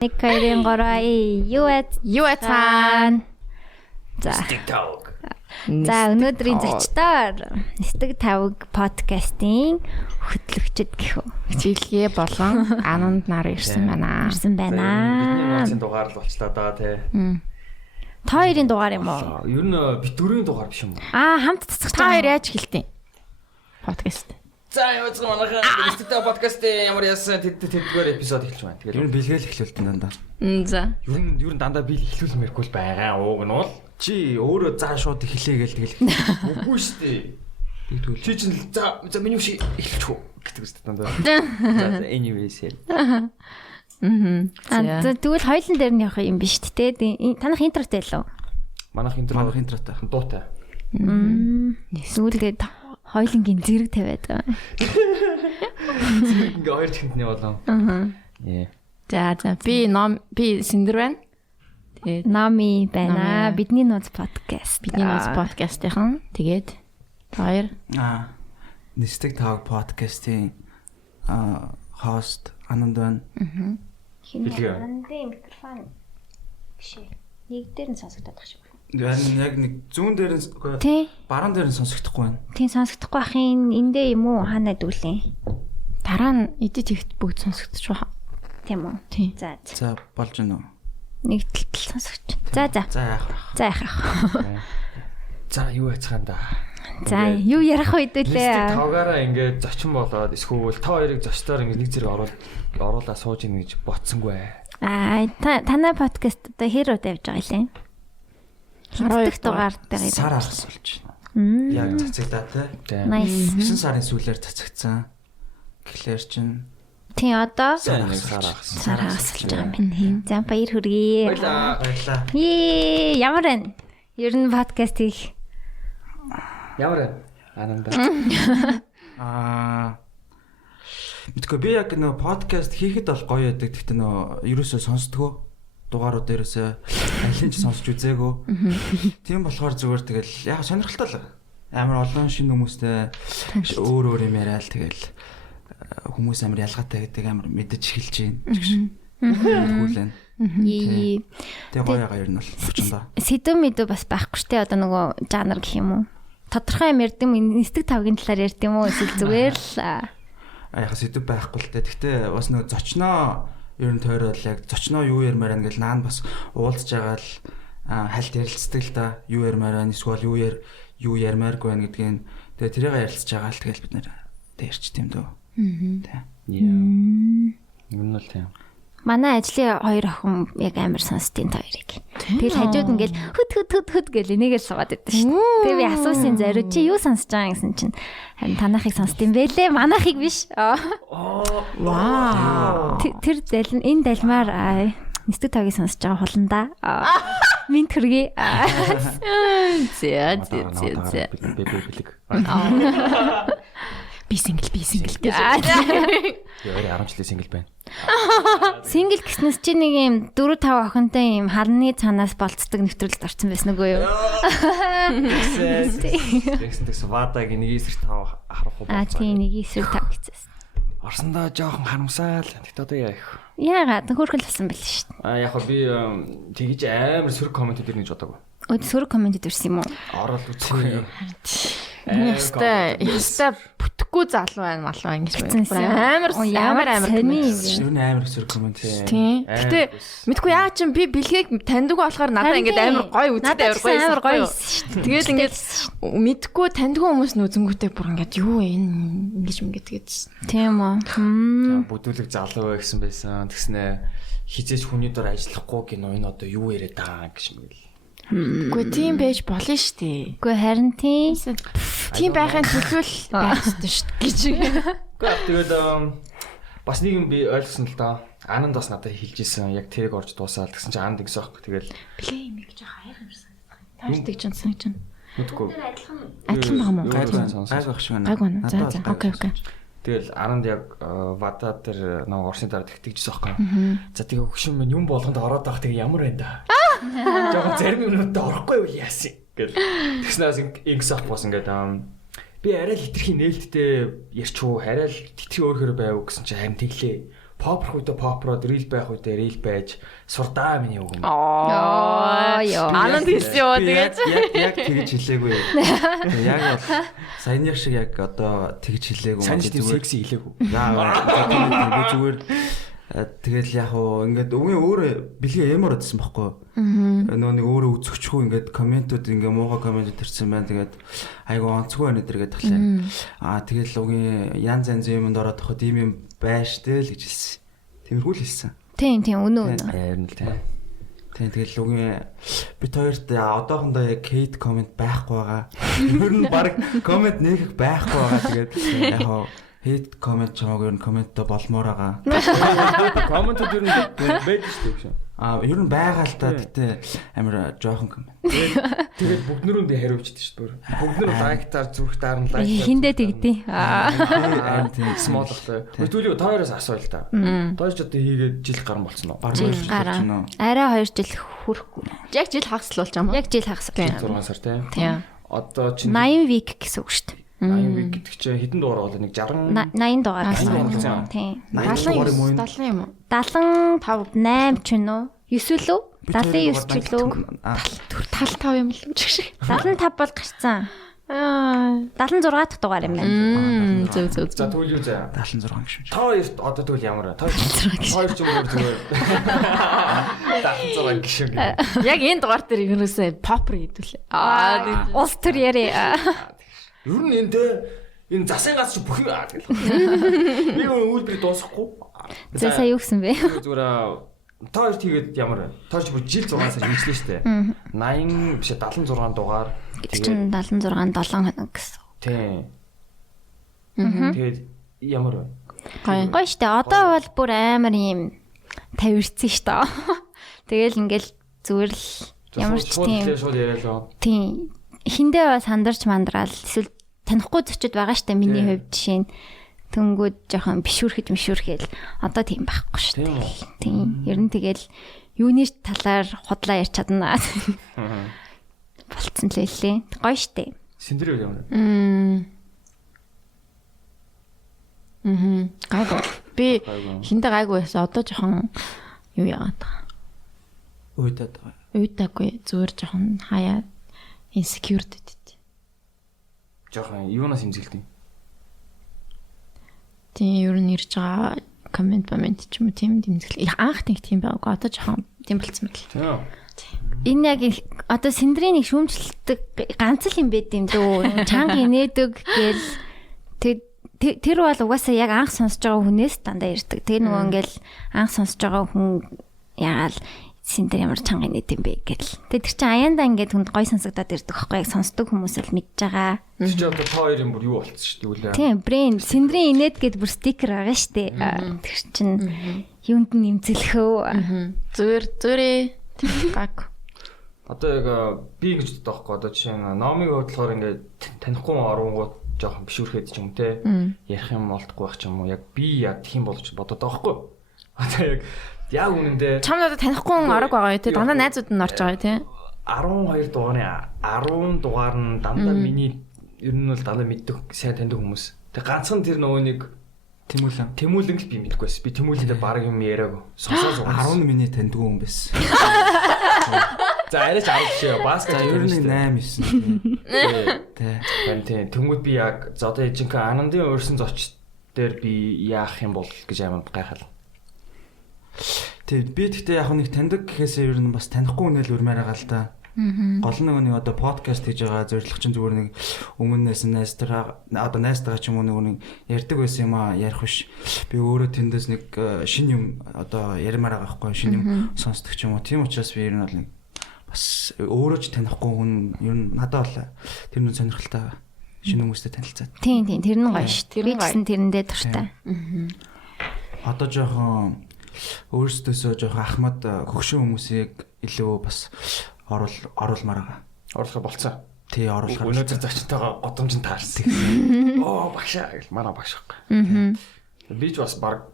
1 2 3 юу яцхан. За. За өнөөдрийн зочдоор Нисдэг тавг подкастын хөтлөгчд гэх үү. Жилгээ болон Ананд нар ирсэн байна. Бидний нууцын дугаар л болчлаа да тий. Та хоёрын дугаар юм уу? Ер нь бит дөрвийн дугаар биш юм уу? Хамт цацгаж Та хоёр яаж хэлтий? Подкаст. За явж манайхаа Нисдэг тавг подкастын ямар яасан тэдгээр эпизод эхэлж байна. Ер нь бэлгээл эхлүүлтэн дандаа. За. Ер нь дандаа би эхлүүлмээргүй л байгаа. Ууг нь бол Чи өөрөө заа шууд эхлэе гээл тэгэл. үгүй шүү дээ. Тэгвэл чи чинь за миний шиг эхлэвч хөө гэдэг үстэй дандаа. За anyways. Тэгвэл хоёулын дээр нь явах юм биш үү те? Танах интротэй лөө. Манайх интротай. Дуутай. Сүүлдээ хоёулынгийн зэрэг тавиад байгаа. Ингээ хоёр чихэнтний болон. За би Синдэр байна. Тэгээд Нами байна. Бидний нууц подкаст. Бидний нууц подкастын. Тэгээд хоёр Нисдэг тавг подкастын хост Ананд байна. Анандын микрофон бишээ. Нэг дээр нь сонсогдоод байх шиг байна. Яг нэг зүүн дээр нь баруун дээр нь сонсогдохгүй байна. Тийм сонсогдохгүй ахын эндээ юм уу хаанаа дүүлээ? дараа нь эдит ихт бүгд сонсогдож байгаа. Тийм үү? Тийм. За болж байна уу? Нэг тэлтэл сонсогч. За яах. За юу яцхан да. За юу ярих үед үлээ. Тавгаараа ингээд зочин болоод эсвэл та хоёрыг зочдоор ингээд нэг зэрэг оруулаа сууж ийн гэж ботсонгүй. Танай подкаст одоо хэр удаа явж байгаа юм? 12 дугаар дээр сар аргас болж байна. Яг цацагдаа тий. Nice. 9 сарын сүүлээр цацагдсан. Гэхлээр чин тий одоо сар асалж байгаа юм байна. За баяр хүргэе. баярлаа. Ямар байна? Ер нь подкаст хийх. Ямар Ананда. Мэдгүй би яг нөө подкаст хийхэд бол гоё яадаг. Гэхдээ нөө ерөөсөө сонсдгоо дугаарууд дээрээсээ алин ч сонсч үзээгүй. Тийм болохоор зүгээр тэгэл яг сонирхолтой л амар олон шинэ хүмүүстэй өөр юм яриад тэгэл хүмүүс амар ялгаатай гэдэг амар мэдэж эхэлж байна. Хүлэн. Тэгээ гоё яга ер нь бол очондоо. Сэдв мэдв бас байхгүй штэ одоо нөгөө жанр гэх юм уу? Тодорхой юм ярьд юм Нисдэг тавгийн талаар ярьд юм уу? Эсвэл зүгээр л яг сэдв байхгүй л дээ. Гэхдээ бас нөгөө зочноо ер нь тойрол яг зочноо юу ярмаар ангил наан бас уулзж байгаа л хальт ярилцдаг л да. Юу ярмаар байна эсвэл юу ярмааргүй байна гэдгийг тэгээ тэрийг ярилцж байгаа л тэгэл бид нэр ярьчих тийм дөө. Юм нь л тийм. Манай ажлын хоёр охин яг амар сонсдیں۔ Та хоёрыг. Тэгэл хажууд ингээл хөт гэл энийгээ суугаад байдаг шүү дээ. Тэгээ би асуусан зориуд чи юу сонсож байгаа гэсэн чинь харин танахыг сонсдیں۔ Бэлээ манахыг биш. Вау. Тэр энэ далмаар Нисдэг тавгийг сонсож байгаа хуландаа. Минт хүргэе. Зэ. Би сингл гэж. Яа 10 жилийн сингл байна. Сингл гэснээс чи нэг юм 4 5 охинтой юм харны цанаас болцдог нэвтрүүлэлт орсон байсан үгүй юу? Тэгсэн вадаг нэг эсрэг 5 харахгүй болсон. Тийм нэг эсрэг 5 гэжсэн. Орсондоо жоохон харамсаал. Тэгт одоо яах вэ? Яагаад хөөрхөл болсон байл шүү дээ. Яг би тэгж амар сөрөг комент дээр гэж бодоагүй. Сөрөг комент ирсэн юм уу? Орол үзэхгүй. Ястай бүтэхгүй залуу байна малуу ингэж байна. Амар сони. Ер нь амар сөрөг комент. Тийм. Гэтэ мэдгүй яа чи би бэлгийг таньдаг болохоор надад ингэж амар гоё үздэг амар гоё шүү дээ. Тэгээд ингэж мэдгүй таньдаг хүмүүс нүзэнгүүтээ бүр ингэж юу энэ ингэж тэгээд тийм үү. Бүдүүлэг залуу гэсэн байсан. Тэгснэ хизээч хүний дор ажиллахгүй гинөө энэ одоо юу яриад байгаа гэж мэл. Үгүй тийм байж болно штэ. Үгүй харин тийм байхын төлөөл байцдаг штэ гэж. Үгүй тэгээд бас нэг юм би ойлгосон л доо. Ананд бас надад хэлж исэн. Яг тэрийг орж дуусаад тэгсэн чинь Ананд гэсэн аахгүй. Тэгэл блээ юм гэж хайр юмсан. Таашдаг ч санаж байна. Мэдгүй. Адилхан байгаа мó. Гайг шиг байна. Гайг байна. За окей. Тэгэл Ананд яг вада дээр нэг Орсын дараа тэгтэйжсэн аахгүй. За тэгээ хөгшин минь юм болгонд ороод байх тэгээ ямар байна да. Жохоо зарим юмнууд орохгүй юу яасан гэл. Тэгснээс ингэс ах бас ингээд би арай л хитрхийн нээлттэй ярьч уу арай л тэтгий өөрөөр байв гэсэн чи харин тэглээ. pop руу pop-роо reel байх үедээ reel байж сурдаа миний үг юм. Яа. Ананд хэлсэн юу тэгээд. Яг тэгж хэлээгүй. Яг бол саяны шиг яг одоо тэгж хэлээгүй. Сайн ч тийм секси хэлээгүй. Яа зүгээр тэгэл яг уу ингээд өвгийн өөрөө бэлгийн эмор одсон байхгүй. Нөө нэг өөрөө үзэгчгүй ингээд комментууд ингээ муухай коммент төрсэн байна. Тэгээд айгу онцгүй байна дэргээд таглаа. Тэгэл өвгийн янз янз юмд ороод тахад ийм юм байж тэл гэж хэлсэн. Тиймэрхүү л хэлсэн. Тийм үнэн. Харин л тийм. Тэгэл өвгийн бит хоёрт одоохондоо яг hate comment байхгүй байгаа. Ер нь баг коммент нээх байхгүй байгаа. Тэгээд яг hate comment чамаг ер нь комментто болмоор байгаа. Комментууд ер нь байж шүү дээ. Ер нь байгаа л та гэтээ амар жоохон коммент. Тэгээд бүгднөрөө би хариулчихдаг шүү дээ. Бүгднөрөө лайктаар зүрх дарна лайк. Хиндэ тэгдээ. Small ахтай. Өдөлөө та хоёроос асуу л та. Тооч одоо хийгээд жил гарсан болсон уу? Жил гарсан. Арай 2 жил хүрэхгүй. Яг жил хагасл болж байгаа юм уу? Яг жил хагас. 6 сар тийм. Одоо чинь 80 week гэсэн үг шүү дээ. 80 week гэдэг чинь хэдэн дугаар болоо нэг 60 80 дугаар болсон. Тийм. 70 юм уу? 75 8 ч нү 9 лөө 79 ч лөө 75 юм л үгүй шиг. 75 бол гарцсан. 76 дахь дугаар юм байна. Зөв. За тэгвэл юу заа? 76 гişүн. Та хоёрт одоо тэгвэл ямар вэ? Та хоёр ч өөр зүгээр. 76 гişүн. Яг энэ дугаар дээр ерөөсөө попр хийдүүлээ. Улс төр яриа. Ер нь энэ засын гац чи бүх юм тэгэл. Би үйлбэр дуусахгүй. За сая юу гэсэн бэ? Зүгээр та хоёрт хийгээд ямар вэ? Та хоёр ч бүр жил 6 сар хийжлээ шүү дээ. 80 биш 76 дугаар. Тэгээд 76 7 хоног гэсэн. Тийм. Тэгээд ямар вэ? Гоё штэ. Одоо бол бүр амар юм тавирцсан штэ. Тэгэл ингээл зүгээр л ямар ч тийм. Шууд яриалаа. Тийм. Хиндэ бас сандарч мандраал эсвэл танихгүй зочид байгаа штэ миний хувьд жишээ нь тэнгүүд жоохон бишүүрхэд одоо тийм байхгүй штэ. Тийм. Ер нь тэгэл юуны талаар худлаа ярьж чадна. Болцсон л хэлээ. Гоё штэ. Синдэр ямар? Гайгүй. Би хиндэ гайгүй байсан. Одоо жоохон юу яагаад байгаа. Уйдаагүй. Зүгээр жоохон хаяа insecure дэт. Жохон юунаас имзэлдэг? Тийм ер нь ирж байгаа коммент ч юм уу тийм дэмжлэг. Анх тийм байгаагүй. Одоо жоохон тийм болцсон байл. Энэ яг одоо синдрийн нэг шүүмжлэлдэг ганц л юм байд юм дөө. Чанга инээдэг гээл тэр бол угаасаа яг анх сонсож байгаа хүнээс дандаа ирдэг. Тэгээ нөгөө ингээл анх сонсож байгаа хүн ягаал синдэр ямар чанга инээд юм бэ гэл. Тэгээ тэр чинь аяндаа ингээд хүнд гой сонсогдоод ирдэг байхгүй яг сонсдог хүмүүс л мэдж байгаа. Тэр чинь одоо та хоёрын бүр юу болцсон шүү дээ үлээ. Тийм брэнд синдрийн инээд гэд бүр стикер байгаа шүү дээ. Тэр чинь юунд нь нэмцэлхөө. Зүрээ гаг. Одоо яг би гэж боддог байхгүй одоо жишээ нь номыг бодлохоор ингээд танихгүй оронгууд жоохон бишүүрхэд ч юм те ярих юм олдохгүй байх ч юм уу яг би яг тийм болж бодоод байгаа байхгүй. Одоо яг үнэндээ чам надад танихгүй хүн орог байгаа юу те дандаа найзууд нь орж байгаа те 12 дугаарын 10 дугаар нь дандаа миний ер нь бол дандаа мэддэг сайн таньдаг хүмүүс. Тэг ганцхан тэр нөгөө нэг Тэмүүлэн л би мэдгүй байсан. Би Тэмүүлэндээ баг юм яриаг сонсоо 10 миний таньдаг хүн байсан. За арайч 10 шээ баскет ер нь 8 9. Тэ. Тэнгүүд би яг за одоо жинхэнэ Анандын өөрсөн зоч дээр би яах юм бол гэж амар гайхал. Тэг би тэгтээ яг нэг таньдаг гэхээсээ ер нь бас танихгүй хүнэл өрмээр байгаа л да. Гол нэг одоо подкаст хийж байгаа зорилго чинь зүгээр нэг өмнөөс найзтайгаа ч юм уу нэг ярьдаг байсан юм а ярих биш. Би өөрөө тэндээс нэг шинэ юм одоо ярмаар байгаа байхгүй шинэ юм сонсдог ч юм уу. Тийм учраас би ер нь бол нэг бас өөрөө ч танихгүй хүн ер нь надад бол тэр нь сонирхолтой шинэ хүмүүстэй танилцаад. Тийм тэр нь гоё ш. Би гэсэн тэрэндээ дуртай. Одоо жоохон өөрсдөөсөө жоохон ахмад хөгшин хүмүүсийг илүү бас оруулмаар байгаа. Оруулах болцсон. Тий, оруулахаар. Өнөөдөр зочинтойгоо годомжинд таарсан. Оо багшаа гэл манай багш байхгүй. Би ч бас баг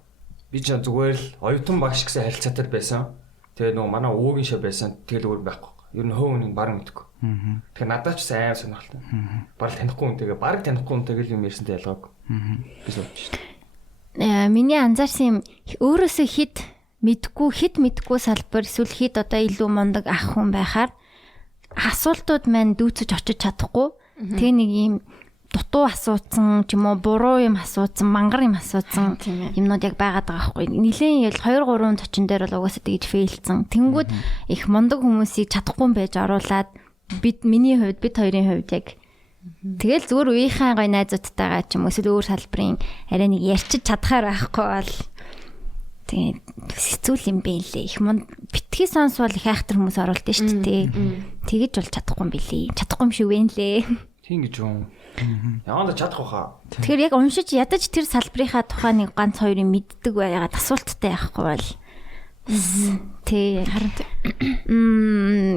би ч зүгээр л оюутан багш гэсэн харилцаатай байсан. Тэгээ нөгөө манай өвөгийн шав байсан. Тэгэл өөр байхгүй. Ер нь хөө үнийг баг мэдгүй. Тэгэхээр надад ч сайн сонирхолтой. Баг танихгүй хүнтэйгээ баг танихгүй хүнтэйгээ л юм ярьсантай ялгаагүй. Би сууч. миний анзаарсан юм өөрөөсөө хит мэдгүй салбар эсвэл хит одоо илүү мундаг ах хүн байхаар асуултууд маань дүүцэж очиж чадахгүй. Тэгээ нэг юм дутуу асууцсан ч юм уу буруу юм асууцсан, мангар юм асууцсан юмнууд яг байгаад байгаа байхгүй. Нилийн ял 2-3 зочин дээр бол угаасаа тэгж фейлцэн. Тэнгүүд их мундаг хүмүүсийг чадахгүй байж оруулаад миний хувьд бид хоёрын хувьд яг тэгэл зүгээр үеийнхээ гой найзуудтайгаа ч юм уу эсвэл өөр салбарын арай нэг ярьчиж чадхаар байхгүй бол тэгээ хэцүү юм бэ лээ. Их битгий сонс бол их айхтар хүмүүс оруулдаг шүү дээ. Тэгэж бол чадахгүй юм билий. Чадахгүй юм шиг вэ лээ. Тийм гэж юм. Яагаад чадахгүй хаа. Тэгэхээр яг уншиж ядаж тэр салбарынхаа тухай нэг ганц хоёрыг мэддэг байгаад асуулттай байхгүй бол тий харин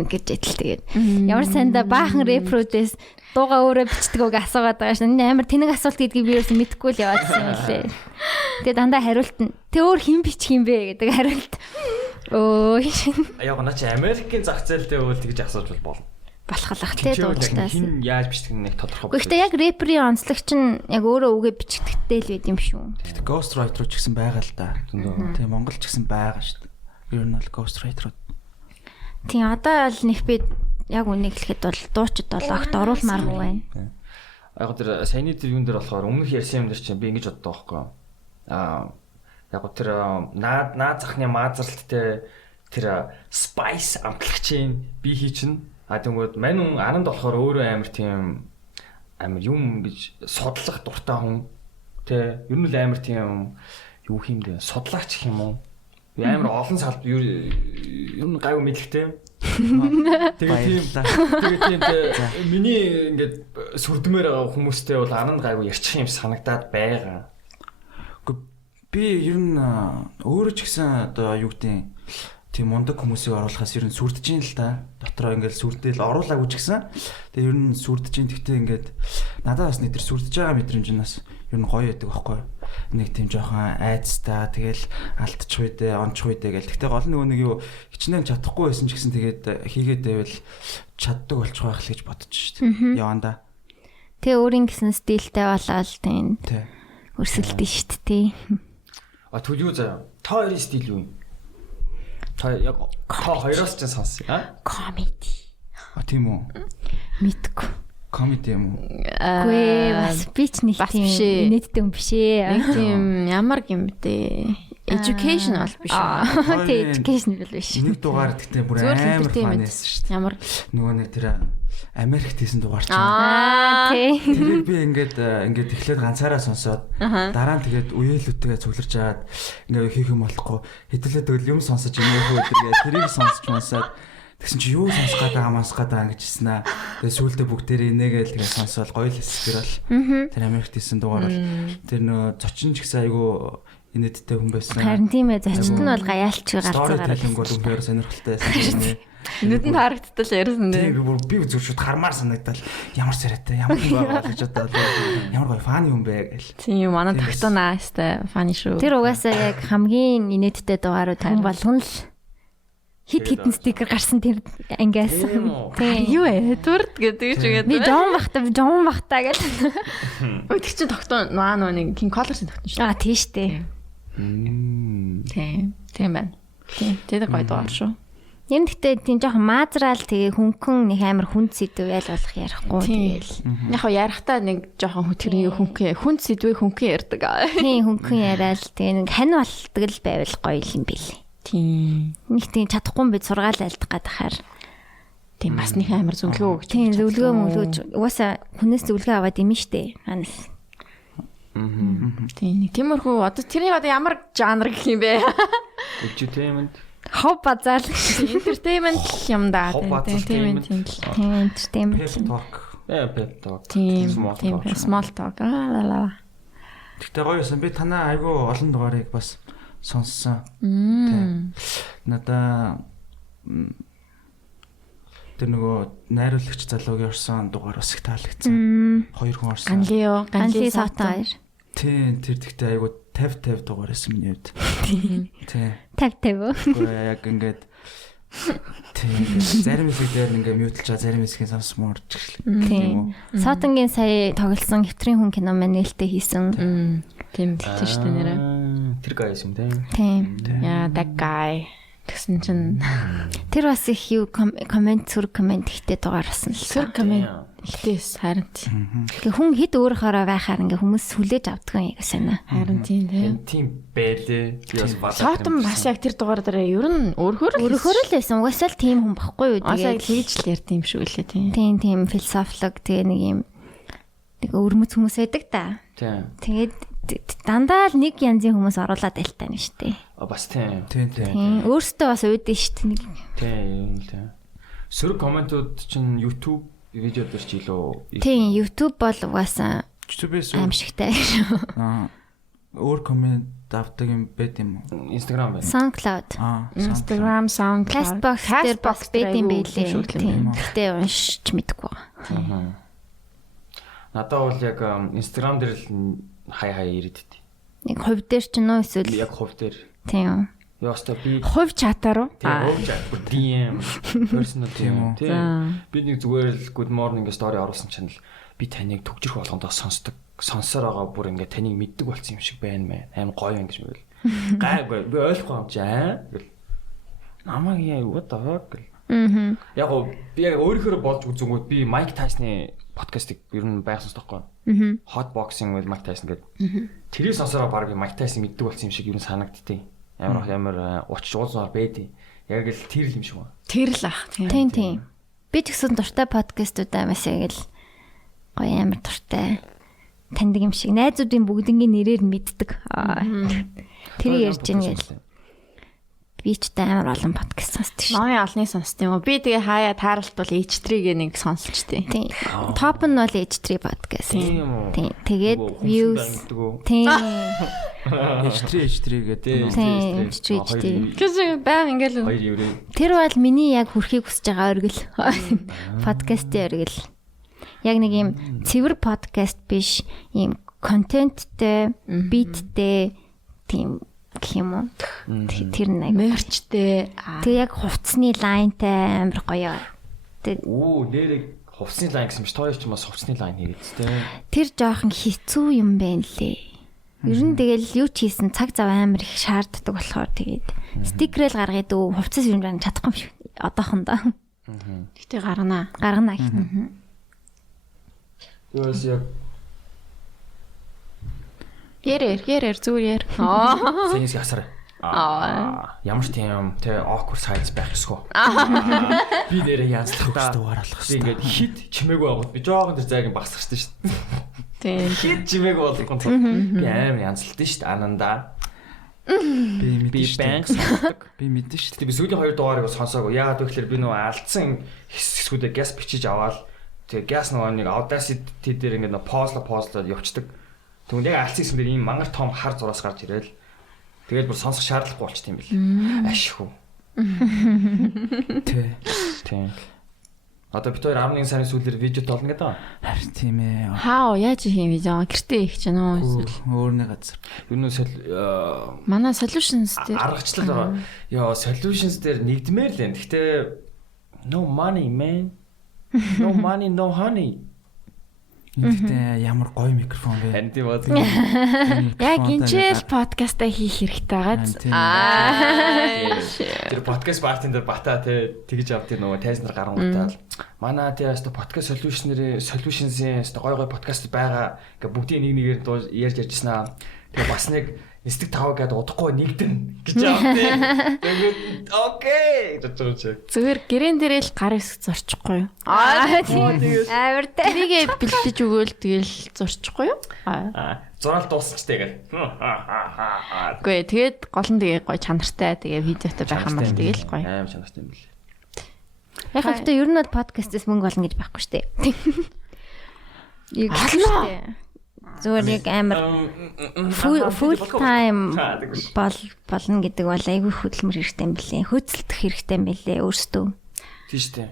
гэж итэл тэгээд ямар санда баахан репродес дууга өөрөө бичдэг үг асуугаад байгаа шин амар тэнэг асуулт гэдгийг би ерөөс мэдэхгүй л яваадсан юм лээ. Тэгээд дандаа хариулт нь тэ өөр хэн бичих юм бэ гэдэг хариулт. Өө яг наа чи Америкийн зах зээлтэй үйл тэгж асууж болно. Болохлах тий дуучлаас. Хин яаж бичдэг нэг тодорхой. Гэхдээ яг рэперийн онцлог чинь яг өөрөө үгээ бичдэгтэй л байд юм шүү. Гэхдээ ghost writer ч гэсэн байгаа л да. Тийм Монгол ч гэсэн байгаа шүү дээ. Ер нь бол ghost writer. Тийм одоо л нэг би яг үнийг хэлэхэд бол дуучид бол огт оруулмааргүй байна. Яг тэр саяны тэр юун дээр болохоор өмнөх ярьсан юм дээр чинь би ингэж боддог байхгүй. Яг тэр наад захны маазралттай тэр spice амтлагчийн би хий чинь тэгмээд мань ананд болохоор өөрөө амар юм гэж судлах дуртай хүн. Тэ ер нь л амар тийм юу хиймдээ судлаач гэх юм уу? Амар олон салбар ер нь гайгүй мэдлэгтэй. Тэгээд тийм миний ингээд сүрдмээр байгаа хүмүүстэй бол ананд гайгүй ярьчих юм санагдаад байгаа. Би ер нь өөрөө ч гэсэн одоо юу гэдэг тийм мундаг хүмүүсийг оруулахаас ер нь сүрдэж ин л да. Дотроо ингээд сүрдэл оруулаагүй ч гэсэн. Тэгээ ер нь сүрдэж ин гэхдээ ингээд надад бас нэг тэр сүрдэж байгаа мэдрэмж нь бас ер нь гоё байдаг байхгүй. Нэг тийм жоохон айцтай тэгэл алдчих үедээ ончих үедээ гэл. Гэхдээ гол нөгөө нэг юу хичнээн чадахгүй байсан ч гэсэн тэгээд хийгээд байвал чаддаг болчих байх л гэж бодож шүү дээ. Яванда. Тэгээ өөрийн гэсэн стилтэй болоод тийм өрсөлдөн шүү дээ. Түл юу заяа. Та хоёрын стил юу юм? Та яг хоёроос ч сонсъё. Комеди. Тийм үү? Мэдгүй. Комеди юм уу? Гүй бас би ч нэг тийм инээдтэй юм биш ээ. Нэг тийм ямар юм бэ? Education бол биш үү? Тийм education бол биш. Нэг дугаар гэхдээ бүр амар фанэс шүү дээ. Ямар нөгөө нэг тэр Америкт хийсэн дугаар чинь. Тийм. Тэрийг би ингээд эхлээд ганцаараа сонсоод дараа нь тэгээд үеэлүүдтэйгээ цугларч аваад ингээд хийх юм болохгүй хэдүүлээ тэгэл юм сонсож инеэх өдргээ тэрийг сонсоод тэгсэн чи юу сонсох гэдэг гэж хэлсэн аа. Тэгээд сүүлдээ бүгдээрээ инээгээл тэгээд сонсоод гоё л хэсгэр бол тэр Америкт хийсэн дугаар бол тэр нөө зочин ч гэсэн айгу инээдтэй хүн байсан. Харин тийм ээ зочид нь бол гаяалч гарцаа гараад. Тэнгүүд үнээр сонирхолтой байсан. нүдэнд харагдтал ярьсан дээ. Би зүрхшүүд хармаар санагдал ямар сарайтай ямар юм байгаа гэж бодоод ямар гоё фаны юм бэ гэл. Тийм манай тагтана хэвээр фаны шүү. Тэр угаасаа яг хамгийн инээдтэй дугаарууд хүн болгон л хит хитэн стикер гарсан тэр ангиас. Тийм юу Эдвард гэдэг чигээд. Би Жон бахтаа гэл. Ой тэг чи тогтоо нөө нэг King Colors-ын тогтно шүү. Тийм штэ. Тийм байна. Тийм тэр гоё дугаар шүү. Юм гэхдээ тийм жоохон маазраал тэгээ хөнгөн нэг амар хүнд сэдв ял болох ярихгүй тэгээл. Яг хоо ярихтаа нэг жоохон тэр хүнд сэдвээ хөнгөн ярьдаг. Тийм хөнгөн яриад тэгээ нэг хань болдог л байвал гоё юм билий. Тийм. Нэг тийм чадахгүй би сургаал айлдах гадахаар. Тийм бас нэг амар зөвлөгөө өгч. Тийм зөвлөгөө мөлөөж угаасаа хүнээс зөвлөгөө аваад юм штэ. Ханас. Тийм нэг тиймэрхүү одоо тэрний одоо ямар жанр гэх юм бэ? Entertainment. Хоб базаал entertainment юм да. Entertainment. Pep talk. Тийм small talk. Тэгтээ гоё байсан. Би танаа айгүй олон дугаарыг бас сонссон. Тийм. Надаа тэр нөгөө найруулагч залуугийн орсон дугаар бас их таалагдсан. Хоёр хүн орсон. Ганли Сата хоёр. Тийм тэр тэгтээ айгүй 50 дугаар байсан миний хувьд. Тийм. 50. Яг ингээд тийм зарим хэсгээр ингээд мьютэлж байгаа зарим хэсгийг сонсмоор ч гэх юм уу. Сатангийн сая тоглосон хэвтрийн хүн кино маань нээлттэй хийсэн. Тийм тийм шүү дээ нэрээ. Тэр гайс юм тийм. Яа, that guy. Тэгсэн чинь Тэр бас их юу комент ихтэй дугаарсан л. сөр комент ихтэйс харин. Ингээ хүн хэд өөрөөрөө байхаар ингээ хүмүүс сүлээж авдаг юм яг санаа. Харин Тийм байлээ. Би бас бат. Сотом бас яг тэр дугаар дээр ер нь өөрөөр Л байсан. Угаасаа л тийм хүн багхгүй юу. тэгээд хийж л ярьд юм шүү лээ тийм. Тийм философлог тэгээ нэг юм нэг өрмөц хүмүүс байдаг та. Тийм. Тэгээд дандаа л нэг янзын хүмүүс оруулаад байлтаа нь штэ. Бас тийм. Тийм. Өөртөө бас уудэн штэ нэг. Тийм. Сөрөг комментууд чинь YouTube видеод ч илүү. Тийм, YouTube бол угаасаа YouTube-с аимшигтай. өөр коммент авдаг юм байт юм уу? Instagram байна. SoundCloud. Instagram, SoundCloud, Castbox дээр бас байт юм байлээ. Тийм. Гэтэ уншиж мэдгүй. Надад бол яг Instagram дээр л хай ирээд дээ. Нэг хувь дээр ч нөө эсвэл Яг хувь дээр. тийм. Яа өстой би хувь чатаар уу? тийм хувь чат DM personal тийм. Би нэг зүгээр л good morning story оруулсан чинь л би таныг төгжих болгондоо сонсоор байгаа бүр ингээ таныг мэддэг болсон юм шиг байна мэ. Аим гоё юм гэж мэгэл. Гайгүй би ойлгохгүй юм чи аа гэл. Намаг яа what the fuck гэл. Яг би яг өөрийнхөө болж үзэнгүүт би Mike Tyson-ы подкастыг ер нь байхсан тоххой. Hot boxing with Mike Tyson гэдэг. Тэрийг сонсороо баг Mike Tyson мэддэг болсон юм шиг ер нь санагдтыг. Ямар уучж уулзмаар байдیں۔ Яг л тэр л юм шиг байна. Тэр л ах тийм. Тийм. Би ч гэсэн дуртай подкастуудаа маш яг л гоё амар дуртай. Таньдаг юм шиг. Найзуудын бүгднгийн нэрээр нь мэддэг. Тэр ярьж ийн гэл. Би ч амар олон подкаст сонсдог шүү. Ноён олны сонсд юм уу? Би тэгээ хаяа тааралт бол H3-г нэг сонсч тээ. Тийм. Топ нь бол H3 подкаст. Тийм. Тэгээд views. Тийм. H3 гэдэг. Тийм. H3. Гэсэн баян ингээл Хоёр еврей. Тэр бол миний яг хүрхийг хүсэж байгаа оргил. Подкастын оргил. Яг нэг юм цэвэр подкаст биш, ийм контенттэй, биттэй тийм гэх юм уу? Тэр нэг мерчтэй. тэг яг хувцсны лайнтай амар гоё. Нэрийг хувцсны лайн гэсэн биш. Тоо ч бас хувцсны лайн хийгээдтэй. Тэр жоохон хэцүү юм байна лээ. Ер нь тэгэл юу ч хийсэн цаг зав амар их шаарддаг болохоор тэгээд стикерэл гаргая дөө хувцас юм байна чадахгүй юм шиг одоохондоо. Гэтэ гаргана. Гаргана гэх. Юус яг Ярээр зүгээр. сэнийс ясаар. Ямар ч тийм awkward sides байх ёсгүй. Би нэрээ янзлах Төгсдөө харуулах би ингээд хит чимээгүй байгууд би жоохон тэр зайг багсчихсан шүү дээ. Тийм. Хит чимээгүй болгонд би амар янзлалтай шүү дээ ананда. Би банк сонсдог. Би мэдэн шүү. Би сүүлийн 2 дугаарыг сонсоогүй. Яагаад гэвэл би нөгөө алдсан хэсгүүдээ газ бичиж аваад тэгээ газ нөгөө нэг Audacity дээр ингээд позло явцдаг. Тэгвэл яг алдсан хэсгэн дээр ийм мангар том хар зураас гарч ирээл. Тэгээд бүр сонсох шаардлагагүй болчихсон юм бэл. Ашгүй. Тийм. Одоо бид 11 сарын сүүлээр видео толно гэдэг. Харин тийм ээ. Хаа яаж хийм видео гэртээ их ч нөө эсвэл Өөрний газар. Юу нэ манай solutions дээр аргачлал байгаа. Яа solutions дээр нэгдмээр л юм. Гэхдээ no money man. No money no honey. Эндээ ямар гоё микрофон вэ? Харин тийм бод. яг инжээл подкастаа хийх хэрэгтэй байгааз. Тэр подкаст партийн дээр бата тэгж авдیں۔ Нөгөө тайзнаар гарангуутаа. Манай тэр өстө подкаст solutions-ийн өстө гоё подкаст байгаа. Ингээ бүгдийн нэг нэгээр ярьж ярьжсэн аа. Тэгээ бас нэг эстэг тав гэдэг удахгүй нэгдэн гэж авдیں۔ Тэгээд окей гэж бодож. Зүгээр гэрэн дээрээ л гар хэсэг зорчихгүй юу? Тийм. Авиртай. Тэрийгэ бэлдэж өгөөл тэгэл зорчихгүй юу? Зураал дуусчтэй гэл. Үгүй тэгээд гол нь тэгээ гоё чанартай тэгээ видеотой байх юм бол тэгэл гоё. Аим чанартай юм билээ. Яг хэвээр ер нь бол подкастээс мөнгө олно гэж байхгүй шүү дээ. Яг шүү дээ. Зүгээр яг амар full time болно гэдэг бол айгүй хөдөлмөр хэрэгтэй юм билээ. Хөдөлтөх хэрэгтэй юм билээ өөртөө. Тийм шүү дээ.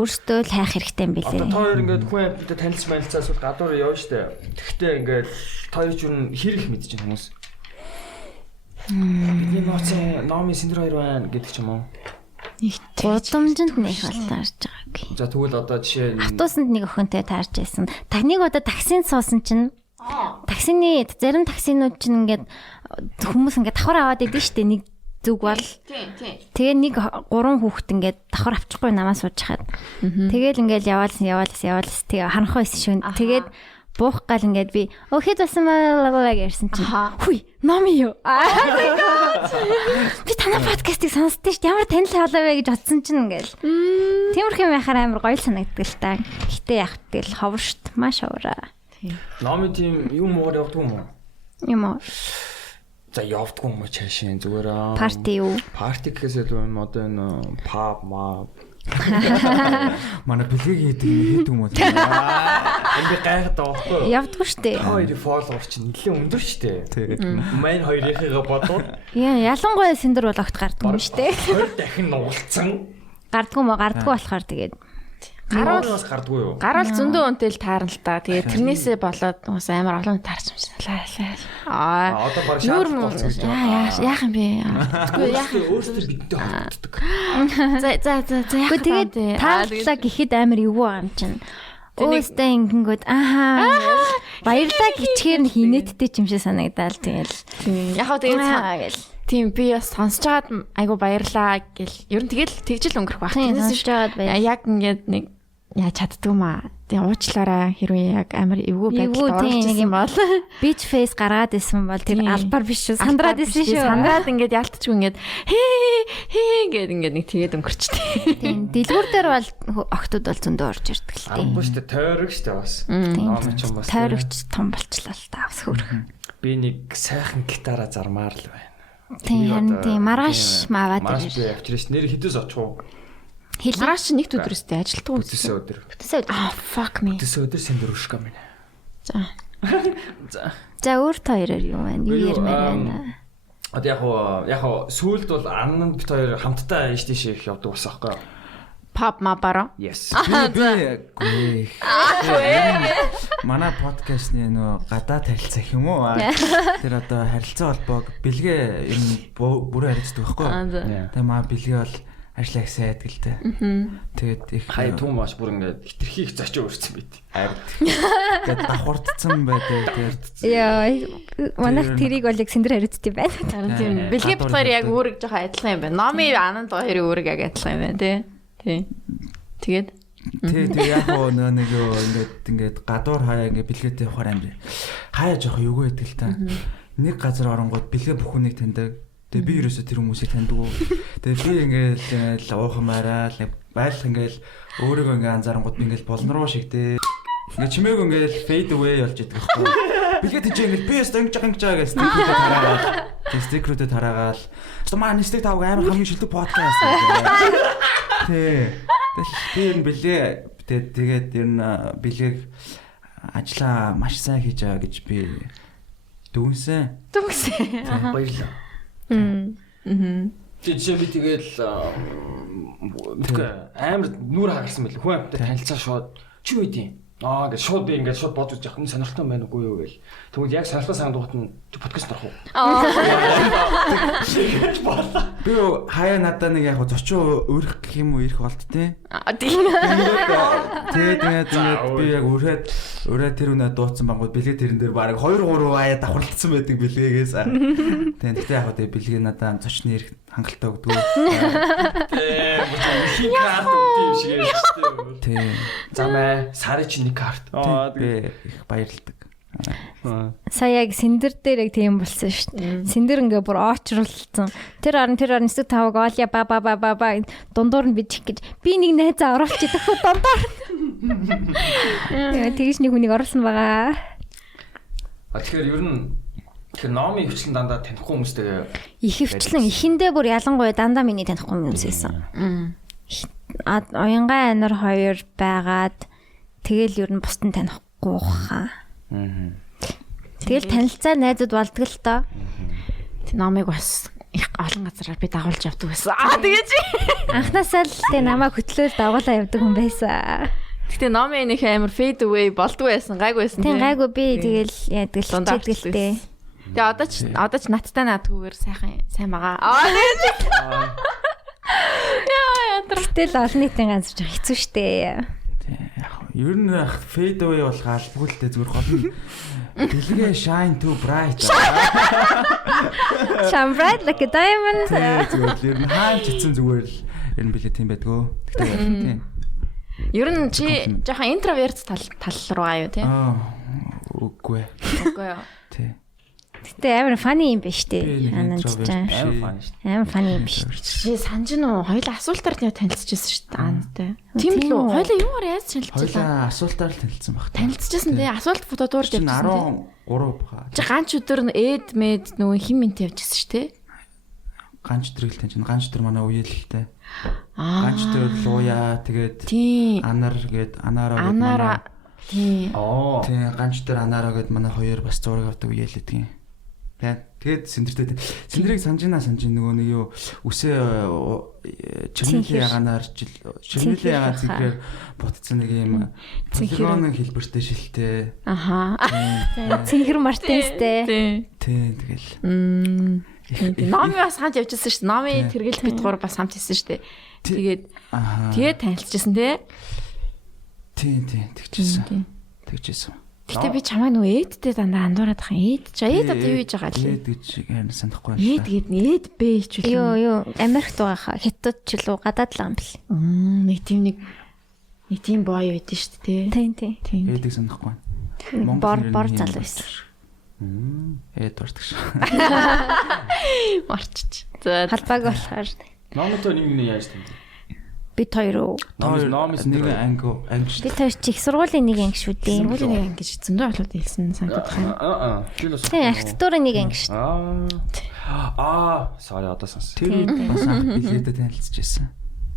Өөртөө л хайх хэрэгтэй юм билээ. Одоо хоёр ингээд хүн амьтад танилж мэлцээс бол гадуур явна шүү дээ. Тэгтээ ингээд хоёр ч юм хэрэг мэдэж байна хүмүүс. Бидний номын синдер хоёр байна гэдэг ч юм уу. Гудамжинд нэг бол таарж байгаагүй. За тэгвэл одоо жишээ нь Хатуусанд нэг охинтой таарж байсан. Таныг одоо таксинд суусан чинь Таксины зарим таксинууд чинь ингээд хүмүүс ингээд давхар аваад идэв штэ нэг зүг бол. Тэгээ нэг 3 хүүхэд ингээд давхар авчихгүй намаас сууж хаад. Тэгээл ингээд яваалс тэгээ харанхаа исэн шүн. Тэгээд буух гал ингээд би хэд басан маа гэсэн чинь хүй номи юу. Би танай подкастыг сонсдоо шүү дээ. Ямар танил хаалаа вэ гэж бодсон чинь ингээл. Тиймэрхүү байхаар амар гоё санагддаг л та. Гэтэ яг тэгэл ховор шт маш ховороо. Номи тийм юм уугаар явдаг юм уу? Юм уу? За явдаг юм уу чаашаа зүгээр Парти юу? Парти гэхээс илүү юм одоо энэ паб маа Манай бэлгийг хийдэг юм уу? Энд гайхаад байгаа байхгүй юу? Явдгүй штэ. Хоёрын фолловер чинь нэлээд өндөр штэ. Майн хоёрынхыгаа бодвол Ялангуяа сэндэр бол огт гардгүй юм штэ. 20 дахин нугалцсан. Гардгүй болохоор тэгээд Гаруулаас гардгүй юу? Гаруул зөндөө өнтэй л таарна л да. Тэгээд тэрнээсээ болоод бас амар олон таарч юм шиг. Одоо баг шаардлага яах юм бэ? Тэгвэл яах вэ? Өөртөө бидтэй холбогддог. За яах вэ? тэгээд таарлаа гэхэд амар эвгүй байгаа юм чинь. Өөстэй ингэнгүүд баярлаа гिचгээр нь хинэттэй ч юм шиг санагдал тэгэл. Яг хөө тэгээд тийм би бас сонсож байгаад айгу баярлаа гэл. Ер нь тэгэл тэгжил өнгөрөх байх. Сонсож байгаад баярлаа. Яг ингээд нэг яаж чаддгүй маа. Тэгээ уучлаарай хэрвээ яг амар эвгүй байдалд орчихсан бол beach face гаргаад исэн бол тэр албаар биш шүү. Сандраад исэн шүү. Сандраад ингээд ялтчихгүй ингээд хээ гэд ингээд нэг тэгээд өнгөрчтэй. Тийм. Дэлгүүр дээр бол октод бол зөндөө орж ирдэг л тийм. Амгүй штэ тойрог штэ бас. Номи ч юм бас. Тойрогч том болчлаа л та бас хөрх. Би нэг сайхан гитараа зармаар л байна. Тийм маргааш маваад ирсэн. Маргааш би авчирс нэр хідээс очих уу? Маргааш нэг өдрөөстэй ажилтдаг үстэй өдөр. Fuck me. Өдөөс өдөр сэндэр өшгөө минь. За өөр хоёроор юу байна? Юу ярмаар байна? Одоо яг сүүлд бол аннанд бит хоёр хамтдаа ийш тийш их явдаг бас аахгүй. Pop maparo. Yes. Би манай подкастны нөө гадаа харилцаа гэх юм уу? Тэр одоо харилцаа холбоог бэлгээ ер нь бүрээ харилцдаг байхгүй юу? Тэгээ маа бэлгээ бол ажлаа сайд гэлтэй. Тэгээд их хай түн маш бүр ингээд хитрхи их зочоо өрцөн байт. Тэгээд давхурдсан байдаг. Яа, манайх тэрийг бол яг сэндэр хариуцдаг юм байна. Тийм. Бэлгээ битгаар яг үүрэг жоохон адилхан юм байна. Номи ананд хоёрын үүрэг яг адилхан юм байна тий. Тэгээд яг нэг ингээд гадуур хаяа ингээд бэлгээтэй явахаар амир. Хаяа жоох эвгүй байдаг л та. Нэг газар оронгууд бэлгээ бүхнийг таньдаг. Тэгээ би ерөөсө тэр хүмүүсийг таньдаг. Тэгээ би ингээд уухамаараа байлах ингээд өөрийгөө ингээд анзаарангууд би ингээд болон руу шигтэй. Ингээд чимээг ингээд fade away болж идэг байхгүй. Бэлгээ тийч ингээд би ястаа ингэж байгаа гэж стикрүүдэд хараагаад. Тэгээ стикрүүдэд хараагаад. Өстө маань стик тавг амар хамгийн шилдэг подкаст. Тэр бэлээ тэгээд ер нь бэлгээг ажиллаа маш сайн хийж байгаа гэж би дүнсэн. Баярлалаа. Жишээ би тэгэл амар нүур хагарсан байл. Хүн амттай танилцаа шууд чи юу идэв? Ингээд шууд би ингээд шууд бодож яах юм сонирхолтой байна уу юу гэл. Тэгвэл яг сонирхолтой сандугт нь подкаст орох уу? Би хаяа надаа нэг яг зочин өрөх гэх юм уу ирэх болт те. Тэгээд би яг өрөө тэр үнэ дууцсан бангууд бэлгээ тэрэн дээр баг 2 3 хаяа давхарлцсан байдаг бэлгээгээс. Тэгээд яг тэгээд бэлгээ надаа зочны ирэх хангалттай өгдөг. Хин карт өгдөг юм шиг ярьж штэ. Тийм. Замаа сарын чинь нэг карт. Би их баярлалдаг. Сая яг сэндэр дээр яг тийм болсон шүү дээ. Сэндэр ингээ бүр оочруулсан. Тэр орон 5 гооля ба дундуур нь бичих гэж би нэг найзаа оруулчих дэх дундуур. Тэгэж нэг хүнийг оруулсан байгаа. Тэгэхээр ер нь тэр номи хвчлэн дандаа танихгүй хүмүүстэй их хвчлэн ихэндээ бүр ялангуяа дандаа миний танихгүй хүмүүс байсан. Оянгай анар хоёр байгаад тэгэл ер нь бусдын танихгүй хаа. Тэгэл танилцаа найзууд болдог л доо. Тэг номыг бас их олон газараар би дагуулж явдаг байсан. Тэгэж анхнаасаа л тэг намайг хөтлөөл дагуулаа явдаг хүн байсан. Гэтэ номын нэг амар fade away болдгоо байсан, гайгүй байсан. Тэг гайгүй би тэгэл яадаг л чигдэлтэй. Тэг одоо ч надтай наадгүйгээр сайн байгаа. Тэгэл олон нийтийн ганц ч хэцүү шттэ. Ер нь fade away бол галбгүй л дээ зүгээр гол нь Дэлгээ shine too bright. Shine bright like a diamond. Зүгээр л ер нь хаан чицэн зүгээр л ер нь билээ тийм байдгүй. Тийм. Ер нь чи жоохон интроверт тал руугаа юу те? Үгүй. Үгүй юу. Тий. Гэтэ амар funny юм биш үү? Амар фан шүү. Амар funny юм биш. Чи санаж нөө хоёул асуултаар танилцчихсан шүү дээ аантай. Тийм л үү? Хоёул юугаар яаж танилцчихлаа? Хоёулаа асуултаар л танилцсан баг. Танилцчихсан тий. Асуулт фото дуурж явчихсан тий. 13 бага. Чи ганч өдөр эд мэд нөгөө хин минт явчихсан шүү дээ. Ганч өдөр л таньж ганч өдөр манай үеэлэлтэй. Ганч өдөр лууя тэгээд анар гээд анаараа тий. Тий ганч өдөр анаараа гээд манай хоёр бас зураг авдаг үеэлээд гин. Тэгээд сэндрийг санаж нөгөө нэг юу үсээ чирнэлийн яганаар чирнэлийн ягаан цэнхрээр ботцсон нэг юм полигонын хэлбэртэй шилтэй. Аха. Цэнхэр мартинстэй. Тий тэгэл. Номи бас хамт явжсэн шүү дээ. Номи тэргэл бит гур бас хамт хийсэн шүү дээ. Тэгээд танилцчихсан тий. Тий тэгчихсэн. Гэтэ би чамаа нөгөө эдтэй дандаа андуураад байгаа юм. Эд одоо юу хийж байгаа лээ? Эд гэж юм санахгүй байна. Эд гээд эд бэ ч үгүй. Юу Америкт байгаа хятад ч л гадаад л юм бэл. Нэг тийм боо юу байдэн шүү дээ. Тийм. Эдийг санахгүй байна. Бор залуу байсан. Эд ордог шүү. Марчч. Халбаг болохоор. Номтой нэг яаж тань? Бид хоёр уу? Номис нэг анги шүү. Бид хоёр чи их сургуулийн нэг анги шүү дээ. Сургуулийн нэг анги гэж зөндөө болоод хэлсэн санагдах юм. Тийм архитектурын нэг анги шүү. Sorry одоо сонс. Тэр бас анх билетэ танилцчихсан.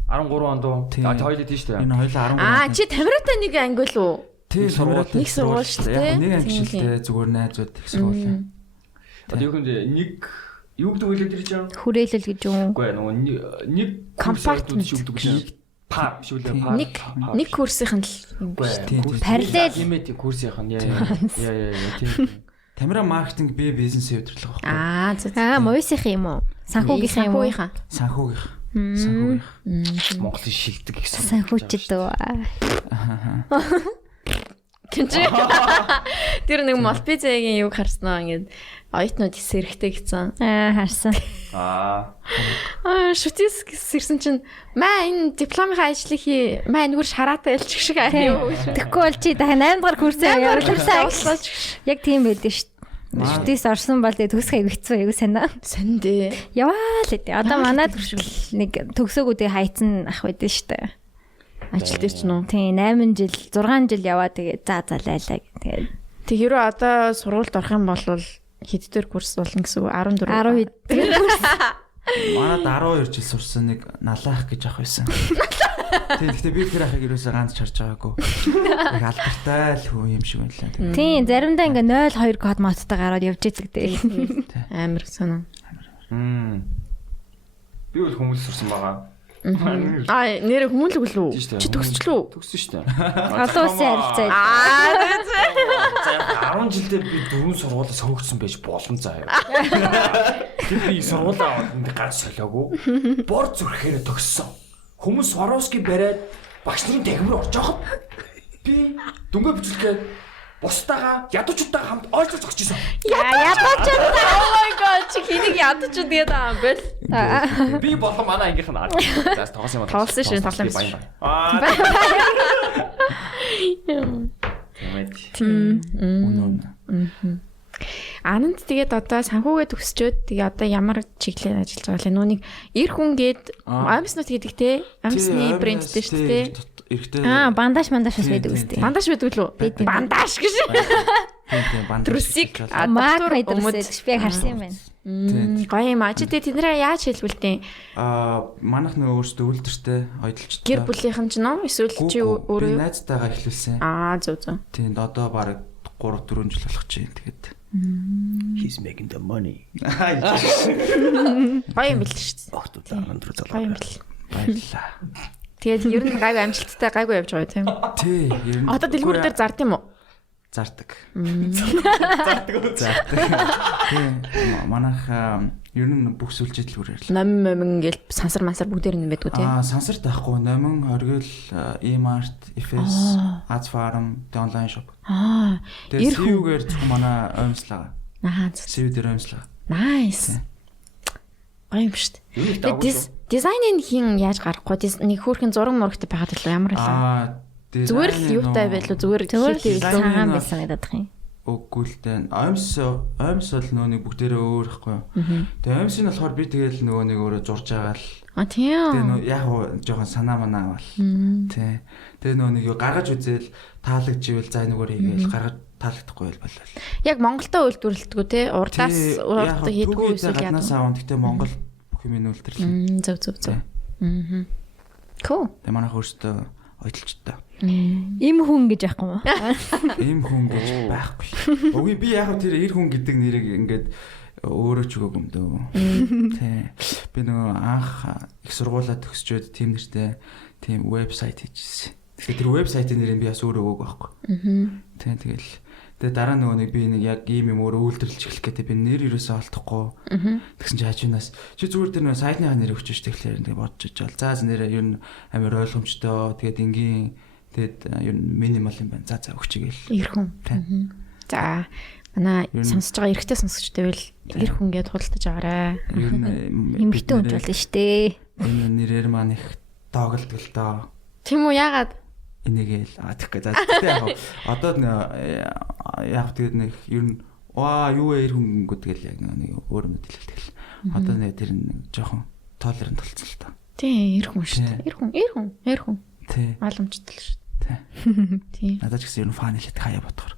13 онд уу? Хоёулаа тийм шүү дээ. Энэ хоёулаа 13. Чи Тамиратай нэг анги л үү? Тийм сургууль. Нэг сургууль шүү дээ. Нэг анги шүү дээ. Зүгээр найзууд их сургууль. Одоо юу гэдэг нэг юу гэдэг хэлээд ирж байгаа? Хүрээлэл гэж юм. Үгүй нөгөө нэг компартмент шүү гэдэг лээ. Пар шүү дээ. Нэг курсийнх нь л юм шүү. Параллел имэти курсийнх нь яа тийм. Тамира маркетинг би бизнес хэвдэрлэх байхгүй. Моёсийнх юм уу? Санхүүгийнх юм уу? Санхүүгийнх. Монголын шилдэг гэсэн. Санхүүчд үү. Тэр нэг Молпизагийн юг харснаа ингээд оюутнууд эсэрхтэй гэсэн. Харсан. Шүтээс гисэрсэн чинь маа энэ дипломын ажлыг хий. Маа нүгэр шараатай ялчих шиг аа. Тэгэхгүй бол чи дахин 8 дахь курсээ явуулсан. Яг тийм байдэн шүү. Шүтээс орсон бол тэгээ төгсгөө хэвцүү аягүй санаа. Сан дээ. Яваа л дээ. Одоо манай төршил нэг төгсөөгүүдээ хайцсан ах байдэн шүү дээ. Ажил дээр ч нөө. Тийм 8 жил 6 жил яваа тэгээ за лайлаа тэгээд. Тэг хэрүү одоо сургуульд орох юм бол хэддгээр курс болно гэсэн үг 14 12 дэх курс. Манайд 12 жил сурсан нэг налаах гэж ах байсан. Тэгэхдээ би тэр ахыг юусаа ганц харж байгаагүй. Их алдартай л хүү юм шиг байлаа. Тийм заримдаа ингээ 02 код модтой гараад явж идэг. Амар санаа. Би бол хүмүүс сурсан байгаа. Нэр хүмүүлэг лүү? Чи төгсчлөө? Төгссөн шүү дээ. Олон улсын харилцаа. 10 жилдээ би 4 сургуулиас хөөгдсөн байж болно заа. Тэр би сургуулаа аваад ганц солиогүй. Бор зүрхээр төгссөн. Хүмүүс Сваровски бариад багш нарын тагвар орж явахад би дүнгээ бичлэгээд бусдаагаа ядуучуудаа хамт ойлцож зогсчихсон. Ядуучуудаа. Oh my god чи хэнийг ядуучууд гэдэг юм бэл. Би болон манай ангийнх нь заас тоглосон юм байна. Тоглосон шин тоглосон юм. Ананд тэгээд одоо санхүүгээ төгсчөөд тэгээ одоо ямар чиглэлээр ажиллаж байгаа вэ? Нүуник эр хүн гээд Амснут гэдэг те. Амсны брэндтэй шүү дээ. Эрэгтэй. Бандаж бас байдаг үстэй. Бандаж байдаг лөө? Бандаж гэж. Тийм бандаж. Трусик маг мэдэрсэж би харсан юм байна. Гоё юм аа. Чи тэднэрээ яаж хэлбэлтэй? Манайх нөө өөрсдөө үйлдвэртэй ойдолчтой. Гэр бүлийнхэн ч нөө эсвэл чи өөрөө найзтайгаа эхлүүлсэн. Зөв. Тийм одоо баг 3-4 жил болох чинь тэгээд He's making the money. Гоё юм бэл шүү дээ. Охтуудаа өндөр залуу. Гоё юм бэл. баярлаа. Тэгээд ер нь гайгүй амжилттай гайгүй явж байгаа тийм. Тий, ер нь. Одоо дэлгүүр дээр зард юм уу? зардаг. Зардаг. Тийм. Манайх ер нь бүх сүлжээдлүүрээр л. Номин ингээл сансар мансар бүгдээр нь байдгүй тий. Сансар таахгүй номин оргил Emart, Efes, Azfarm, онлайн шоп. Тэгээд CU-гээр зөвхөн манай оймслаа. CU дээр оймслаа. Nice. Гоё юм шүү дээ. Дизайныг хин яаж гаргахгүй нэг хөөрхөн зураг мурагтай байгаад л ямар вэ? Зүгээр л юутай байлуу зүгээр цагаан байсан гэдэг юм. Үгүй л дээ. Оймс бол нөөник бүгдээрээ өөр ихгүй юу. Тэгээ оймс нь болохоор би тэгэл нөгөө нэг өөрөө зурж байгаа л. Тийм. Тэгээ яг жоохон санаа манаа бол. Тий. Тэгээ нөгөө нэг юу гаргаж үзэл таалагдчихвэл за нүгээр хийгээл гаргаж таалагдахгүй боллоо. Яг Монголдоо үйлдвэрлэдэг тий. Урдаас хийдгүү эсвэл яа. Гаднаас аав гэхдээ Монгол бүх юм үйлдвэрлэв. Зөв. Cool. Тэгээ манайх өөртөө ойдолчтой. Им хүн гэж яахгүй юу? Им хүн гэж байхгүй. Үгүй би яг тэр эр хүн гэдэг нэрийг ингээд өөрөө ч өгөөг юм дөө. Тий. Би нөгөө анх их сургуулаа төгсчөөд тийм нэртэй тийм вебсайт хийжсэн. Тэгэхээр тэр вебсайтын нэрийг би бас өөрөө өгөөг байхгүй. Тий тэгэл. Тэгээ дараа нөгөө нэг би нэг яг ийм юм өөрөө үйлдвэрлэж эхлэх гэдэг би нэр ерөөсөө олдохгүй. Тэгсэн чи хажуунаас чи зүгээр тэр нөгөө сайтныхаа нэрийг өчөж тэгэхээр нэг бодож ичээл. За нэрээ ер нь амар ойлгомжтой. Тэгээд энгийн тэгээд ер нь минимал юм байна. За өгчөгээл. Эр хүн. За манай сонсож байгаа эрэгтэй сонсогчтой байл эр хүн гэдээ худалдаж аваарай. Ер нь эмэгтэй хүн болно шүү дээ. Энэ нэрээр маань их доголдог л доо. Тийм үү яагаад? Энийгээл тэгэхгүй за тэгтээ яг одоо яг тэгээд нэг ер нь юу эр хүн гэдэг яг нэг өөр юм хэлэлдэг л. Одоо нэг тэр нэг жоохон толерант болсон л та. Тийм эр хүн шүү дээ. Эр хүн. Тий. Боломжтой л шүү. Тийм. Надад ч гэсэн ер нь фан хэлээд хаяа бодохоор.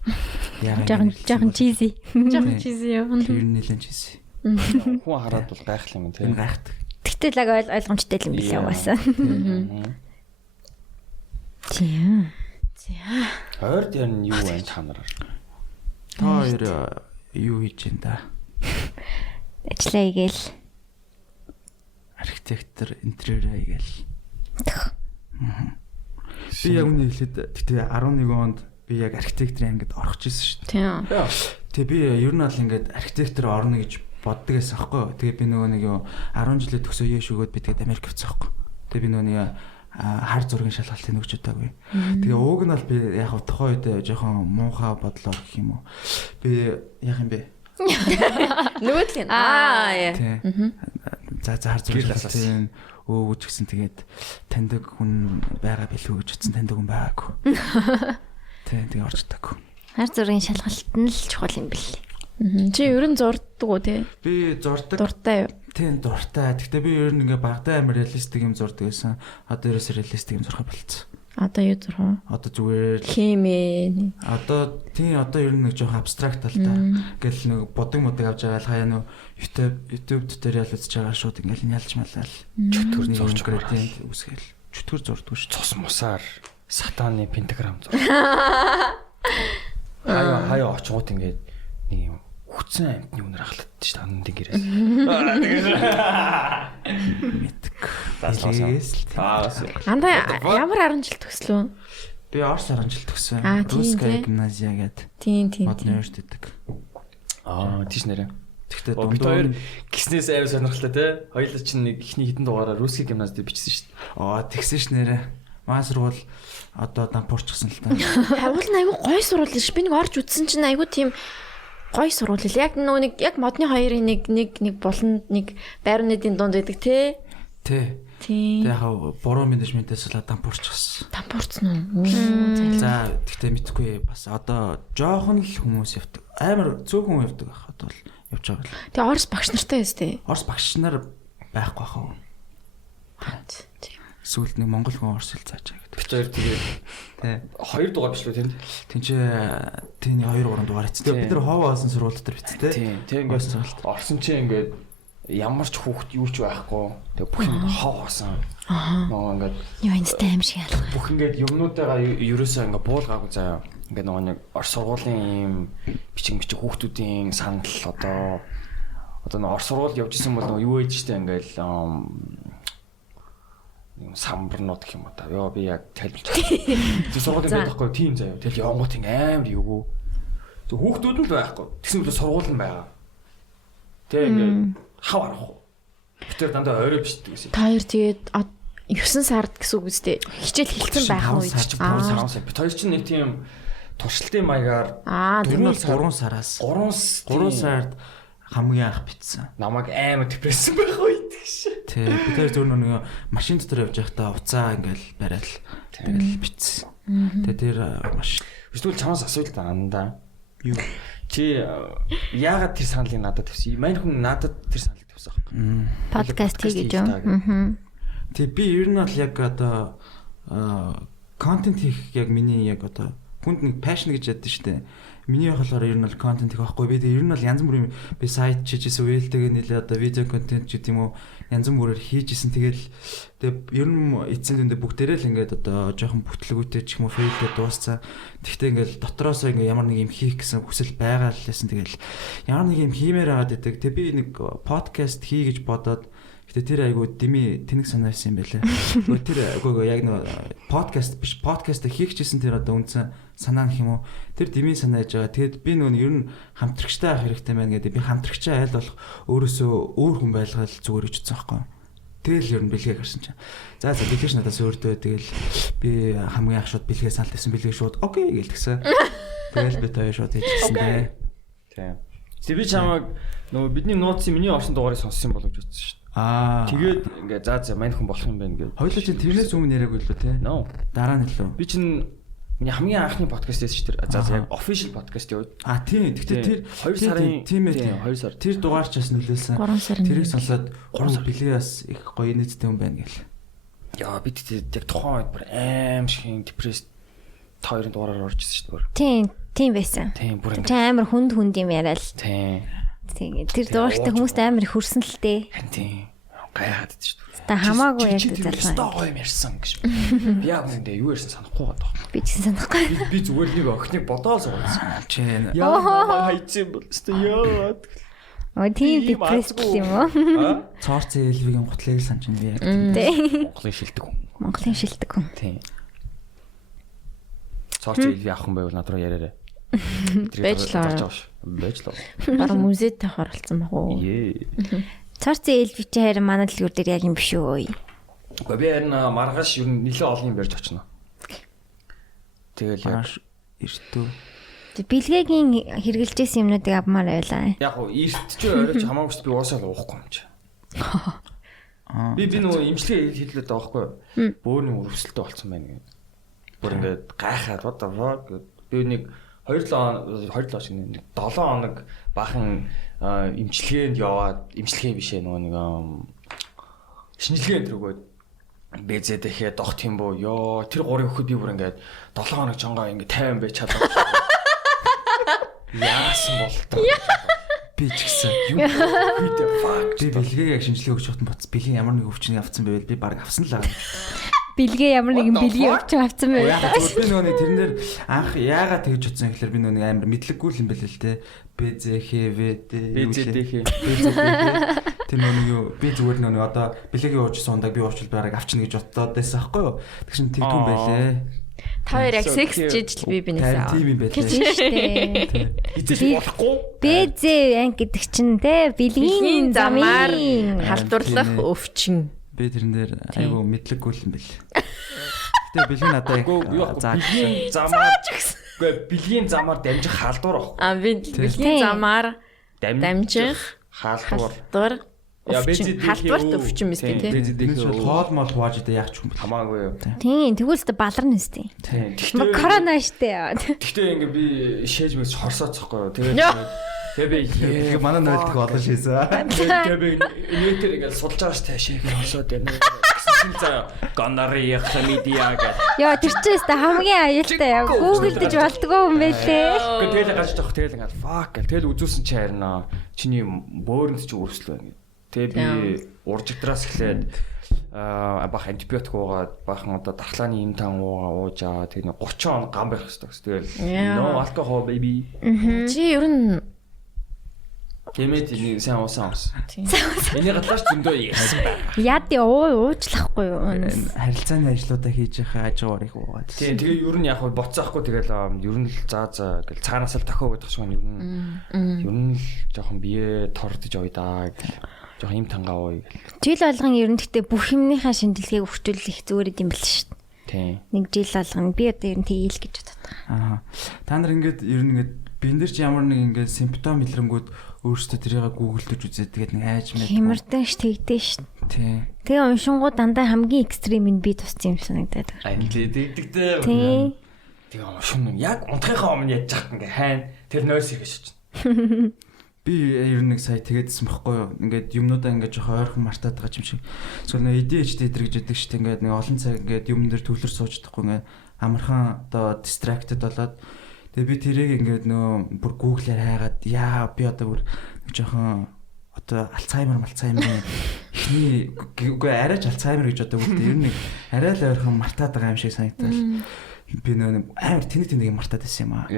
Жаахан cheesy. Жаахан cheesy яа. Ер нь нэлээд cheesy. Хүн хараад бол гайхал юм тийм. Гайхдаг. Тэгтэл яг ойлгомжтой юм билээ угаасаа. Тийм. Ойрд яар нь юу вэ та нараар? Та хоёр юу хийж энэ да? Ажиллаа игээл. Архитектор, интерьер хийгээл. Би яг үнэ хэлээд тэгтээ 11 онд би яг архитекторын ангид орох гэсэн шүү дээ. Тийм. Тэгээ би ер нь бол ингээд архитектор орно гэж боддог байсан аахгүй юу. Тэгээ би нөгөө нэг юу 10 жилээ төгсөөе шүүгээд би тэгээд Америк явцсан аахгүй. Тэгээ би нөгөө нэг хар зургийн шалгалтыг нөгч удаагүй. Тэгээ ууг нь бол би яг тухайн үед жоохон муухай бодлоо гэх юм уу. Би яг юм бэ? Нөгөөдлийн яа. За хар зургийн шалгалтын өөж гисэн тэгээд таньдаг хүн байгаа билүү гэж утсан таньдаг хүн байгаагүй. Тэгээ орж таагүй. Хар зургийн шалгалт нь л чухал юм бэл. Чи ер нь зурдаг уу те? Би зурдаг. Дуртай юу? Тийм дуртай. Гэхдээ би ер нь ингээ багадаа амар реалистик юм зурдаг байсан. Одоо ерөөсөө реалистик юм зурхаа болцсон. Одоо юу зурх вэ? Одоо зүгээр химээ. Одоо ер нь нэг жоохон абстракт л та. Ингээл нэг бодог авч байгаа л хаяа нөө YouTube туториал үзэж байгаа шууд ингээл ялж малаал. Чөтгөр зурж градиент үсгээл. Чөтгөр зурдаг ш. Цус мусаар сатаны пентаграм зурж. Хаяа очгоот ингээд нэг юм хүчсэн амтны үнээр ахлаад ш та андын гэрээс. Мэдг. Андаа ямар 10 жил төгслөө? Би Орос 10 жил төгсөн. Русская гимназия гэдэг. Тийм. Модны университет. Тийш нэрэ. Тэгтээ бид хоёр гиснээс аяа сонирхолтой те. Хоёулаа чинь нэг ихний хитэн дугаараар русский гимназид бичсэн шүү дээ. Тэгсэн ш нэрэ. Маа сургууль одоо дампуурчихсан л та. Хавуул нь айгүй гой сургууль ш. Би нэг орж үзсэн чинь айгүй тийм гой сургууль л яг нэг яг модны хоёрын нэг болонд нэг байрнуудын дунд байдаг те. Тийм. Яг буруу менежментээс л дампуурчихсан. Дампуурсан уу? За тэгтээ мэдхгүй бас одоо жоохон л хүмүүс явдаг. Амар зөв хүн явдаг байх одоо л явж байгаа л. Тэгээ Орос багш нартай байс тээ. Орос багш нар байхгүй хаа. Сүүлд нэг монгол хүн Орос хэл зааж байгаа гэдэг. Бид хоёр тэгээд хоёр дугаар бичлээ тэнд. Тинчээ тэний 2 3 дугаар эцтэй. Бид нар хов оосон сургууль дээр бичсэн тийм. Тэг ингээд орсон чинь ингээд ямар ч хүүхэд юу ч байхгүй. Тэг бүх юм хов оосон. Нөгөө ингээд юу энэтэй аим шиг ялгаа. Бүх ингээд юмнуудаа ерөөсөө ингээд буулгаагүй заяа. Ингээд нөгөө нэг Орос сургуулийн ийм бичиг хүүхдүүдийн санал одоо нөгөө Орос сургууль явж исэн бол нөгөө юу ээж штэ ингээд самбарнууд гэх юм уу та. Яа би яг тайлбарч. Тэг сургуулийн байдаг байхгүй тийм заяа. Тэгэл явгууд ин амар юугүй. Хүүхдүүд нь л байхгүй. Тэгсэн мэт сургууль нь байгаа. Тэг ингээд хав арахгүй. Тэр дандаа орой бичдэг гэсэн. Та хоёр тэгээд 9 сард гэсэн үг үстэй. Хичээл хэлсэн байх үед. Бид хоёр чинь нэг тийм туршилтын маягаар 3 сараас 3 сард хамгийн анх битсэн. Намайг амар депрессэн байх үед гэж. Тий, бид хоёр зөв нэг машин дотор явж байхдаа уцаа ингээл барайл. Тэгэл битсэн. Тэгээ тэр маш Эсвэл чамаас асуулт байна. Юу? Чи яагаад тэр саналыг надад тавьсан? Мань хүн надад тэр саналыг тавьсан юм. Подкаст хийж юм. Тэг би ер нь бол яг одоо контент хийх яг миний яг одоо хүнд нэг пашн гэж яддаг шүү дээ. Миний болохоор ер нь бол контент хийх байхгүй. Би ер нь бол янз бүрийн би сайт чижсэн үеэлтэйг нэлээ одоо видео контент ч гэдэм үү янз бүрээр хийжсэн. Тэгэл ер нь эцсийн дүндээ бүгдээрээ л ингээд одоо жоохон бүтлгүүтэй ч юм уу фейлдээ дууссан. Тэгтээ ингээд дотроосоо ингээд ямар нэг юм хийх гэсэн хүсэл байгаа л лсэн. Тэгэл ямар нэг юм хиймээр байгаад идэг. Тэг би нэг подкаст хий гэж бодоод гэтээ тэр айгуу дими тэнэг санаасан юм байлаа. Тэр айгуу яг нэг подкаст биш подкаст хийчихсэн тэр одоо үндсэн санаа нэх юм уу. Тэр дими санааж байгаа. Тэгэд би нөгөө ер нь хамтрагчтай авах хэрэгтэй байна гэдэг. Би хамтрагчаа айл болох өөрөөсөө өөр хүн байлгал зүгээр гэж утсан байхгүй. Тэгэл ер нь бэлгээ гарсан чинь. За бэлгэж надаас өөртөө тэгэл би хамгийн анх шууд бэлгээ санал тавьсан бэлгээ шууд окей гэлтгсэн. Тэгэл би таа шууд хийчихсэн дээ. Тийм. Тэг би чамайг нөгөө бидний нууцын миний орсон дугаарыг сонссон болов гэж утсан шүү дээ. Тэгээд ингээ за мань хүн болох юм байна гэдэг. Хоёулаа чинь тэрнээс өмнө яриаг үлээ те. Дараа нь лөө. Би чинь миний хамгийн анхны подкаст байсан шүү дээ. За яг official podcast яваад. Тийм. Гэхдээ тэр 2 сарын тийм ээ 2 сар. Тэр дугаар ч бас нөлөөлсөн. Тэрийг сонсоод 3 сар бэлгээ бас их гоё нийттэй юм байна гэл. Яа бид яг тухайн үед бүр аим шиг депресс та хоёрын дугаараар орж ирсэн шүү Тийм дээ. байсан. Тийм бүр амар хүнд юм яриа л. Тийм. Тэр дугаартай хүмүүст амар их хүрсэн л дээ. Тийм. Гайхаад идэж шүү дээ. Та хамаагүй ярьдаг залгаа. Стогоо юм ярьсан гэж. Яг үндэ юу ярьсан санахгүй байна. Би ч санахгүй. Би зүгээр нэг охиныг бодоол суусан. Чи яа хайцсан бол яа. Тийм депресстэй юм уу? Цорц элвигийн гутлыг л санаж би яг. Монголын шилдэг хүн. Монголын шилдэг хүн. Тийм. Цорц элви авах юм байвал над руу яриарай. Бэжлээ. Баруун музейд тавхаар болсон баг уу? Цорцын элви чи харин манай дэлгүүр дээр яг юм биш үү? Гэхдээ би харин маргааш ер нь нэлээд олон юм барьж очно. Тэгэл яг эртөө бэлгээгийн хэрэгжилжсэн юмнуудыг авмаар байлаа. Яг уу эрт ч оройч хамаагүй би уусаал уухгүй юм чи. Би нөгөө имчилгээ хийлээд байгаа байхгүй юу? Бөөрийн өрөвсөлтөй болцсон байна гэдэг. Бүр ингээд гайхаад what the fuck гэд би нэг 2 7 хоног бахан имчилгээнд яваад имчилгээ бишээ нөгөө нэг шинжилгээ төргөөд БЗ дэхээ дохт юм боо ёо тэр 3 хөхөд би бүр ингээд 7 хоног жонгаа ингээд 50 байж чадсан. Яасан болтой. би ч гэсэн юу би бэлгээ яг шинжилгээ өгч хатан боц бэлгийн ямар нэг өвчнийг авсан байвал би баг авсан л аа. Бэлгээ ямар нэгэн бэлгийн өвч авсан байвал. Би нөгөө тэрэн дээр анх яагаад тэгж утсан гэхээр би нөгөө амар мэдлэггүй юм байл л те. БЗХВД тэр нөгөө юу би зүгээр нөгөө одоо бэлгийн уучсан ундаг би уучвал байгааг авчна гэж бодоод байсан аахгүй юу. Тэгшин тэгдүүн байлээ. Та хоёр яг секс жижил би бинээсээ. Тийм юм байлээ. Тийм шүү дээ. Эцэж болохгүй. БЗ анги гэдэг чинь те бэлгийн замаар халдварлах өвчин. Би тэрэн дээр айгу мэдлэггүй юм бэл. Гэтэ бэлгийн надаа их бэлгийн замаар үгүй бэлгийн замаар дамжих халдвар ах. Бэлгийн замаар дамжих халдвар. Халдварт өвчин мэт тийм. Хоол мол хувааж идэ яах ч юм бэл. Хамаагүй юу. Тийм тэгвэл тэ баларна өстэй. Тийм. Корона штэ. Гэхдээ ингээ би шээж мэгс хорсооцохгүй юу. Тэгээ би манай нойлдох олон шээсэн. Тэгээ би нэтэр ингээ судалж байгаа ш таашаа хорсоод байна. Гэсэн заа гонория хламидиа гэх. Яа тэр чинь өстэй хамгийн аюултай яг гуглдж болдгоо юм байлээ. Тэгэл гарч явах тэгэл ингээ fuck гэл тэгэл үзүүлсэн чи харина. Чиний бөөрөнд чи өрсөл байна. Тэгээ би уржигдраас эхлээд бах антибиотик уугаад бахан одоо дархлааны юм тан уужаа тэгээ 30 он гам байх хэрэгтэй. Тэгэл no alcohol baby. Чи ер нь Гэмэд нэг сайн уусан. Энийг гадлаач зөндөө ярьсан байна. Яд уучлахгүй юу? Харилцааны ажлуудаа хийж байхаа ажгаар их уугаад. Тийм тэгээ ер нь яг боцсохгүй тэгэл ер нь л заа гэл цаанаас л тохио гэдэг шиг ер нь л жоохон бие тордож ой даа гэл жоохон юм тангаа ой гэл. Жил болгон ер нь гэхдээ бүх юмныхаа шинжилгээг өгчүүлэх зүгээр юм бэл шүү дээ. Тийм. Нэг жил болгон би одоо ер нь хийл гэж боддог. Та нар ингээд ер нь ингээд биндэрч ямар нэг ингээд симптом илрэнгүүд өөрсдөө тэрийг гуглдж үзээд тэгээд нэг айж мэд. Хямардан ш тэгдэж ш. Тий. Тэгээ уншингууд дандаа хамгийн экстрим нь би туссан юм санагдаад байна. Ань тэгдэгтэй. Тий. Тэгээ уншин яг унтахынхаа өмнө яаж яах ингээ хайн тэр нойс их шиж. Би ер нь нэг сая тэгээдсэн байхгүй юу? Ингээд юмнуудаа ингээд жоох ойрхон мартаад байгаа юм шиг. Эсвэл нэг ADHD гэж яддаг шүү дээ. Ингээд нэг олон цаг ингээд юм дээр төвлөр сууждахгүй ингээд амархан одоо distracted болоод тэгээ би тэрийг ингээд нөө бүр Google-аар хайгаад яа би одоо бүр нэг жоохон одоо Alzheimer ихний үгүй арайч Alzheimer гэж одоо бүгд ер нь арай л ойрхон мартаад байгаа юм шиг санагдав. Би нөө амар тэнэг юм мартаад байсан юм аа.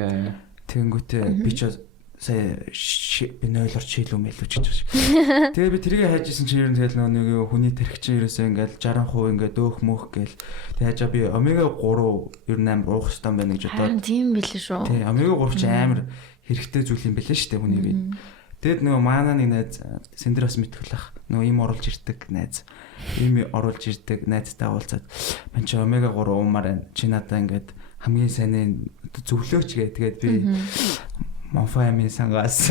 Тэгэнгүүтээ би ч сая би нойлор чийлүү мэлүү гэж байна. Тэгээ би тэрийг хайжсэн чинь ер нь тэгэл нэг хүний тархич ерөөсөө ингээл 60% ингээд дөөх мөх гээл тэгэж би омега 3 ер нь амар уух хэрэгтэй байна гэж бодоод. Тийм билээ шүү. Тий, омега 3 чи амар хэрэгтэй зүйл юм билээ шүү дээ хүний бие. Тэгэд нөгөө маана нэг найз Синдерос мэдхүүлэх нөгөө им оруулж ирдэг найз. Им оруулж ирдэг найзтай уулзаад мань чи омега 3 уумаар байна. Чи надаа ингээд хамгийн сайн зөвлөөч гээ. Тэгээд би Монфаймын сангаас.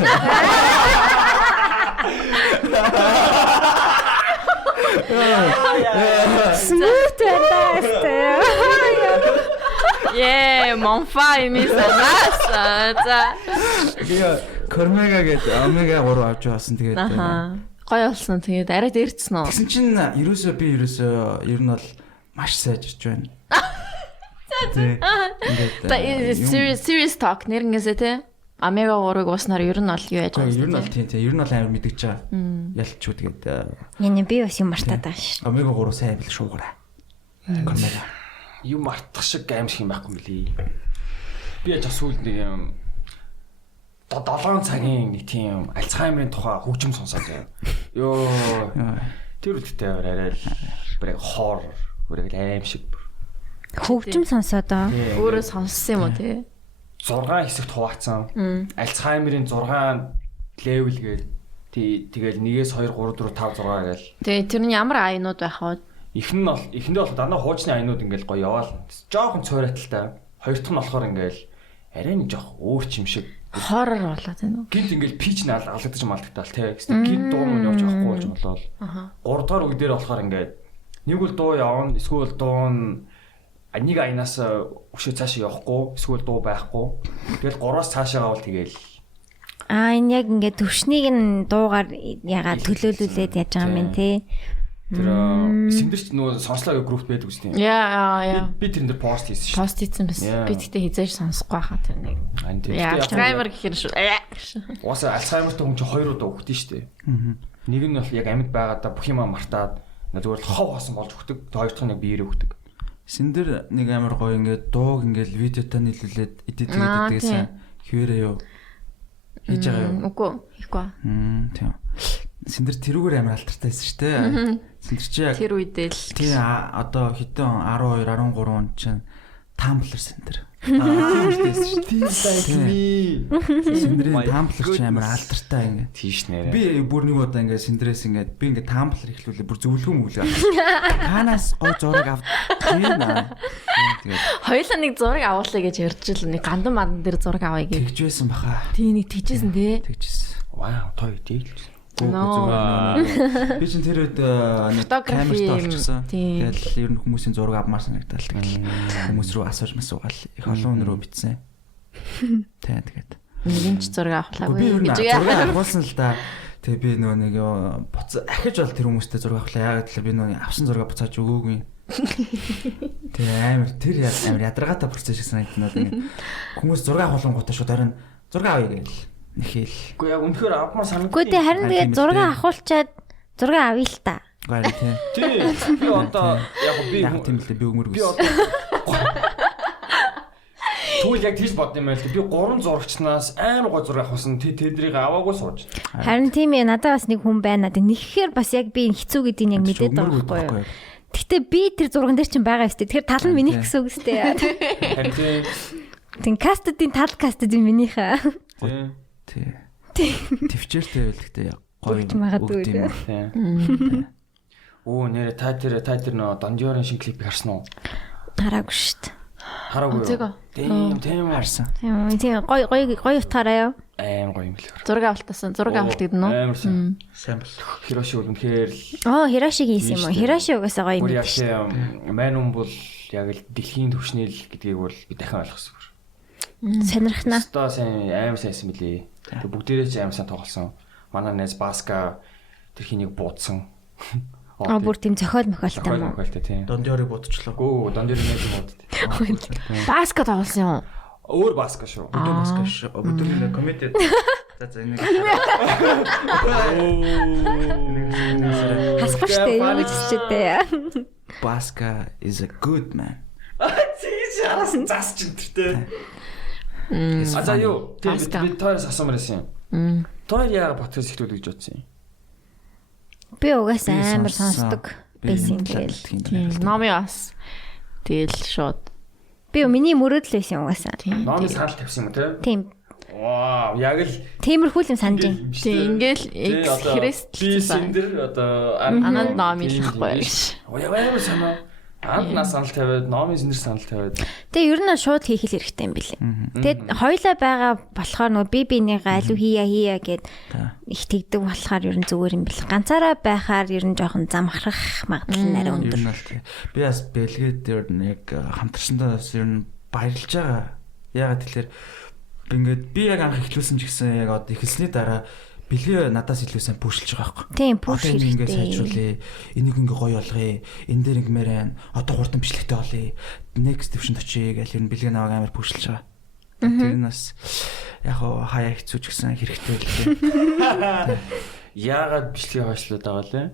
Smooth fantastic. Монфаймын сангаас. За. Тэгээ Кормега гэдэг омега 3 авч явсан тэгээд. Гоё болсон. Тэгээд арай дээрцсэн үү? Тэгсэн чинь ерөөсөө ер нь бол маш сайжирч байна. Тэгээд serious talk нэрнгээсээ те. Омега 3-ыг ууснаар ер нь бол юу яаж байгаа юм бэ? Ер нь бол тийм ер нь бол амар мэдгэж байгаа. Ялчгүй тэгээд. Яна би бас юм мартаад байгаа ш. Омега 3 сайн бил шуугаарай. Кормега. Юм мартах шиг аимшиг юм байхгүй мөлий. Би яаж асуулт нэг юм 7 цагийн нэг тийм Альцхаймерын тухай хөгжим сонсоод байна. Йоо. Тэр үедээ арай л бүр хоор бүр аимшиг. Хөгжим сонсоод аа. Өөрөө сонссон юм уу те? 6 хэсэгт хуваацсан. Альцхаймерын 6 левел гээл тэгэл 1-ээс 2 3 4 5 6 гээл. Тэгээ тэр нь ямар айнууд байх вэ? Эхэндээ бол дандаа хуучны айнууд ингээл гоё яваал. Жохон цойроталтай. Хоёр дахь нь болохоор ингээл арай нэг жоох өөр юм шиг хоррор болоод байна уу? Гинт ингээл пич алдагдаж малтагдтал тий. Гинт дуу мөн явж авахгүй болж болоод. 3 дахь үг дээр болохоор ингээд нэг бол дуу явна, эсвэл дуу нь нэг аянаас өшөө цаашаа явахгүй, эсвэл дуу байхгүй. Тэгэл 3-аас цаашаа гавал тэгэл. Энэ яг ингээд төвшнийг нь дуугаар ягаад төлөөлүүлээд яаж байгаа юм те. Тэр Синдерч нөгөө сонслоо групп байдаг үстэй. Яа. Би тэрэн дээр пост хийсэн шүү. Пост хийсэн бас. Би тэгтээ хизээж сонсохгүй хаа тэр нэг. Альцхаймер гэх юм шүү. Уусаа Альцхаймертай хүн чинь 2 удаа өгдөн шүү дээ. Нэг нь бол яг амьд байгаадаа бүх юм мартаад зүгээр л хов хоосон болж өгдөг. Хоёр дахь нь биеэр өгдөг. Синдер нэг амар гоё ингээд дууг ингээд видеотаа нийлүүлээд эдит хийдэгсэн хിവэрээ юу хийж байгаа юу? Үгүй хийхгүй. Тийм. Синдер тэрүүгээр амар алтартай байсан шүү дээ. Синдер чи яг тэр үедээ л тий одоо хэдэн 12 13 он чинь Tumblr Синдер. Тийм үстэйсэн шүү. Тийм сайкми. Синдерийн Tumblr ч амар алтартай ингээд. Тийш нэрэ. Би бүр нэг удаа ингээд Синдерээс ингээд би ингээд Tumblr ихлүүлээ бүр зөвлөгөө мөглөө. Танаас гой зураг авт. Тэгээд хоёулаа нэг зураг авуулъя гэж ярьж л нэг гандан мандан дээр зураг авъя гэж. тэгж байсан баха. Тий нэг тэгжсэн тий. Тэгжсэн. Вау, той дийлж. Би чинь тэр үед камерт орчихсон. Тэгэл ер нь хүмүүсийн зураг авмаар санагдал. Хүмүүс рүү асууж масуугаал их олон хүн рүү битсэн. Тэгээд нэгэн ч зураг авахлаагүй гэж зураг авуулсан л да. Тэгээ би нөгөө нэг ахиж бол тэр хүмүүстэй зураг авахлаа. Яагаад гэвэл би нөгөө авсан зураг буцааж өгөөгүй. Тэгээ амар ядаргаатай процесс шиг санагдаад ингээд хүмүүс зураг авахлангуудаа шууд харин зураг авъя гээл. Нэхэл. Уу яг үнэхээр авмаар санагдав. Үгүй дээ харин тэгээд зураг авахулчаад зураг авъя л та. Гайр тий. Тий. Би одоо яг би тийм л би өгмөргүй. Би одоо Сүүл яг тийж бодсон юм байл. Би 3 зурагчнаас амар гой зураг авахсан. Тэдрийг аваагүй сууж. Харин тийм ээ, надад бас нэг хүн байна. Нэххээр бас яг би хэцүү гэдгийг яг мэдээд байгаа байхгүй юу? Гэтэ би тэр зурган дээр чинь байгаа өстэй. Тэгэхээр тал нь минийх гэсэн үг өстэй. Харин тийм кастдын тал кастдын минийхээ. Тий. Твчээртэй байл гэхдээ гоё магадгүй. Оо нэрэ та тэр нөө Дондиорын шинэ клипийг харсан уу? Хараагүй шүү дээ. Хараагүй. Тийм харсан. Тийм гоё утгаараа юу? Аим гоё юм лээ. Зураг авалтасан. Зураг авалт гэдэг нь үү? Амар сайн бол. Хироши үнэхээр Хирошигийн хийсэн юм уу? Хироши угаасаа гоё юм байна шүү дээ. Мань хүн бол яг л дэлхийн төвшнөл гэдгийг бол би дахин ойлгосон бүр. Сонирхнаа. Өстой сайн амар сайнсан билий. Бүгдээрээ ч амар сайн тоглосон. Манай найз Баска тэр хийнийг буудсан. Бүр тийм зохиол мохиолтой юм уу? Тийм. Дондиорыг бодчихлоо. Гүү, Дондиорыг найз буудд. Баска тоглосон юм уу? Өөр Баска шүү. Баска шүү. Өдөрний комеди. За энийг. Хасах штэ юу гэж хэлчихтэй. Баска is a good man. Тэгж харасан зас ч энэ. За юу? Би тооёроос асуумаар байсан юм. Тоор яагаад подкаст ихлүүлэх гэж бодсон юм? Би угаасаа амар сонсдог байсан тэгэл. Номи бас тэгэл шууд. Би миний мөрөөдөл байсан угаасаа. Номи санал тавьсан юм те? Тийм. Вау, яг л тиймэрхүү юм санаж байна. Тийм ингээл би синдэр одоо ананд номи лхгүй гэж. Яагаад санаа? Аннаас санал тавиад, номи синдэр санал тавиад. Тэгээ ер нь шууд хийх хэрэгтэй юм билээ. Тэгээд хоёлаа байгаа болохоор нөгөө би бинийгаа алуу хийя гэд их тэгдэг болохоор ер нь зүгээр юм бэл. Ганцаараа байхаар ер нь жоохон замхрах магадлал нарай өндөр. Би бас бэлгээд ер нь яг хамтарсандаа бас ер нь баярлж байгаа. Яагаад тэгэхээр би яг анх эхлүүлсэн ч гэсэн яг одоо эхэлсний дараа бэлгээ надаас илүү сайн пүүшилж байгаа байхгүй. Тийм, пүүш хэрэгтэй. Ингээд сайжруулъя. Энийг ингээ гоё болгоё. Энэ дээр ингэмээр байна. Одоо хурдан бичлэгтэй болъё. Next division очие гэж ер нь бэлгээ наваг амар пүүшилж байгаа. Тэр нь бас яг хаяа хэцүү ч гэсэн хэрэгтэй байлээ. Яагаад бичлэгээ хойшлоод байгаа лээ?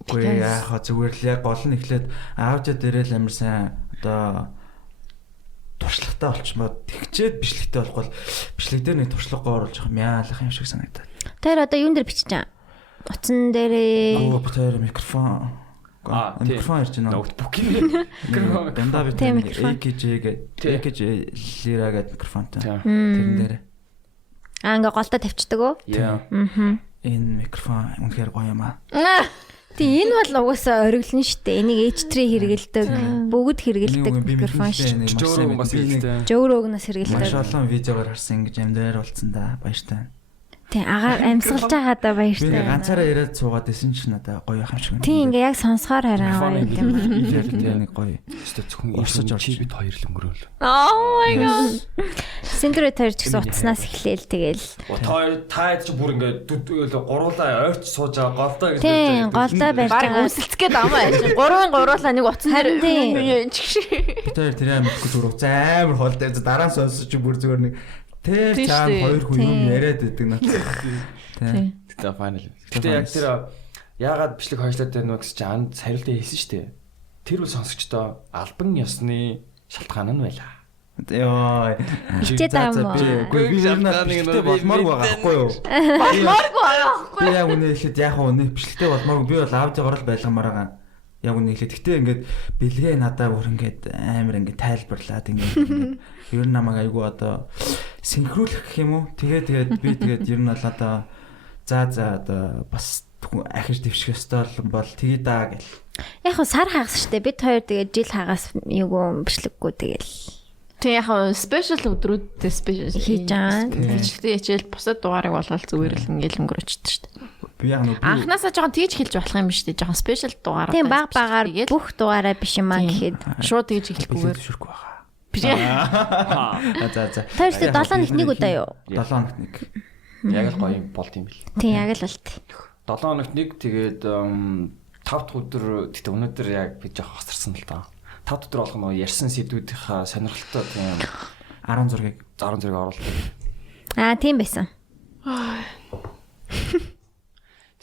Үгүй яг зүгээр л яг гол нь эхлээд аавчаа дээрээ л амар сайн одоо туршлагатай болчмод тэгчээд бичлэгтэй болохгүй бичлэг дээр нэг туршлагагүй оруулж байгаа мяалах юм шиг санагдаад. Тэр одоо юун дээр бичиж байгаа? Утсан дээрээ тэр микрофон. Микрофон ирж байна. Ноутбукийн микрофон. Дандаа бид AKG лира гэдэг микрофонтой. Тэрэн дээр. Ингээ голтой тавьчихдаг уу? Энэ микрофон үнэхээр гоё юм аа. Тий, энэ бол угаасаа ориглон штэ. Энийг H3 хэрэгэлдэг, бүгд хэрэгэлдэг микрофон шүү. Жөөрөө бас хэрэгэлдэг. Жөөрөөг нас хэрэгэлдэг. Маш олон видеогоор харсан ингэж амдаар болцсон да. Баяртай. Тий, агаар амьсгалж байгаа да баяртай. Би ганцаараа яриад суугаад исэн ч надаа гоё юм шиг. Тий, ингээ яг сонсохоор хараа гоё юм. Нэг гоё. Зөвхөн орсож орж бид хоёр л өнгөрөөл. Oh my god. Синдрэ тойр ч гэсэн утаснаас эхлээл тэгэл. Та ч бүр ингээ гуруулаа ойрч сууж байгаа голдоо гэж. Тий, голдоо барьж байгаа. Өмсөлцгээд амаа яж. Гурван гуруулаа нэг утсан дээр. Тэр амархгүй зүр уцаа амар хол дээр дараа нь сонсож бүр зүгээр нэг тэр цаан хоёр хүн юм яриад байдаг надад. Тий. Тэгээ final. Гэтэ яг тэр яагаад бичлэг хойшлоод байна вэ гэж анд хариултаа хэлсэн шүү дээ. Тэр үл сонсогчдоо албан ёсны шалтгаан нь байлаа. Йоо. Хичээд аамаа. Би шалтгааныг болмооргүй байгаа байхгүй юу? Болмооргүй байгаа байхгүй. Би яг үнэ хэлэхэд яг үнэ бичлэгтэй болмооргүй. Би бол аудиогоор л байлгамаар байгаа. Яг үнэ хэлэхэд гэтээ ингээд бэлгээ надаа бүр ингээд амар ингээд тайлбарлаад ингээд ер нь намайг айгу одоо синхруулах гэх юм уу? Тэгээд би ер нь бол одоо за одоо бас ахиж дэвших ёстой бол тгий даа гэл. Яг нь сар хагас штэ бид хоёр тэгээд жил хагас юугүй бичлэггүй тэгэл. Тэг яг спешиал өдрүүдэд спешиал хийж байгаа. Бичлэгтэй хичээл бусад дугаарыг болол зүгээр л ингээл өнгөрөөчдөг штэ. Би яг нэг анхнаасаа жоохон тэгж хэлж болох юм биш үү? Жоохон спешиал дугаар. Тийм багаар бүх дугаараа биш юм аа гэхэд шууд тэгж хэлэхгүйгээр зөвшөөрөхгүй байгаа. За. Тэр 7 хоногт нэг удаа юу? 7 хоногт нэг. Яг л гоё болт юм бэл. Тийм яг л болт. 7 хоногт нэг тэгээд 5 дахь өдөр тэгтээ өнөөдөр яг би жоох хосарсан л даа. 5 өдөр болгоно ярьсан сэдвүүдийнхаа сонирхолтой тийм 16-ыг оруулах. Тийм байсан.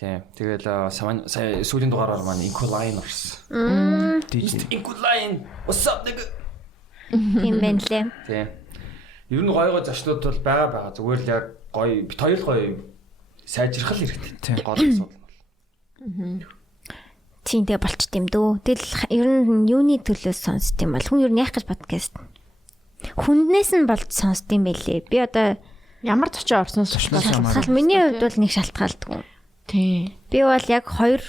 Тийм. Тэгэл сая сүүлийн дугаараар маань Incoline орсон. Incoline. What's up nigga? Тийм байна лээ. Тийм. Ер нь гоё зочнууд бол байгаа. Зүгээр л яг гоё бит хоёр л гоё сайжрах л хэрэгтэй. Тийм. Гол асуудал бол. Тийм тэгээ болчт юм дөө. Тэгэл ер нь юуны төлөөс сонсд юм бол хүн ер нь яах гэж подкаст. Хүнднээс нь болж сонсд юм байлээ. Би одоо Ямар зочин орсон шалтгаал миний хувьд бол нэг шалтгаалдгүй. Тийм. Би бол яг 2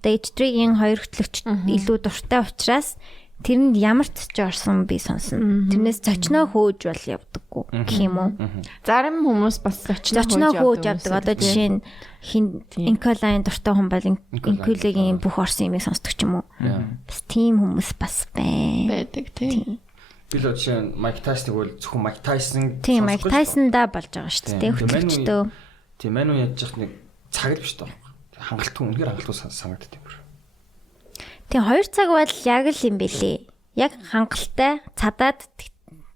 H3-ийн 2 хөтлөгч илүү дуртай учраас тэрэнд ямар ч зочин орсон би сонсно. Тэрнээс зочноо хөөж бол явдаггүй гэх юм уу. Зарим хүмүүс бас Зочноо хөөж явдаг. Одоо жишээ нь Инколайн дуртай хүн бол Инколигийн бүх орсон юмыг сонсдог ч юм уу. Бас тийм хүмүүс бас байдаг тийм. Би л жишээ нь Майк Тайсон гэвэл зөвхөн Майк Тайсон. Тийм Майк Тайсондаа болж байгаа шүү дээ. Хөтлөгчдөө. Тийм мань яаж яах нэг цаг л биш тоо. Хангалтгүй үнээр хангалтгүй санагддаг юм. Тийм 2 цаг бол яг л юм бэлээ. Яг хангалттай цадаад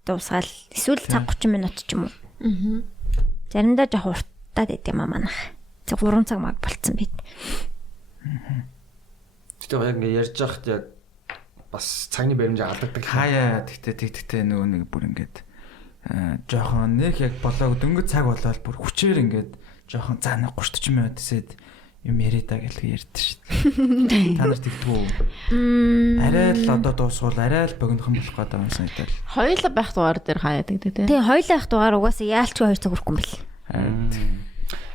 дуусгаал эсвэл цаг 30 минут ч юм уу. Заримдаа жоох урттаад байд юм аа манайх. 3 цаг маг болцсон байт. Тэгтээ яг ингэ ярьж байхад яг бас цагны баримжаа алдагддаг. Хаяа тэгтээ нөгөө нэг бүр ингээд жоохон нэг яг болоог дөнгөж цаг болоод бүр хүчээр ингээд жоохон за нэг 30 минут эсээд юм яриа даа гэлгүй ярьдээ шүү дээ. Та нар тэгтгүү. Арай л одоо дуусвал арай л богинох юм болох гэдэг юм санагдал. Хоёулаа байх дугаар дээр хаяадаг тийм. Тийм хоёулаа байх дугаар угаасаа яалчгүй 2 цаг хүрэхгүй юм бэл.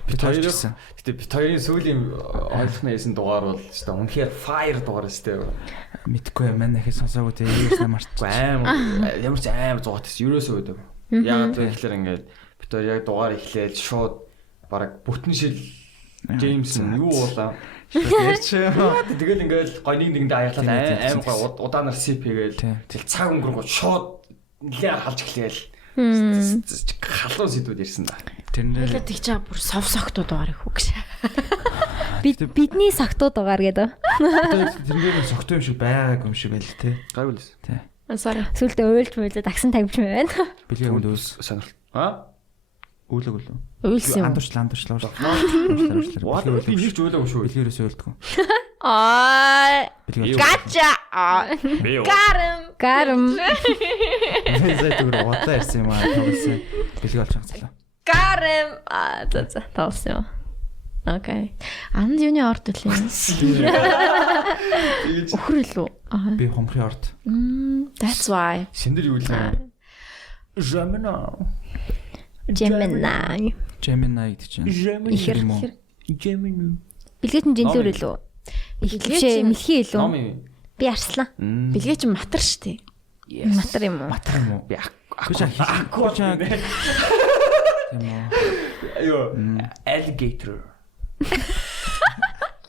Бид хоёрын гэтээ бид хоёрын сүүлийн ойлгохны ясан дугаар бол шүү дээ үнэхээр fire дугаар шүү дээ. Мэдгүй юм манай ихээ сонсоогүй тийм ерөөсөө мартчих. Ямар ч аим зугатс ерөөсөө өгдөг. Яг тэгэхээр ингээд бид хоёр яг дугаар эхлээл шууд бараг бүтэн шил Джеймсон юу уулаа. Тэгэл ингээд гой нэгэндээ аяглаад аим гой удаанаар сип хийгээл тэгэл цаг өнгөрөнгөө шууд нэлээ халж эхлээл. Халуун сэдвүүд ирсэн да. Тэрнээ тэгж чаа бүр сов согтууд дугаар их үгш. Бидний согтууд дугаар гэдэг. Тэрнээ согтуу юм шиг байгаагүй юм шиг байл те. Гайвал лээс. Тий. Sorry. Сүлдээ уйлж муулаад агсан тавьж байна. Билээ өөс сонирхол. А? Өөлөг үлээ. Уйлсан юм. Андуурчлаа. What? Би нэг ч өөлөөгүй шүү. Билээ ерөөсөө өлдгөө. Гача. Гарам. Зэ түр удаа ирсэн юм аа. Тоглосон. Билээ болж байгаа. Гарам. За тавсан. Окей. Анд юуны орд үлээ. Өхрөлөө. Би хомхын орд. That's why. Сэндэр юу лээ? Gemini гэдэг чинь. Ихэр. Gemini. Билгээж нь жинлүүр илүү. Ихлээ мэлхий илүү. Би арслан. Билгээ чи матар штэ. Матар юм уу? Матар юм уу? Би Акку чаа. Тийм үү. Айо. Alligator.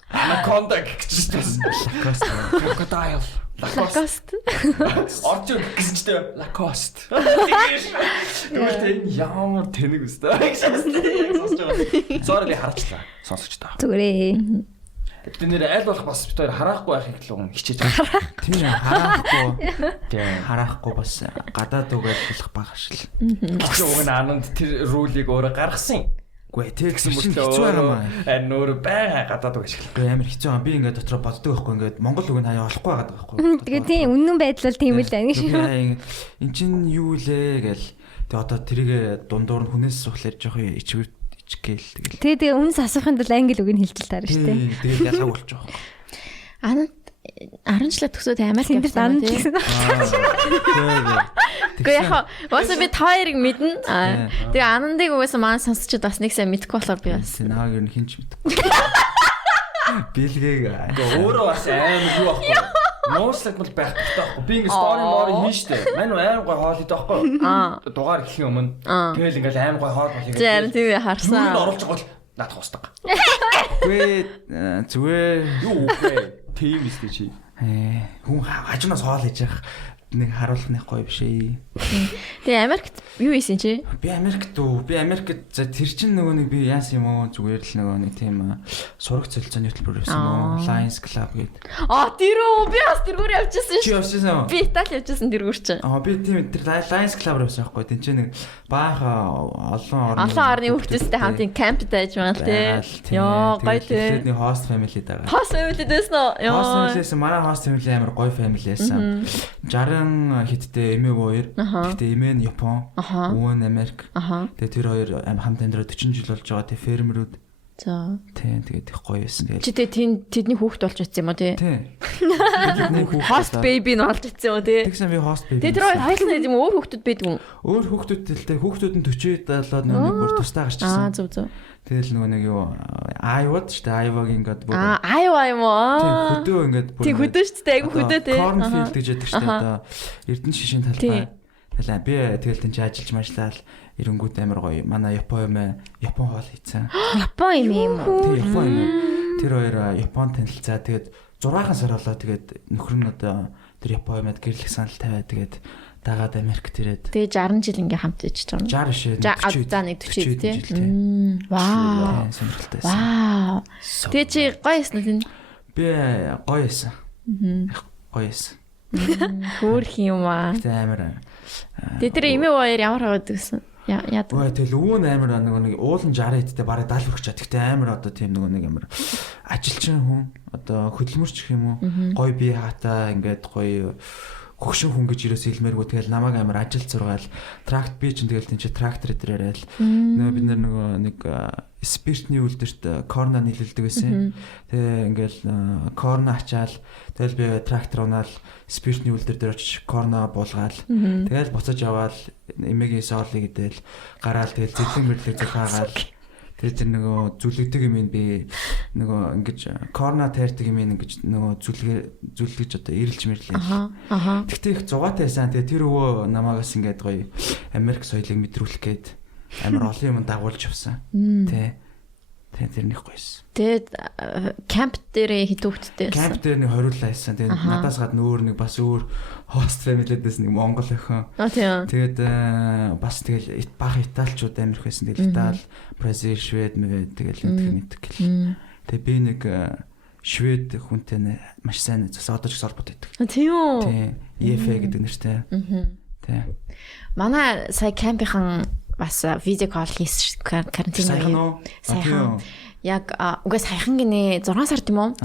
Anaconda гэж байна. Crocodile. Lacoste. Орчоо гэсэн чинь Lacoste. Тэгвэл энэ ямар тэнэг үстэй. Яг сонсож байгаа. Sorry хараачлаа. Сонсож таа. Зүгээрээ. Бид нэр айл болох бас бид хоёр хараахгүй байхыг л хичээж байгаа. Тийм хараахгүй. Тийм хараахгүй бас гадаад үгээр болох баг шил. Чи уг нь ананд тэр рулийг өөрөө гаргасан. Үгүй тэр гэсэн мөртлөө хэцүү байгаа маа. Харин өөрөө бай гадаад үг ашиглах. Үгүй амар хэцүү юм. Би ингээд дотроо боддог байхгүй ингээд монгол үг нь хаяа олохгүй байгаа байхгүй. Тэгээ тийм үнэн байдал бол тийм л байна гэж. Эн чин юу лээ гээл. Тэгээ одоо тэрийг дундуур нь хүнээс сухлаар жоох ичгээл тэгэл. Тэгээ үнс асуухын тулд англи үг нь хэлж таарна шүү дээ. Тэгээ ялгаа болж байгаа. Анаа 10 жилээ төгсөөд Америк явсан. Гэхдээ яг уусаа би хоёрыг мэднэ. Тэгээ Анандыг угаасаа маань сонсчод бас нэг сайн мэдгүй болохоор би бас. Нааг ер нь хинч мэдгүй. Билгээг. Өөрөө бас амар юу ахгүй. Нууцлаг бол байх хэрэгтэй байхгүй. Би ингэ стори мори хийн штэ. Мань амар гой хоол идэх байхгүй. Дугаар эхлэхийн өмнө. Тэгэл ингээл амар гой хоол болъё. Зэрэг тийм харсан. Юу оруулж байгаа бол наадах устдаг. Гүй зүгээр юу үгүй. Тийм үстэй чи. Хүн хажуунаас хоол хийж явах нэг харуулах гоё биш ээ. Тэгээ Америкт юу ийсэн чи? Би Америкт за тэр чин нөгөө нэг би яасан юм уу зүгээр л нөгөө нэг тийм сураг цөлцөөний хөтөлбөр байсан юм уу? Lions Club гэдэг. Тэрөө би бас тэргүүр явчихсан шүү. Чи явчихсан уу? Би Итали явчихсан тэргүүр чинь. Би тийм тэр Lions Club байсан байхгүй. Тин чинь нэг баахан олон орны хүүхдүүдтэй хамтын кампд байж байгаа тий. Йоо гоё тий. Нэг host family даа. Host family дэсэн үү? Host family-с манай host family амар гоё family байсан. 60 60 хэдтэй эмээ 2. Гэхдээ эмээ нь Япон, өвөө нь Америк. Тэгээ тэр хоёр хамт амьдраад 40 жил болж байгаа. Тэгээ фермерүүд. За. Тэгээд их гоё байсан. Тэгээд чи тэдний хүүхэд болж ирсэн юм уу тий? Тэдний хүүхэд host baby нь болж ирсэн юм уу тий? Тэгсэн би host baby. Тэр хоёулаа юм өөр хүүхдүүд байдаг юм. Өөр хүүхдүүдтэй хүүхдүүд нь 40 70-аад нэг бүр тусдаа гарч ирсэн. Зөв. Тэгэл нөгөө нэг юу Айвад шүү дээ. Айвагийн ингээд бүр Айва юм уу? Тийм хөдөө ингээд бүр тийм хөдөө шүү дээ. Айгу хөдөө тий. Cornfield гэж яддаг шүү дээ. Одоо Эрдэнэ шишийн талбай. Тэгэл би тэгэл тэнд ажиллаж мажлал эренгүүд амар гоё. Манай Япон хоол хийцэн. Япон юм уу? Тийм Япон юм. Тэр хоёр Япон танилцаа. Тэгээд 6 сар болоо тэгээд нөхөр нь одоо тэр Япон юмд гэрлэх санал тавиад тэгээд дагаад Америк тэрээд. Тэгээ 60 жил ингээм хамт ижиж байгаа юм. 60 За нэг 40 тий. Вау. Сонирхолтой. Вау. Тэгээ чи гоё эсэн үү? Би гоё эсэн. Гоё эсэн. Хөөх юм аа. Тэ амар. Тэгээ тэр эмээ хоёр ямар хаваад гэсэн? Яа. Ой тэгэл өвөө нь амар нэг уулын 60 хэдтэй бараг 70 хүрч чад. Гэтэ амар одоо тийм нэг амар ажилчин хүн одоо хөдөлмөрч гэх юм уу? Гоё бие хаатаа ингээд гоё хөгшин хүн гэж юусоо хэлмээргүй тэгэл намайг амар ажилд зургаал тракт би чинь тэгэл тийч трактор дээр яриад нөгөө бид нэг спиртний үлдэрт корна нийлүүлдэг байсан. Тэгээ ингээл корна ачаал тэгэл би трактор унаал спиртний үлдэр дээр очиж корна буулгаал тэгэл буцаж яваал эмээгийн соолыг идэл гараал тэгэл зэглэн мэрлэг зурхаагаал тэгээд тэр нөгөө зүлэгдэг юм би нөгөө ингэж корна тайрдаг юм ингэж нөгөө зүлгэж одоо ирэлж мэрлээ. Тэгтээ их зугаатай байсан. Тэгээд тэр өвөө намаагаас ингээд гоё Америк соёлыг мэдрүүлэх гээд амар олон юм дагуулж авсан. Тэ. Тэгээд тэр нэг гоёсэн. Тэгээд камп дээр хитүүхттэй байсан. Камп дээр нэг хориуллаа байсан. Тэгээд надаас гадна өөр нэг бас өөр хост фэмилиэдээс нэг Монгол охин. Тэгээд бас тэгэл бага италичууд амирх байсан. Тэгэл Итали, Бразил, Швед тэгэл энэ гэл. Тэгээд би нэг Швед хүнтэй маш сайн зас одоо ч холбот байдаг. Тийм үү? Тийм. EFA гэдэг нэртэй. Тийм. Манай сая кампийнхан бас видео кол хийсэн карантин үеийн. Сайхан. Яг угаас сайхан гинэ 6 сар тийм үү?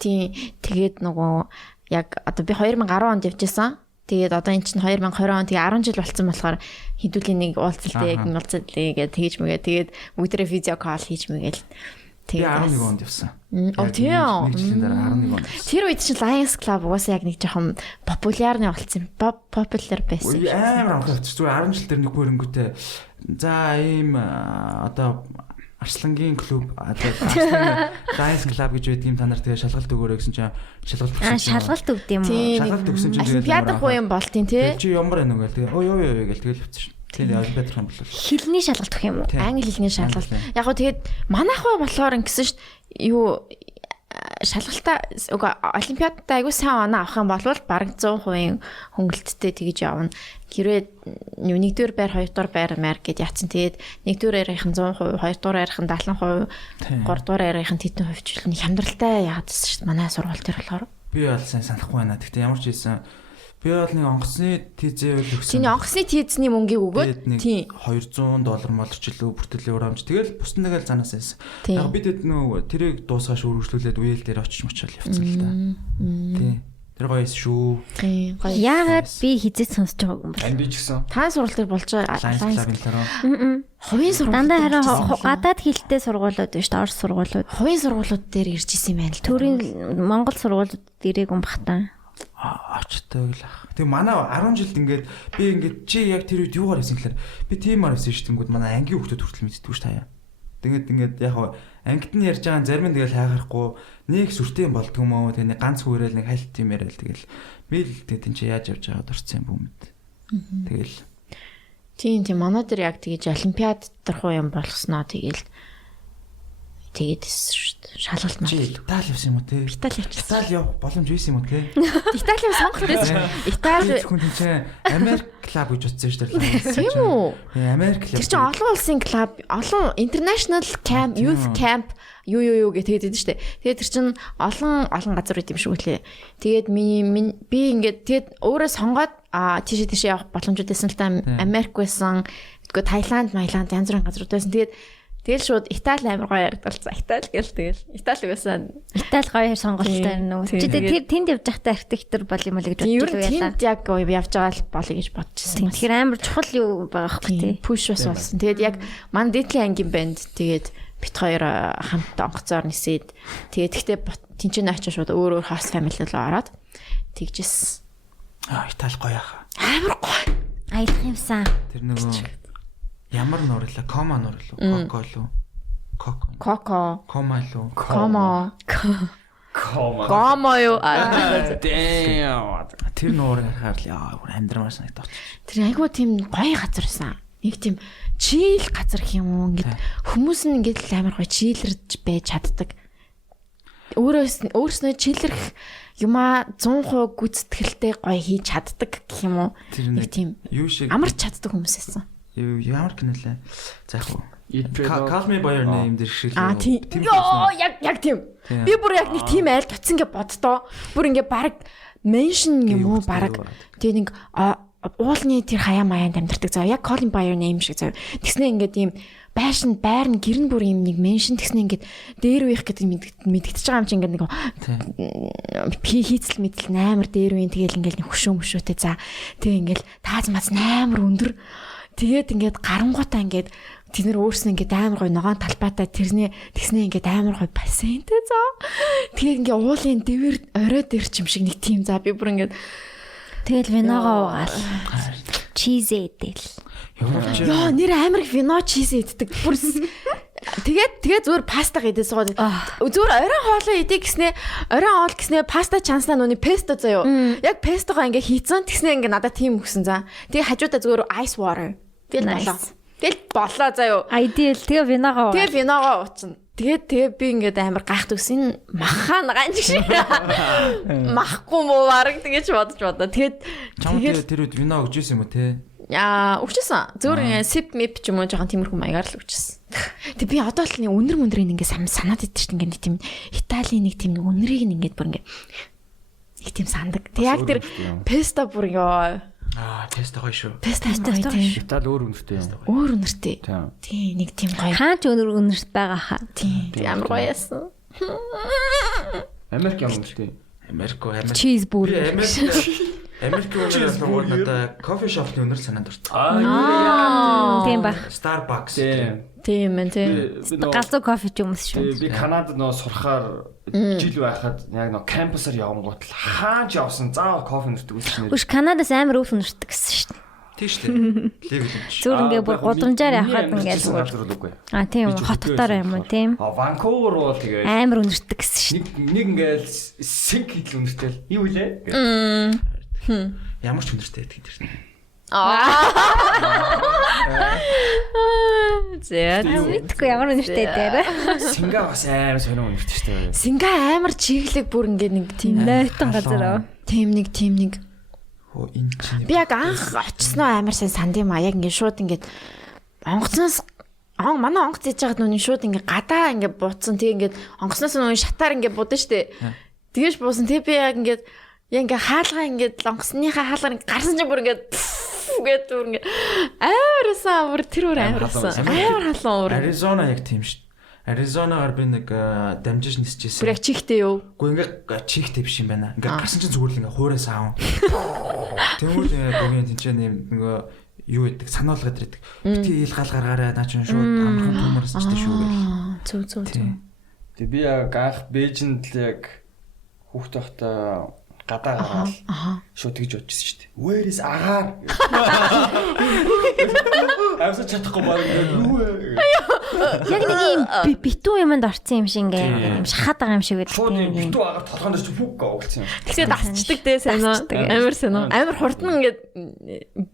Тийм. Тэгээд нөгөө яг одоо би 2010 онд явжсэн. Тэгээд одоо эн чинь 2020 он тэгээ 10 жил болсон болохоор хэдүүлийн нэг уулзалтай яг уулзалтай гэдэг тэгж мэгээ. Тэгээд бүгдээрээ видео кол хийж мэгээл. Тэгээд 11 онд явсан. Тийм. Нэг жилийн дараа 11 онд. Тэр үед чинь Lions Club угаасаа яг нэг жоохон популярны болсон. Popular байсан. Амар анхаарч зүгээр 10 жил тэр нэг хөрөнгөтэй. За ийм одоо Арслангийн клуб одоо Lions Club гэж байдаг юм та нар тэгээ шалгалт өгөөрэй гэсэн чинь шалгалт өгсөн. Шалгалт өгд юм уу? Шалгалт өгсөн чинь тэгээд Олимпиадах уу юм болтын тий. Чи ямар байна уу гэл тэгээ ой гэл тэгэл явчихсан шин. Тэгээд Олимпиадах юм болов. Хэлний шалгалт өгөх юм уу? Англи хэлний шалгалт. Яг гоо тэгээд манайхаа болохоор ингэсэн шүү дээ. Юу шалгалтаа Олимпиадад айгуу сайн оноо авах юм бол бараг 100% хөнгөлөлттэй тэгж явна. Гэрээ нэгдүгээр байр, хоёрдугаар байр мэр гэд яатсан. Тэгээд нэгдүгээр ярих нь 100%, хоёрдугаар ярих нь 70%, гуравдугаар ярих нь тэдэн хувьчлал хямдралтай яадсан шүү дээ. Манай сургууль дээр болохоор. Би бол сайн санахгүй байна. Гэхдээ ямар ч хэлсэн би бол нэг онгоцны тийзээ үл өгсөн. Чиний онгоцны тийзний мөнгийг өгөөд тийм $200 молрчлөө бүртгэлийн урамж. Тэгэл бусд нэг л занаас байсан. Яг бид нөө тэрийг дуусгаш үргэлжлүүлээд үеэл дээр очиж мочвол явцсан л да. Тийм. Тэр гоёс шүү. Тийм. Гоё. Яагаад би хизээд сонсож байгааг юм бэ? Анд би ч гэсэн. Та сургууль дээр болж байгаа Lions Club-ын. Хувийн сургууль. Дандаа харин гадаад хэлтэй сургуулиуд биш, орос сургуулиуд. Хувийн сургуулиуд дээр ирж исэн юм байна л. Төрийн Монгол сургуулиуд ирээгүй юм бах та. Очтой л ах. Тэг манай 10 жилд ингээд би ингээд чи яг тэр үед юугаар хийсэн гэхээр би тиймаар хийсэн шүү дээ. Манай ангийн хүүхдүүд хүртэл мэддэггүй ш таяа. Тэгээд ингээд яг ангид нь ярьж байгаа зарим нь тэгэл хайхахгүй нэг сүртэй юм болдгоо мó тэг нэг ганц хүүрэл нэг хальт юм яриад тэгэл би л тэг тэн чи яаж явж байгаад орцсон юм бүү мэд. Тэгэл тийм манай дээр яг тэгэж олимпиад дөрхөө юм болгосноо тэгээд шүү дээ. Шалгалт маа. Итали явсан юм уу те? Итали явчихсан. Итали явах боломж байсан юм уу те? Итали сонгох байсан. Итали хүн чинь Америк клуб гэж утсан шүү дээ. Тийм үү? Америк клуб. Тэр чинь олон улсын клуб, олон international camp, youth camp юу гэдэг тийм шүү дээ. Тэгээд тэр чинь олон газар үт юм шиг үлээ. Тэгээд би ингээд тэгээд өөрөө сонгоод тийш явах боломжууд байсан л та Америк байсан, Таиланд, Маиланд янз бүрийн газрууд байсан. Тэгээд Тэгэл шууд Итали амар гоё яригдуулсан. Итали гэл тэгэл. Итали байсан. Итали гоё сонголттой нүү. Чи тэр тэнд явж байхдаа архитектур бол юм уу гэж боддог байлаа. Тэнд яг явж байгаа л болъё гэж бодчихсон. Тэгэхээр амар чухал юу байгаа хөх тий. Пуш бас болсон. Тэгээд яг ман дээдлийн ангийн банд тэгээд бит хоёр хамт онгоцоор нисээд тэгээд гэхдээ тэнцэн очиж шууд өөр хост family руу ороод тэгжсэн. Итали гоё яха. Амар гоё. Аялах юмсан. Тэр нөгөө ямар нуурлаа? Кома нуурлаа. Коко лу. Коко. Кома лу. Комо. Комо юу? Тэр нуурыг харахаар л яа амьдрмаар санагдав. Тэр айгуу тийм гоё газар байсан. Нэг тийм чийл газар гэх юм уу? Ингээд хүмүүс нь ингээд амар гоё чийлэрж байж чаддаг. Өөрснөө чийлэрх юмаа 100% гүцэтгэлтэй гоё хийж чаддаг гэх юм уу? Нэг тийм амарч чаддаг хүмүүс байсан. Ямар кинолээ? За яг уу. Call Me by Your Name дээр шиг л. Тийм. Йоо, яг тийм. Би бүр яг нэг тийм айл туцсан гэ боддоо. Бүр ингээ баг меншн юм уу баг. Тэгээ нэг уулны тэр хаяа маяанд амьдардаг зав. Яг Call Me by Your Name шиг зав. Тэгснэ ингээ тийм байшин байрн гэрн бүр юм нэг меншн тэгснэ ингээ дээр үеих гэдэг мэдгдэж байгаа юм чи ингээ нэг хийцэл мэдл амар дээр үеийн тэгэл ингээ хөшөөтэй за. Тэгээ ингээл тааз мац амар өндөр. Тэгээд ингээд гарангуудаа ингээд тэд нэр өөрснөө ингээд амар гоё ногоон талбайтай тэрнээ тэгснээ ингээд амар гоё бассейнтэй заа. Тэгээд ингээд уулын дэвэр орой дээр ч юм шиг нэг тийм заа би бүр ингээд тэгэл виногоо уугаал. Чиз эдэл. Яа нэр амар их вино чиз иддэг. Бүр тэгээд зүгээр паста идэж суугаад зүгээр орой хоолоо идэх гэснээ орой хоол гэснээ паста чанснаа нүний песто заяо. Яг пестогоо ингээ хийцэн тэгснээ ингээ надад тийм өгсөн заа. Тэгээ хажуудаа зүгээр ice water. Тэгэл болоо заяо. Ideal тэгээ виногоо. Тэгээ виногоо уучна. Тэгээ би ингээд амар гайхт өгсөн махан ганж шиг. Махгүй муу бараг тэгэж бодож. Тэгээд тэр үед вино өгч ирсэн юм уу те? Яа, өгчсэн. Зүгээр сип мип ч юм уу жоохон тиймэрхүү маягаар л өгчсэн. Тэг би одоо л нэг өнөр мөндрийг ингээ санаад идэв чинь ингээ нэг тийм Италийн нэг тийм өнрийг ингээ бүр ингээ их тийм сандаг. Тэг яг тэр песта бүр ёо. Песта гоё шүү. Песта гоё. Итали өөр үнэртэй юм. Өөр үнэртэй. Тийм нэг тийм гоё. Хаач үнэрт байгаа хаа. Тийм. Ямар гоё яасан. Америк юм үнэртэй. Америк. Чиз бүр. Америк үнээр сонгоод надаа кофе шопны үнэр санаанд орсон. Тийм ба. Starbucks. Тийм ээ. Галзуу кофе ч юмс шүү. Би Канадад нөө сурахаар жил байхад яг нөө кампусаар явангууд л хаач явсан заавал кофе нэрдэг үзсэн нэр. Үш Канадаас амар өв нэрдэг гэсэн шүү дээ. Тийм шүү дээ. Левел юм шиг. Зүр ингээ бүр гудамжаар явахад ингээ зүгээр. Тийм хот хотоор юм уу тийм. Ванкувер бол тэгээ амар өнөртөг гэсэн шүү. Нэг ингээл синк хидл өнөртэй. Юу вэ? Ямар ч өнөртэй гэдэг тийм. Зэ. Мэдгүй ямар өнөртэй дээр. Синга бас амар сонир өнөртэй шүү дээ. Синга амар чиглэг бүр ингээ нэг тийм нойтон газар. Тийм нэг. Хөө энэ чинь. Би яг анх очсноо амар сайн санд юм а. Яг ингээ шууд ингээ онгоцноос манай онгоц хийж байгаад нүний шууд ингээ гадаа ингээ бууцсан. Тэг ингээ онгоцноос нүний шатаар ингээ будсан штэ. Тэгэж буусан. Тэг би яг ингээ хаалгаа ингээ онгоцныхаа хаалгаар гарсан чинь бүр ингээ гээд бүр ингээ аарсан бүр тэр өөр аарсан. Амар халуун өөр. Аризона яг тийм шүү. Аризонагаар би нэг дамжиж нисчихсэн. Бүр яг чихтэй юу? Үгүй ингээ чихтэй биш юм байна. Ингээ гарсан чинь зүгээр л ингээ хуурай саав. Тэнгүүд бүгэн тэнцээ нөгөө юу гэдэг санаалгаад ирдэг. Битгий ил гал гаргаарай наа чинь шууд амархан төмөрс ч шүү гэл. Зүг. Тэг би яг анх Бээжинд л яг хүүхд байхдаа гадаа гараад шууд тэгж бодчихсон шүү дээ. Where is агаар? Авса чадахгүй баг юу вэ? Яг нэг юм битүү юмд орсон юм шиг ингээ юм шахаад байгаа юм шиг байдаг. Шууд юм битүү агаар толгоон дээр чи фүг оолцсон юм. Тэгэхээр дасчдаг дээ сайн уу? Амар сайн уу? Амар хурдан ингээд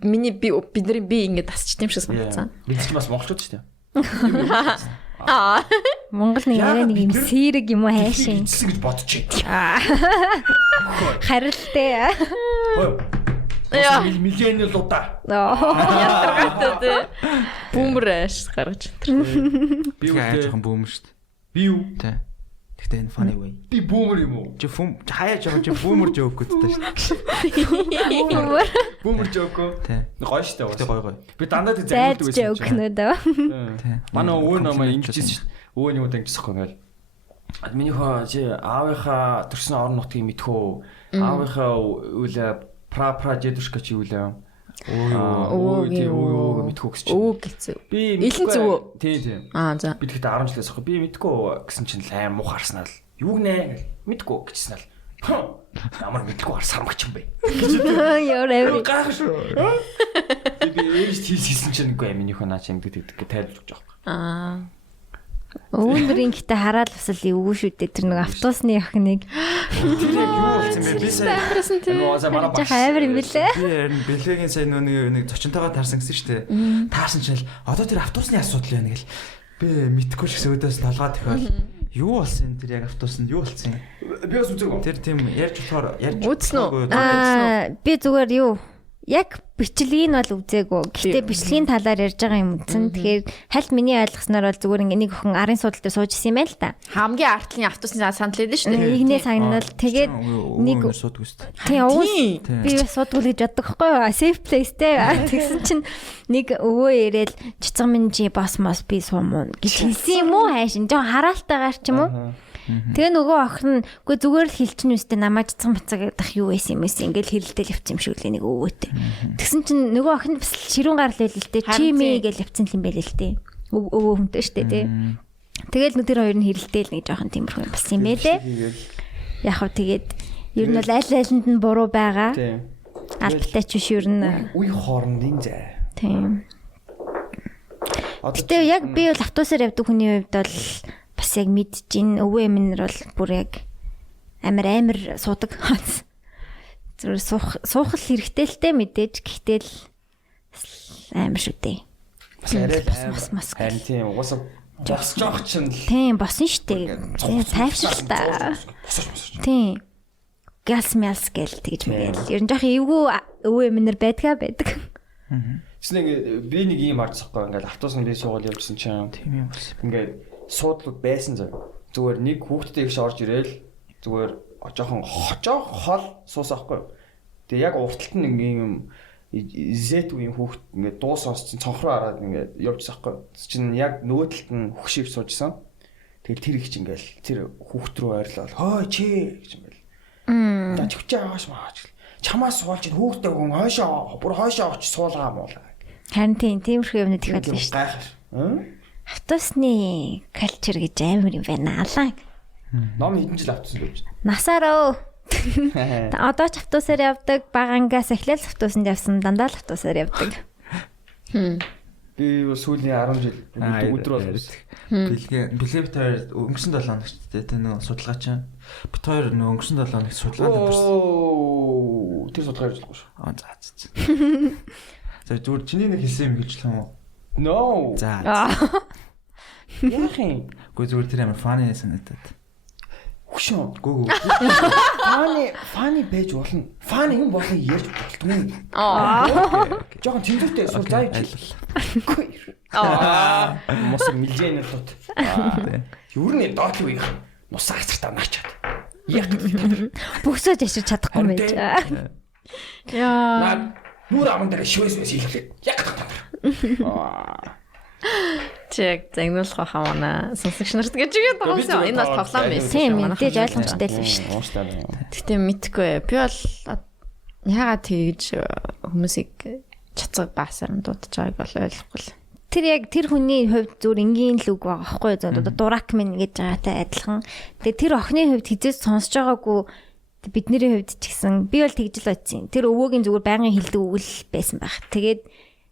миний бидний би ингээд дасчт юм шиг санагдсан. Бид ч бас монголчууд шүү дээ. Монгол нэг яриа нэг юм сэрэг юм уу хайшин гэж бодчих. Харилтэй. Яа, миллениалуудаа. Ядаргатай дээ. Бүүмрэш гаргаж. Би жоохон бүүмэр шүү дээ. Би юу? Тэ. Гэхдээ энэ funny way. Би бүүмэр юм уу? Чи хаяа жоохон чи бүүмэр жоок гэдэг шүү. Бүүмэр жоок уу? Тий. Гоё штэ. Гэхдээ гоё. Би дандаа тэг загнуулдаг байсан. Жоок нөдөө. Тий. Манай өвөө намаа ингэжсэн шүү. Өвөө нь юу дангижсахгүй ингээл. Минийхөө чи аавынхаа төрсөн орон нутгийг мэдхөө. Аавынхаа үл пра дедушка чи үлээ. Оо мэдхүү гэж чинь. Өө гэсэн. Би Илэн зүв. Тий. За. Би тэгэхдээ 10 жилээс ахгүй. Би мэдгүй гэсэн чинь аим мух харснаа л. Юу гэнэ? Мэдгүй гэжсэн л. Ямар мэдгүй сармагч юм бэ? Яа эвэр. Гайхаш. Би ээж хийсэн чинь үгүй минийхөө наач ингэдэг гэдэг тайлбарж өгч байгаа. Өвөндрийн гэтээ хараад басал эвгүй шүү дээ. Тэр нэг автобусны охиныг. Тэр яг юу болсон бэ? Би сая манай багш хайвар юм бэлээ. Би харин бэлгийн сайн нэг зочинтойгоо таарсан гэсэн шүү дээ. Таарсан чинь л одоо тэр автобусны асуудал байна гэл. Би мэдхгүй ч гэсэн өдөөс толгойд тохиол. Юу болсон тэр яг автобусанд юу болсон юм? Би бас үзээгүй. Тэр тийм ярьж болохоор Үзсэн үү? Би зүгээр юу яг бичлэгийг нь бол үзээгүй. Гэхдээ бичлэгийн талаар ярьж байгаа юм үзсэн. Тэгэхээр хальт миний ойлгосноор бол зүгээр нэг охин арын суудлын дээр сууж исэн юм байл та. Хамгийн артлын автобусны санал лээдэн шүү дээ. Игнээ сагнал тэгээд нэг суудаг үст. би бас суудгүй л гэж боддог хгүй юу? Safe place те. Тэгсэн чинь нэг өвөө ирээл чицэг минь чи бас мос би суумун гэж хэлсэн юм уу хайшин. Жон хараалтайгаар ч юм уу? Тэгээ нөгөө охин үгүй зүгээр л хэлчихэн үстэй намайг цэцэн бацаг дах юу байсан юм эс ингээл хэрэлдэл явцсан юм шиг л нэг өвөөтэй. Тэгсэн чинь нөгөө охин бас ширүүн гарал байл л дээ. Чи ми гэж явцсан юм байл л дээ. Өвөө хүнтэй штэ тий. Тэгэл тэр хоёр нь хэрэлдээл нэг жоохон тиймэрхүү юм болсон юм байлээ. Яг хөө тэгээд ер нь бол аль алинд нь буруу байгаа. Алдтай ч биш ер нь. Үе хоорондын зай. Тийм. Гэтэ яг би бол автобусаар явдаг хүний хувьд бол бас яг мэдчихин өвөө эмнэр бол бүр яг амар суудаг. Зүгээр суухал хэрэгтэй л дээ мэдээж гэхдээ л амар шүү дээ. Бас арай мас. Харин тийм угаасаа босч жоох чинь л. Тийм босон шүү дээ. Тайвшралтай. Тийм. Галс мялс гэл тэгж мэгэл. Ер нь жоох эвгүй өвөө эмнэр байдаг. Тэснийг би нэг юм харцахгүй ингээл автобусанд би суугаад явжсэн чинь Тийм юм болсон. ингээд суудлууд байсан зүгээр нэг хүүхдтэй ихш орж ирээл зүгээр жоохон хол суусаахгүй. Тэгээ яг урталт нь ингээм зэт үеийн хүүхд ингээд дуу сонссон цонхроо хараад ингээд явжсан байхгүй. Чинь яг нөгөө талд нь хөгшийг суужсан. Тэгэл тэр их ч ингээл тэр хүүхд рүү ойрлол хой чи гэж юм байл. Та чивчээ ааш маач. Чамаас суулж хүүхдтэй хүн хойшоо очиж суулгаа муулаа. Харин тиймэрхүү юмнууд их болно шүү дээ. Автобусны калчер гэж амар юм байна алаа. Ном хэдэн жил автобусанд явж байна? Насаараа. Одоо ч автобусаар явдаг, багангаас эхлээл автобусанд явсан, дандаа л автобусаар явдаг. Би сүүлийн 10 жил өдөр болгож. Бэлгээ бит хоёр өнгөрсөн 7 хоногт тэ нөө судалгаа чинь бит хоёр нөө өнгөрсөн 7 хоногт судалгаанд орсон. Тэр судалгаа хийж болохгүй шүү. За. За зүгээр чиний нэг хэлсэн юм хэлж лээ юм уу? No. За. Яахын? Гү зүгээр тэр амар funny санагдаад. Хөшөө. Гү. Funny байж болно. Funny юм болно ярьж болтгүй. Жохон тэмдэгтэй суул заа юм. Мос миллионер тот. Юу нэг доотлог үеих. Нус агцартаа наачаад. Яг Бөксөж ашиж чадахгүй юм байж. Яа. Нүр аман дээр шивээс хийлээ. Яг татаа. Чиг загнуулах хамаана сонсогч нарт гэж игээд байгаа юм. Энэ бас тоглоом байсан. Тийм мэдээж ойлгомжтой л шүү дээ. Гэтэ мэдгүй. Би бол яагаад тэгж хүмүүсийг чацаг баасаар дуудаж байгааг бол ойлгохгүй л. Тэр яг тэр хүний хувьд зүгээр энгийн л үг байгаа байхгүй юу? Дурак минь гэж байгаатай адилхан. Тэгээ тэр охины хувьд хизээс сонсож байгаагүй бидний хувьд ч гэсэн би бол тэгж л бодсон. Тэр өвөөгийн зүгээр байнгын хэлдэг үг л байсан байх. Тэгээд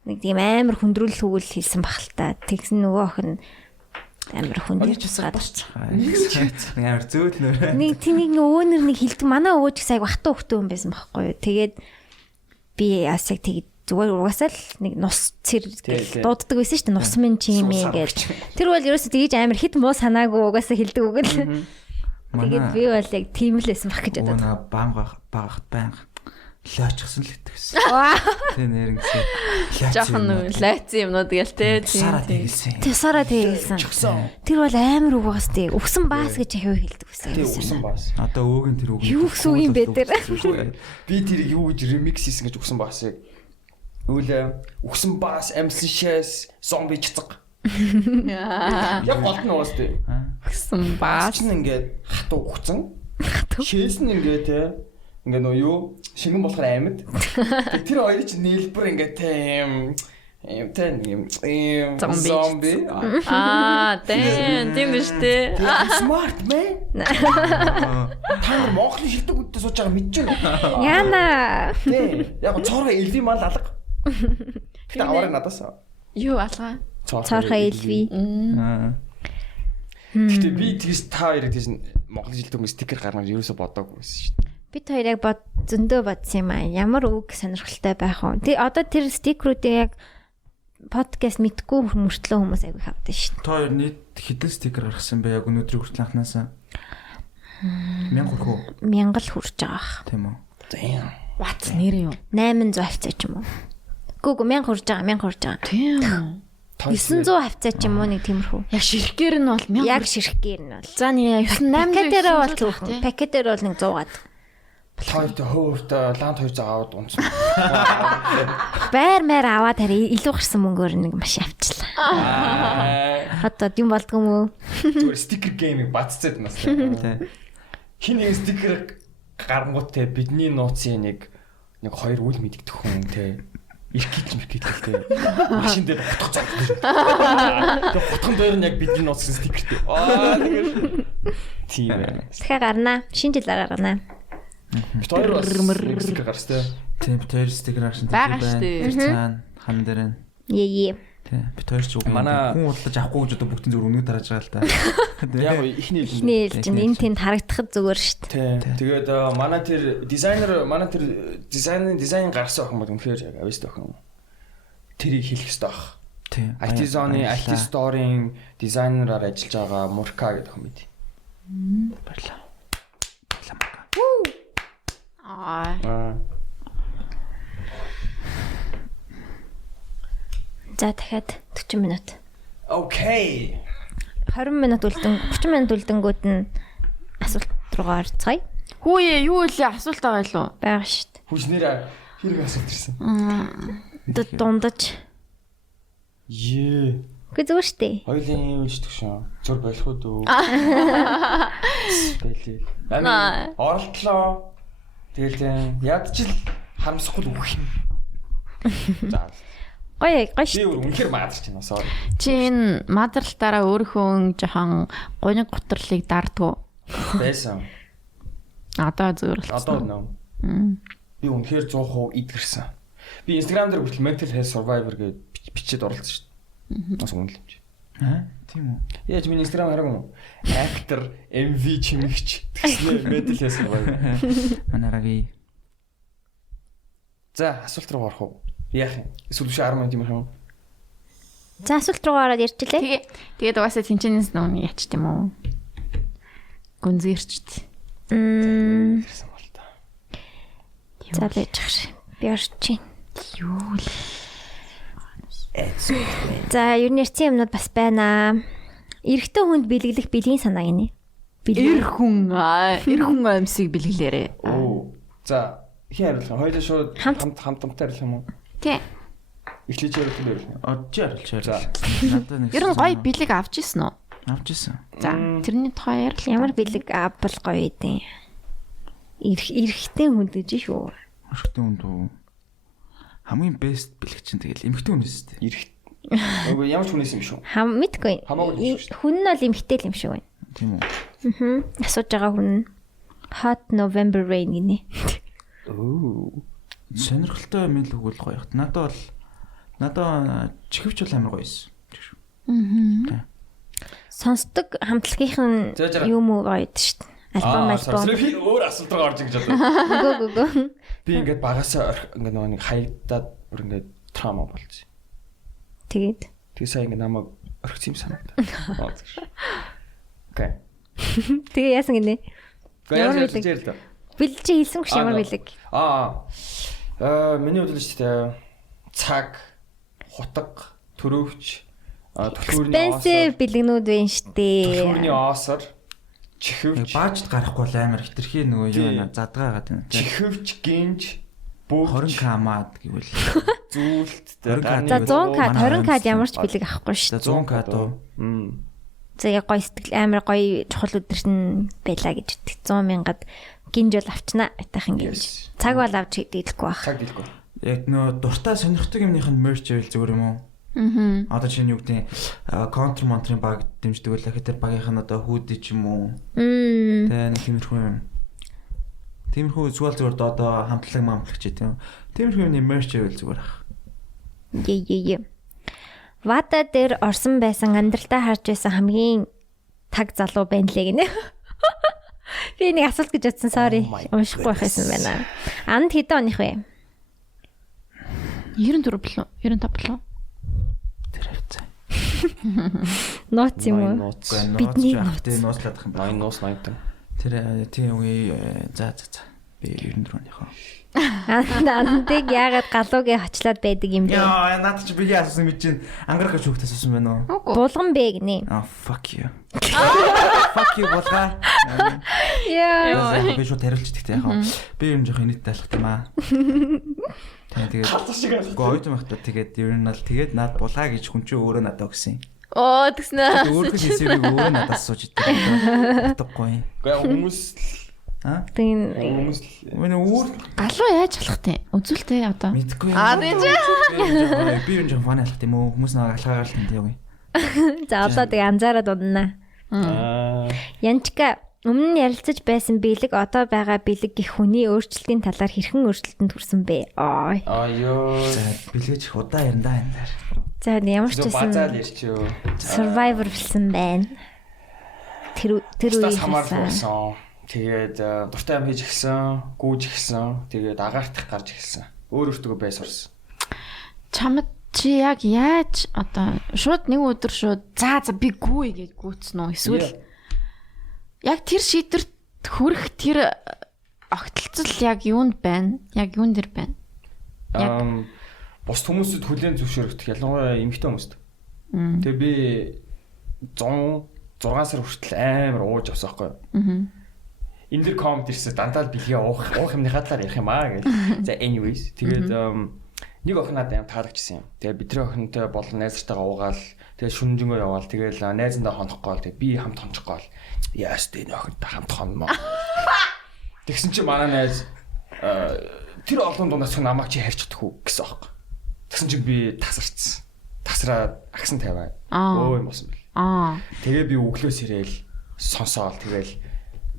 нэг тийм амар хүндрүүлэх үг л хэлсэн баг л та. Тэгсэн нөгөө охин амар хүндрэж тусгаад амар зөөл нөр. нэг тэнийг өвөөнөр нэг хэлдэг. Манай өвөө ч гэсэн аяг бахта хөхтэй хүн байсан байхгүй юу? Тэгээд би бас яг тэгээд зүгээр угаасаа л нэг нус цэр гэж дууддаг байсан шүү дээ. Нус минь чи юм гэж. Тэр бол ерөөсөө тэгж амар хит муу санаагүй угаасаа хэлдэг үг л. Тэгээд би бол яг тийм л байсан баг гэж бодод. Банга багт банга лайчсан л итгэсэн. Тэ нэрнгэсэн. Жохон лайцсан юмнууд гээл те. Сараа тэгэлсэн. Тэсараа тэгэлсэн. Тэр бол амар үг байгаас тий. Өгсөн баас гэж ахиу хэлдэг Тий үсэн. өгсөн баас. Одоо өөгийн тэр үг. Юу гэсэн үг юм бэ тэр? Би тэрийг юу гэж ремикс хийсэн гэж өгсөн баасыг. Үл өгсөн баас амьсан шээс зомби чицэг. Яг голд нь уус тий. Өгсөн баас Чинь ингээд хатуу өгсөн. Шээс нь ингээд те. Ингээ нөө юу шингэн болохоор амьд. Тэр хоёрын чинь нийлбэр ингээ тийм зомби. тийм биш те. Smart man. Та Монголын шилдэг үдтэй сууж байгаа мэдэж байна. Яна. Тий. Яг цоороо элви мал алга. Гэтэ аваарай надаас. Юу алгаа? Цаорхоо элви. Гэтэ би тэгс та хоёрыг тийш Монголын шилдэг хүмүүс стикер гаргаж ерөөсө бодоагүй байсан шүү дээ. Бид хоёр яг зөндөө бодсон юм аа. Ямар үг сонирхолтой байх вэ? Тэг одоо тэр стикерүүдээ яг подкаст мэдгүй мөртлөө хүмүүс аяг хавдаг шүү дээ. Та хоёр нийт хэдэн стикер гаргасан бэ яг өнөөдрийн хүртэл анханасаа? 1000 хүрэх үү? 1000 л хүрч байгаа бах. Тийм үү. Damn. What нэр юу? 800 хавцаа ч юм уу. Гүг 1000 хүрж байгаа, 1000 хүрж байгаа. Тийм. 900 хавцаа ч юм уу нэг тиймэрхүү. Яг ширхгээр нь бол 1000. Яг ширхгээр нь бол. За нэг 800 пакетээр бол түүхэн. Пакетээр бол нэг 100-аад. Хоёрт хөвөвт ланд 200 аваад унцсан. Байр мээр аваад хараа илүү гарсан мөнгөөр нэг маш авчлаа. Одоо юм болдгоо мүү? Зүгээр стикер геймийг баццаад нас. Тий. Хин нэг стикер гарангууд те бидний нууцын нэг хоёр үл мэддэг хүн те. Иркитлээ те. Машин дээр утгах цаг. Тэгээ утган дээр нь яг бидний нууцын стикертэй. Тэгээд тийм ээ. Дахиад гарнаа. Шинэ жил гарнаа. Бид хоёр бас стикер гарстай. Тийм бид хоёр стикер гарсан. Байгаа шүү дээ. Цаана хан дээр нь. Ее. Тийм бид хоёр ч үг юм. Манай- Хүн удаж авахгүй гэж одоо бүгдийн зөв өнөг дарааж байгаа л та. Яг ихний Эхний ээлж нь энэ тэнд харагдахад зүгээр шүү дээ. Тэгээд манай тэр дизайн гаргасан охин бол үнэхээр яг авьяастай охин. Тэрийг хэлэх хэрэгтэй баг. Тийм. IT Zone-ы IT Store-ын дизайнераар ажиллаж байгаа Мурка гэдэг охин байд. Баярлалаа. За дахиад 40 минут. Окей. 20 минут үлдэн 30 минут үлдэнгүүд нь асуулт руугаа орцгоё. Хүүе юу вэ? Асуулт байгаа юу? Бага шүү дээ. Хүчнэр хэрэг асуулт ирсэн. Дундаж. Ее. Үгүй зүгээр шүү дээ. Хоёлын юм ичдэг шүү. Зур болох уу дөө. Бэлээ. Ами оролтлоо. Тэгэл ядчил харамсахгүй үх юм. За. Гоё Би шүү. үнэхээр маадарч байна. Sorry. Чи энэ мадралтаараа өөрийнхөө жохон гониг гутрлыг дардгуу. Байсан. Одоо зүгээр л. Одоо нөө. Би үнэхээр 100% идгэрсэн. Би Instagram дээр хүртэл mental health survivor гэж бичээд оруулсан шүү дээ. Бас үнэн л юм чи. Тийм үү. Яаж миний Instagram хараагүй юу? Actor, MV чимэгч гэснээр mental health survivor. Манаараги. За, асуулт руу орох уу? Яах юм? Эсвэл биш 10 минут юм уу? За асуулт руугаа ороод ирчлээ. Тэгээд угаасаа тэнчэнээс нөө яач тийм үү? Гүнзгэрчт. Ирсэн бол та. За байж ах. Би орчих. Юу л. За ер нь ярьсан юмнууд бас байна. Эрэгтэй хүнд бэлэглэх бэлгийн санаа гинэ. Эр хүн амьсыг бэлгэлээрээ. Оо. За, хин хариулах. Хоёулаа шууд хамтамтай хариулах юм уу? Тий. Эхлэж хариулах юм. Одж хариулж За. Надад нэг. Ер нь гоё бэлэг авч ирсэн үү? авч ирсэн. За, тэрний тухай ярил. Ямар бэлэг авбал гоё идэв. Эрэгтэй хүнд гэж шүү. Эрэгтэй хүнд үү? Хамгийн best бэлэг чинь тэгэл эмэгтэй хүн нэс тээ. Эрэгт. Үгүй ямар ч хүнээс юм шүү. Мэдгүй. Хамаагүй юм шүү. Хүн нь бол эмэгтэй л юм шиг байна. Тийм үү? Асууж байгаа хүн нь Hot November Rain гинэ. Оо. Сонирхолтой мэйл өгвөл гоё хат. Надад чихвч бол амар гоё эсэ. Сонсдог хамтлагийнх нь юм уу гоё дээ шүү дээ. Альбом. Би өөр асуулт руу орж ингэж бодлоо. Гү. Би ингээд багасаа ингээд нэг хаягдаад бүр ингээд трама болж. Тэгээд Тэгээ ингээд намайг орхиц юм санагдаа. Окей. тэгээ яасан гинэ. Ямар хэлж ярил та. Бэлэг чи хэлсэн гэж ямар бэлэг? Миний хувьд л шүү дээ. Цаг, хутга, төрөвч, төлхүүрний Expensive бэлгнүүд байна шүү дээ. төлхүүрний оосор, чихвч, Баажд гарахгүй л амар хитрхи нөгөө юу задгаагаад байна. чихвч, гинж, бүх 20 камад гэвэл зүйлт. За 100к 20к ямар ч бэлэг авахгүй шүү. 100к доо. За яг гоё сэтгэл амар гоё чухал өдөршин байлаа гэж ütдэг. 100 мянгад гинж бол авчнаа айтайхан гинж. Цаг бол авч хэлэхгүй байх. Цаг дэлгүй. Яг нөө дуртай сонирхдаг юмных нь мерч байл зүгээр юм уу? Одоо чинь юу гэдэг контр монтрын баг дэмждэг байлаа гэхээр багийнх нь одоо хүүдий ч юм уу. Тэгээ нэг тиймэрхүү юм. Тиймэрхүү зүгээр одоо хамтлаг ч гэдэг юм. Тиймэрхүү юмны мерч байл зүгээр ах. Е. Вата дээр орсон байсан амьдралтаа харж байсан хамгийн таг залуу байна лээ гинэ. Би нэг асуулт гэж бодсон sorry. Уншихгүй байхсан байна. Анд хэдэн оных вэ? 94 болов 95 болов. Тэр хэвцээ. Нууц юм уу? Бидний нууцлаад ах юм байна. 80. Тэр тийм үе за. Би 94 оныхоо. Андыг яагаад галуугийн хочлоод байдаг юм бэ? Яа, надад чи бигийн асуусан гэж чинь ангарах гэж хүүхд асуусан байна уу? Булган бэ гинэ. Fuck you. Fuck you болгаа. Яа. Би шууд хариулчих гэхдээ яхаа. Би юм жоох инээдтэй алхах юм аа. Тэгээд гоёд юм хата тэгээд ер нь л тэгээд над булгаа гэж хүн чинь өөрөө надад өгсөн. Тэгснэ. Өөрөө хийсэрийг өөрөө надад асууж идэв. Утгагүй. Гэхдээ хүмүүс Тийм. Миний өөр Галуу яаж алах те? Үзүүлтэй одоо. мэдгүй. Тийм. Би юм жоох фаны алхах юм уу? Хүмүүс нэг алхаагаар л тэнтэй юу? За одоо тэгээ анзаараад унана. Янчка өмнө нь ярилцаж байсан бэлэг одоо байгаа бэлэг гэх хүний өөрчлөлтийн талаар хэрхэн өөрчлөлтөнд хүрсэн бэ? Ёо. Бэлгэж их удаа ярина да энэ дээр. За ямар ч Базаал байсан ярьчихё. survivor болсон байна. Тэр үеийн хамааруулсан. Тэгээд дуртай юм хийж эхэлсэн, гүүж эхэлсэн, тэгээд агаартах гарч эхэлсэн. Өөртөө бай сурсан. Чамд чи яг яаж одоо шууд нэг өдөр шууд за би гүйе гэж гүйцэн үү эсвэл яг тэр шийдвэрт хүрэх тэр огтлцол яг юунд байна? Яг юун дээр байна? Бус хүмүүсд хүлээн зөвшөөрөгдөх ялангуяа эмэгтэй хүмүүст. Тэгээ би 106 сар хүртэл амар ууж авсан байхгүй юу? Энэ дэр коммент ирсэн дандаа бэлгээ уух юмныхаа талаар ярих юм аа гэж. За anyways тэгээд нэг охин надад юм таарагчсан юм. Тэгээ бидний охинтой болон найзтайгаа уугаал тэгээ шүнжэнгөө яваал тэгээл найзандаа хонохгүй тэгээ би хамт хончихгоо яас тэ энэ охинтой хамт хонно. Тэгсэн чи манай найз тэр олон дундаас намайг чи харьцдаг уу гэсэн аахгүй. Тэгсэн чи би тасарцсан. Тасраад агсан тавиа. Өө юм болсон бэл. Тэгээ би өглөөс ирээл сонсоол тэгээл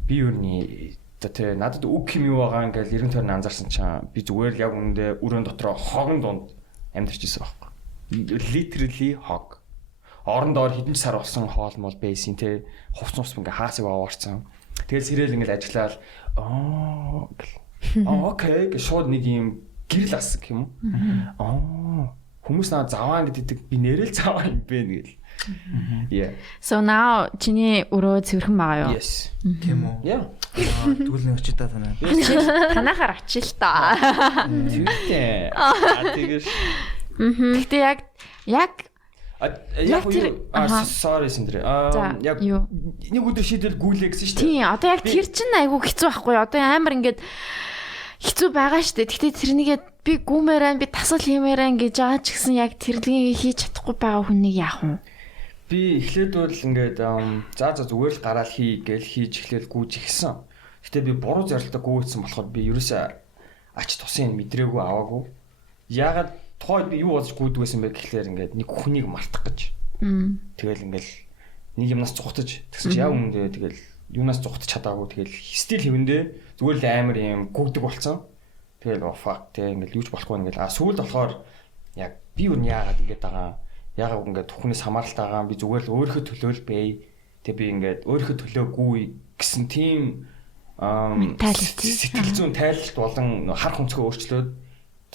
би юуны тэ надад үг юм юу байгаа ингээл 90 тойрны анзаарсан чинь би зүгээр л яг үүндээ өрөөнд дотроо хогон дунд амьдарч ирсэн байхгүй. Literally hog. Орондоор хэдэн сар болсон хоол мол байсан тэ хувц ингээ хаасыг аваарсан. Тэгэл сэрэл ингээл ажиллаад окей гэж шууд нэг юм гэрэл ас гэх юм уу? Хүмүүс наа заваа гэдэг би нэрэл заваа юм бэ гэл. Yeah. So now чиний өрөө цэвэрхэн байгаа юу? Yes. Тийм үү? Yeah. Тэгвэл нэг очиж та танаа. Танахаар очил та. Тэгтээ. Тэгэж. Гэхдээ яг sorry Синдри. Яг юу? Нэг өдөр шийдэл гүйлээ гэсэн шүү дээ. Тийм, одоо яг тэр чинь айгүй хэцүү байхгүй юу? Одоо амар ингээд хэцүү байгаа шүү дээ. Гэхдээ тэрнийгээ би гүмээрэн би тасал хиймээрэн гэж байгаа ч гэсэн яг тэрлэгийг хийж чадахгүй байгаа хүнийг яах вэ? Би эхлээд бол ингээд за зүгээр л гараал хий гээл хийж эхлээл гүйж ихсэн. Гэтэ би буруу зорилттой гүйцсэн болохоор би ерөөсөө ач тусын мэдрээгүй аваагүй. Яагаад тухайд би юу болж гүйдэг байсан бэ гэхлээр ингээд нэг хүнийг мартах гэж. Тэгэл ингээд нэг юмнаас цухтаж тэгсэн чи яг өмнөдөө тэгэл юунаас цухтаж чадаагүй тэгэл стил хэвэндээ зүгээр л амар юм гүгдэг болцсон. Тэгэл fuck тэг ингээд юуч болохгүй ингээд сүүлд болохоор яг би юу яагаад ингээд байгаа яагаад ингээд түүнээс хамааралтай байгаа би зүгээр л өөрийнхөө төлөө л бай. Тэг би ингээд өөрийнхөө төлөөгүй гэсэн тийм сэтгэл зүйн тайлалт болон харах өнцгөө өөрчлөөд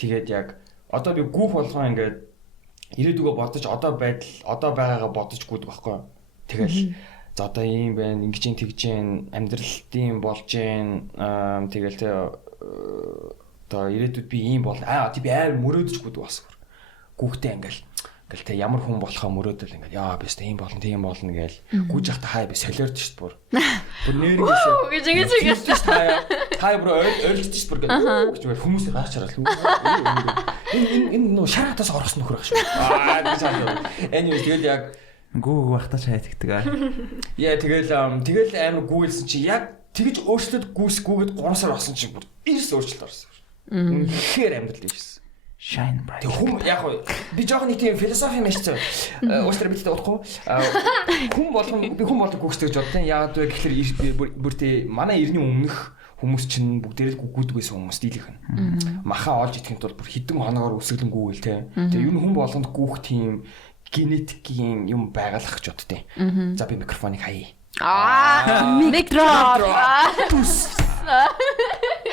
тэгээд яг одоо би гүүх болгоо ингээд ирээдүгөө бодож одоо байгаагаа бодож гүйдэг байхгүй. Тэгэл За одоо ийм байна, ингэж ин тэгж гин амьдралтын болж гин тэгэл тэ одоо ирээдүйд би ийм болно. Тий би амар мөрөөдөж гүдэг бас. Гүүхтэй ингээл тэ ямар хүн болохоо мөрөөдөл ингээл яа би өстө ийм болно гээл гүйж явахта хай би солиорд шүү дээ бүр. Бүр нэрнгээсээ гэж хай бүр ойлж шүү бүр гэж хүмүүсийг гайхаж хараад энэ нөө шаратаас орсон нөхөр ах шүү. Гэж хаа. Anyway тэгэл яг гүү бахтаж хайдагдаг аа. Яа тэгэл амар гүйлсэн чи яг тэгж өөрчлөлт гүйгээд 3 сар болсон чи бүр эрс өөрчлөлт орсон. Үнэхээр амьдрал ийшсэн. Shine bright. Тэг хүм яг би жоохон нэг тийм философи мэшсэн. Өөртөө бидтэй удахгүй. Хүн болгон гүйцэтгэж бодсон. Яагаад вэ гэхээр бүр тий манай эртний өмнөх хүмүүс чинь бүгдээрээ гүйдэг байсан хүмүүс дийлэх нь. Маха олж идэхин тулд бүр хідэн хоногоор өсөглөнгүүгээл тий. Тэг юу хүн болгонд гүйх тийм генетикийн юм байгалах ч бодтой. За би микрофоныг хаяа. Микрофон.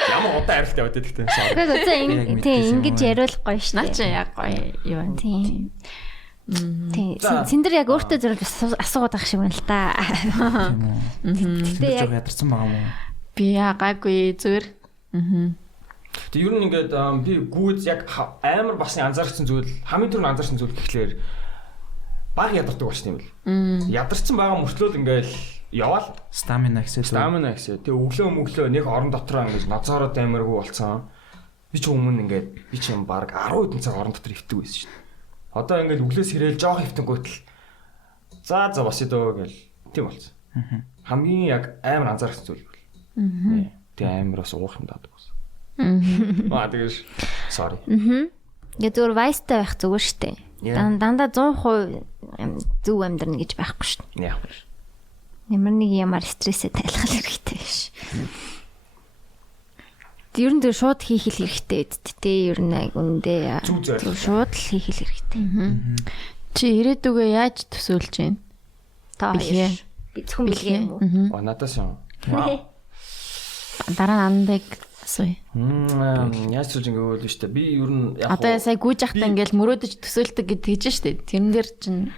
Ямар удаа арилтаа байдаг гэхдээ. Тэгэхээр тийм ингэж яриул гоё шүү. Наа чи яг гоё юу. Тийм. Синдэр яг өөртөө зөвлөж асуугаад байх шиг байна л да. Тэгээ яг ядарсан байгаа мó. Би яагаагүй зүгээр. Тэг ер нь ингээд би гүйд яг амар бас анзаарсан зүйл хамгийн түрүүнд анзаарсан зүйл гэхлээр баг ядардаг болчих юм бэл. Ядарсан байгаа мөртлөө ингээл яваал стамина гэсээ. Тэг өглөө нэг орон дотроо ингээд ноцоороо даймаргүй болцсон. Би ч өмнө ингээд би ч юм баг 10 хэдэн цаг орон дотор ивдэг байсан шүү дээ. Одоо ингээд өглөөс ирээл жоох ивтэнгүүтэл за бас идөө гэл тийм болцсон. Хамгийн яг амар анзаарсан зүйл бол. Тэг амар бас уух юм даадаг байсан. Тэгэж sorry. Ингээд зүгээр вайстай байх зүгээр шүү дээ. Дандаа 100% зөв амьдрна гэж байхгүй шүү дээ. Яг. Ямар нэг ямар стрессээ тайлах хэрэгтэй биш. Ер нь тэр шууд хийх хэрэгтэй дээ. Ер нь үндэ шууд л хийх хэрэгтэй. Чи ирээдүгөө яаж төсөөлж байна? Та хоёр. Би зөвхөн бэлгээ юм уу? Надаас юм. Дараа нь андыг асууя. Яаж ч ингэвэл шүү дээ. Би ер нь яг одоо сая гүйж ахтаа ингээл мөрөөдөж төсөөлдөг гэдэг гэж шүү дээ. Тэрэн дээр чинь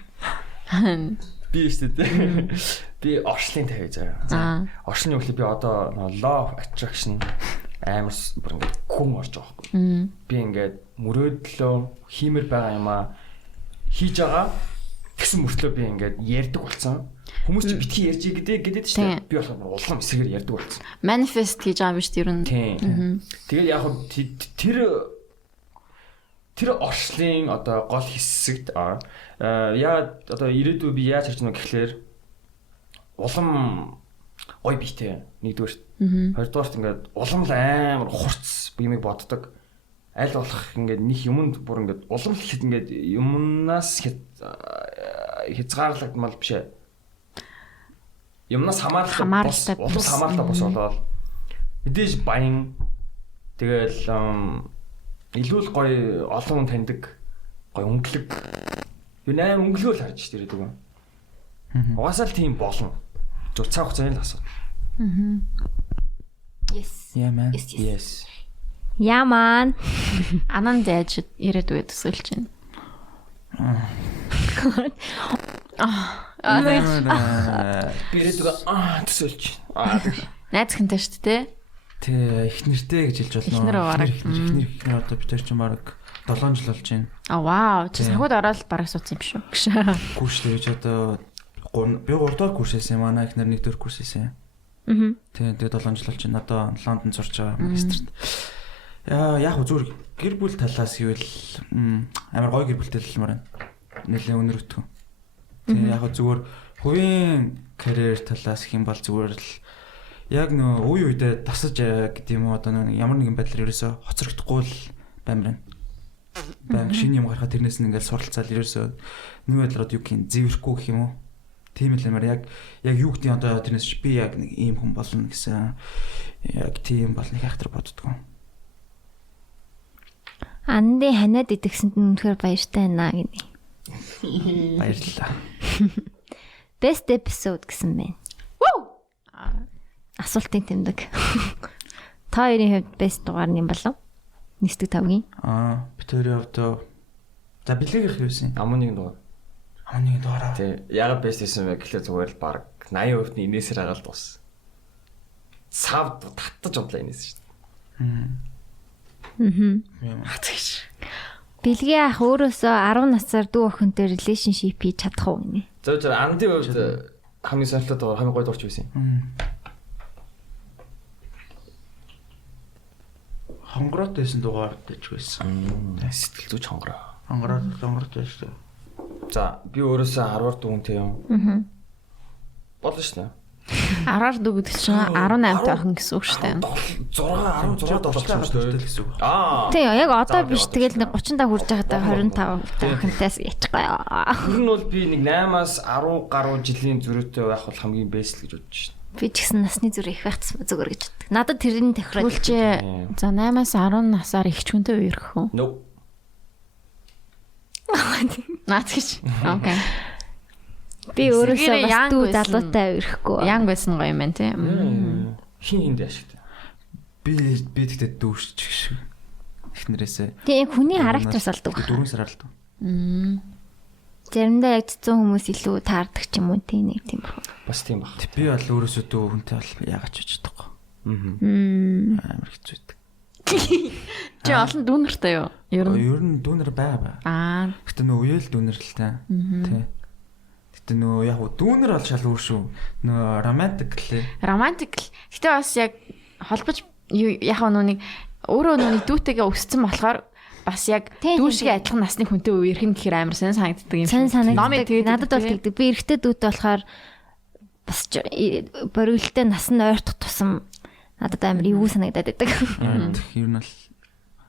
би шүү дээ. Би оршлын тавьж байгаа. Оршлын юу гэхэл би одоо law of attraction амар бүр ингээд хүн орж байгаа байхгүй. Би ингээд мөрөөдлөө хиймэр байгаа юм аа хийж байгаа. Тэгсэн мөртлөө би ингээд ярьдаг болсон. Хүмүүс чи битгий ярьж гэдэг шүү дээ. Би болохоор улам эсрэгээр ярьдаг болсон. Manifest хийж байгаа юм шүү дээ ер нь. Тэгээд яг тэр оршлын одоо гол хэсэгт яа одоо ирээдүй би яаж харж байна гэхлээр улам гой биетэй нэгдүгээр. Хоёрдугаарт ингээд улам л амар хурц биемийг боддог. Аль болох ингээд нэг юмд бүр ингээд улам л хэд ингээд юмнаас хязгаарлагдмал биш ээ. Юмнаас хамааралтай бос болоод мэдээж баян тэгэл илүү л гоё олон хүн таньдаг гоё өнгөлөг юу нээр өнгөлгөөл харж ирээд байгаа. Угаасаа л тийм болно. Зөв цаг хугацааны л асуу. Yes. Yeah man. Yes. Яман. Анан дэж ирээдүйд төсөөлж байна. Би ирээдүйд төсөөлж байна. Найз хэнтэй шүү дээ. Тэ их нэртэй гэж хэлж болно. Эхнэр одоо бид нар ч баг 7 жил болж байна. Вау, чи сахууд ороод бараг суудсан юм шүү. Гүү шүү гэж одоо би 3 дахь курс хийсэн, манай эхнэр 1 дахь курс хийсэн. Тэгээд 7 жил болж байна. Одоо Лондонд сурч байгаа магистрт. Яг зүгээр гэр бүл талаас гэвэл амар гоё гэр бүлтэй л маар байна. Нэлээд өнөр өтгөн. Тэгээд яг зүгээр хувийн карьер талаас гэх юм бол зүгээр л яг нөө үе үедээ тасаж гэдэг юм уу одоо ямар нэгэн байдлаар ерөөсө хоцрогдохгүй л баймар байна. Баян шинэ юм гарахад тэрнээс нь ингээл суралцаад ерөөсө нэг байдлаар юу гэх юм зэвэрэхгүй гэх юм уу. Тийм л юмар яг юу гэдэг одоо тэрнээс би яг нэг ийм хүн болно гэсэн яг тийм болно хайхтар боддгоо. Анди ханаад идэгсэнд нь үнэхээр баяртай байна гинэ. Баярлалаа. Best episode гэсэн байна. Вуу! Асуултын тэмдэг. Та хоёрын хувьд best дугаар нь юм болов? Нийсдэг тавгийн. Бид хоёрын хувьд за бэлгээх юусэн? Амын нэг дугаар. Амны дугаараа. Тий. Ягаад best хийсэн бэ гэхлээр зүгээр л баг 80% нь инээсээр хагаал дууссан. Цав татаж унтлаа инээс шүү дээ. Хацгийш. Бэлгийн ах өөрөөсөө 10 насаар дүү охинтой relationship хийж чадах уу гинэ. Зөв андын хувьд хамгийн сонирхолтой дугаар хамгийн гоё дуурч байсан юм. Хонгороод байсан дугаар гэж байсан. Сэтгэл зүйч хонгороо. Хонгороод байсан. За би өөрөөсөө 10-аар дүүнтэй юм. Болно шүү дээ. 10-аар дүү гэдэг чинь 18 тайхан гэсэн үг шүү дээ. 16 гэсэн үг. Тийм яг одоо биш тэгэл нэг 35 хүрж байгаадаа 25 тайхантайс ячихгүй. Тэр нь бол би нэг 8-аас 10 гаруй жилийн зөрүүтэй байх бол хамгийн бэст л гэж бодож шин. Би ч гэсэн насны зүрх их байх зүгээр гэж боддог. Надад тэрний тохирол. Үлчээ за 8-аас 10 насаар их хүнтэй үерх үү? Нөө. Наац гэж. Окей. Би өөрөөсөө бас дүү залуутай үерхгүй. Янг байсан гоё юм байна тийм. Хин ашигтай. Би тэгтээ дүүрч шиг. Эхнэрээсээ. Тийм хүний характер салдаг. 4 сар алдаг. Заримдаа яг цэцэн хүмүүс илүү таардаг ч юм уу тийм нэг тийм баг. Бас тийм баг. Би бол өөрөөсөө дүү хүнтэй бол яагаад ч гэж чадахгүй. Амар хэцүү байдаг. Чи олон дүүнэртэй юу? Ер нь дүүнэр байгаа. Гэтэ нөө үеэл дүүнэр л та. Тий. Гэтэ нөө яг дүүнэр бол шал өөр шүү. Нөө романтик лээ. Романтик л. Гэтэ бас яг холбож яг нүуник өөрөө нүуний дүүтэйгээ өссөн болохоор бас яг дүүшгээ адилхан насны хүнтэй үерх нь гэхээр амар сайн санагддаг юм шиг. Сайн санагддаг. Надад бол тэгдэг. Би эрэгтэй дүүтэй болохоор бас бориглолтой нас нь ойртох тусам надад амар юу санагдаад байдаг. Ер нь бол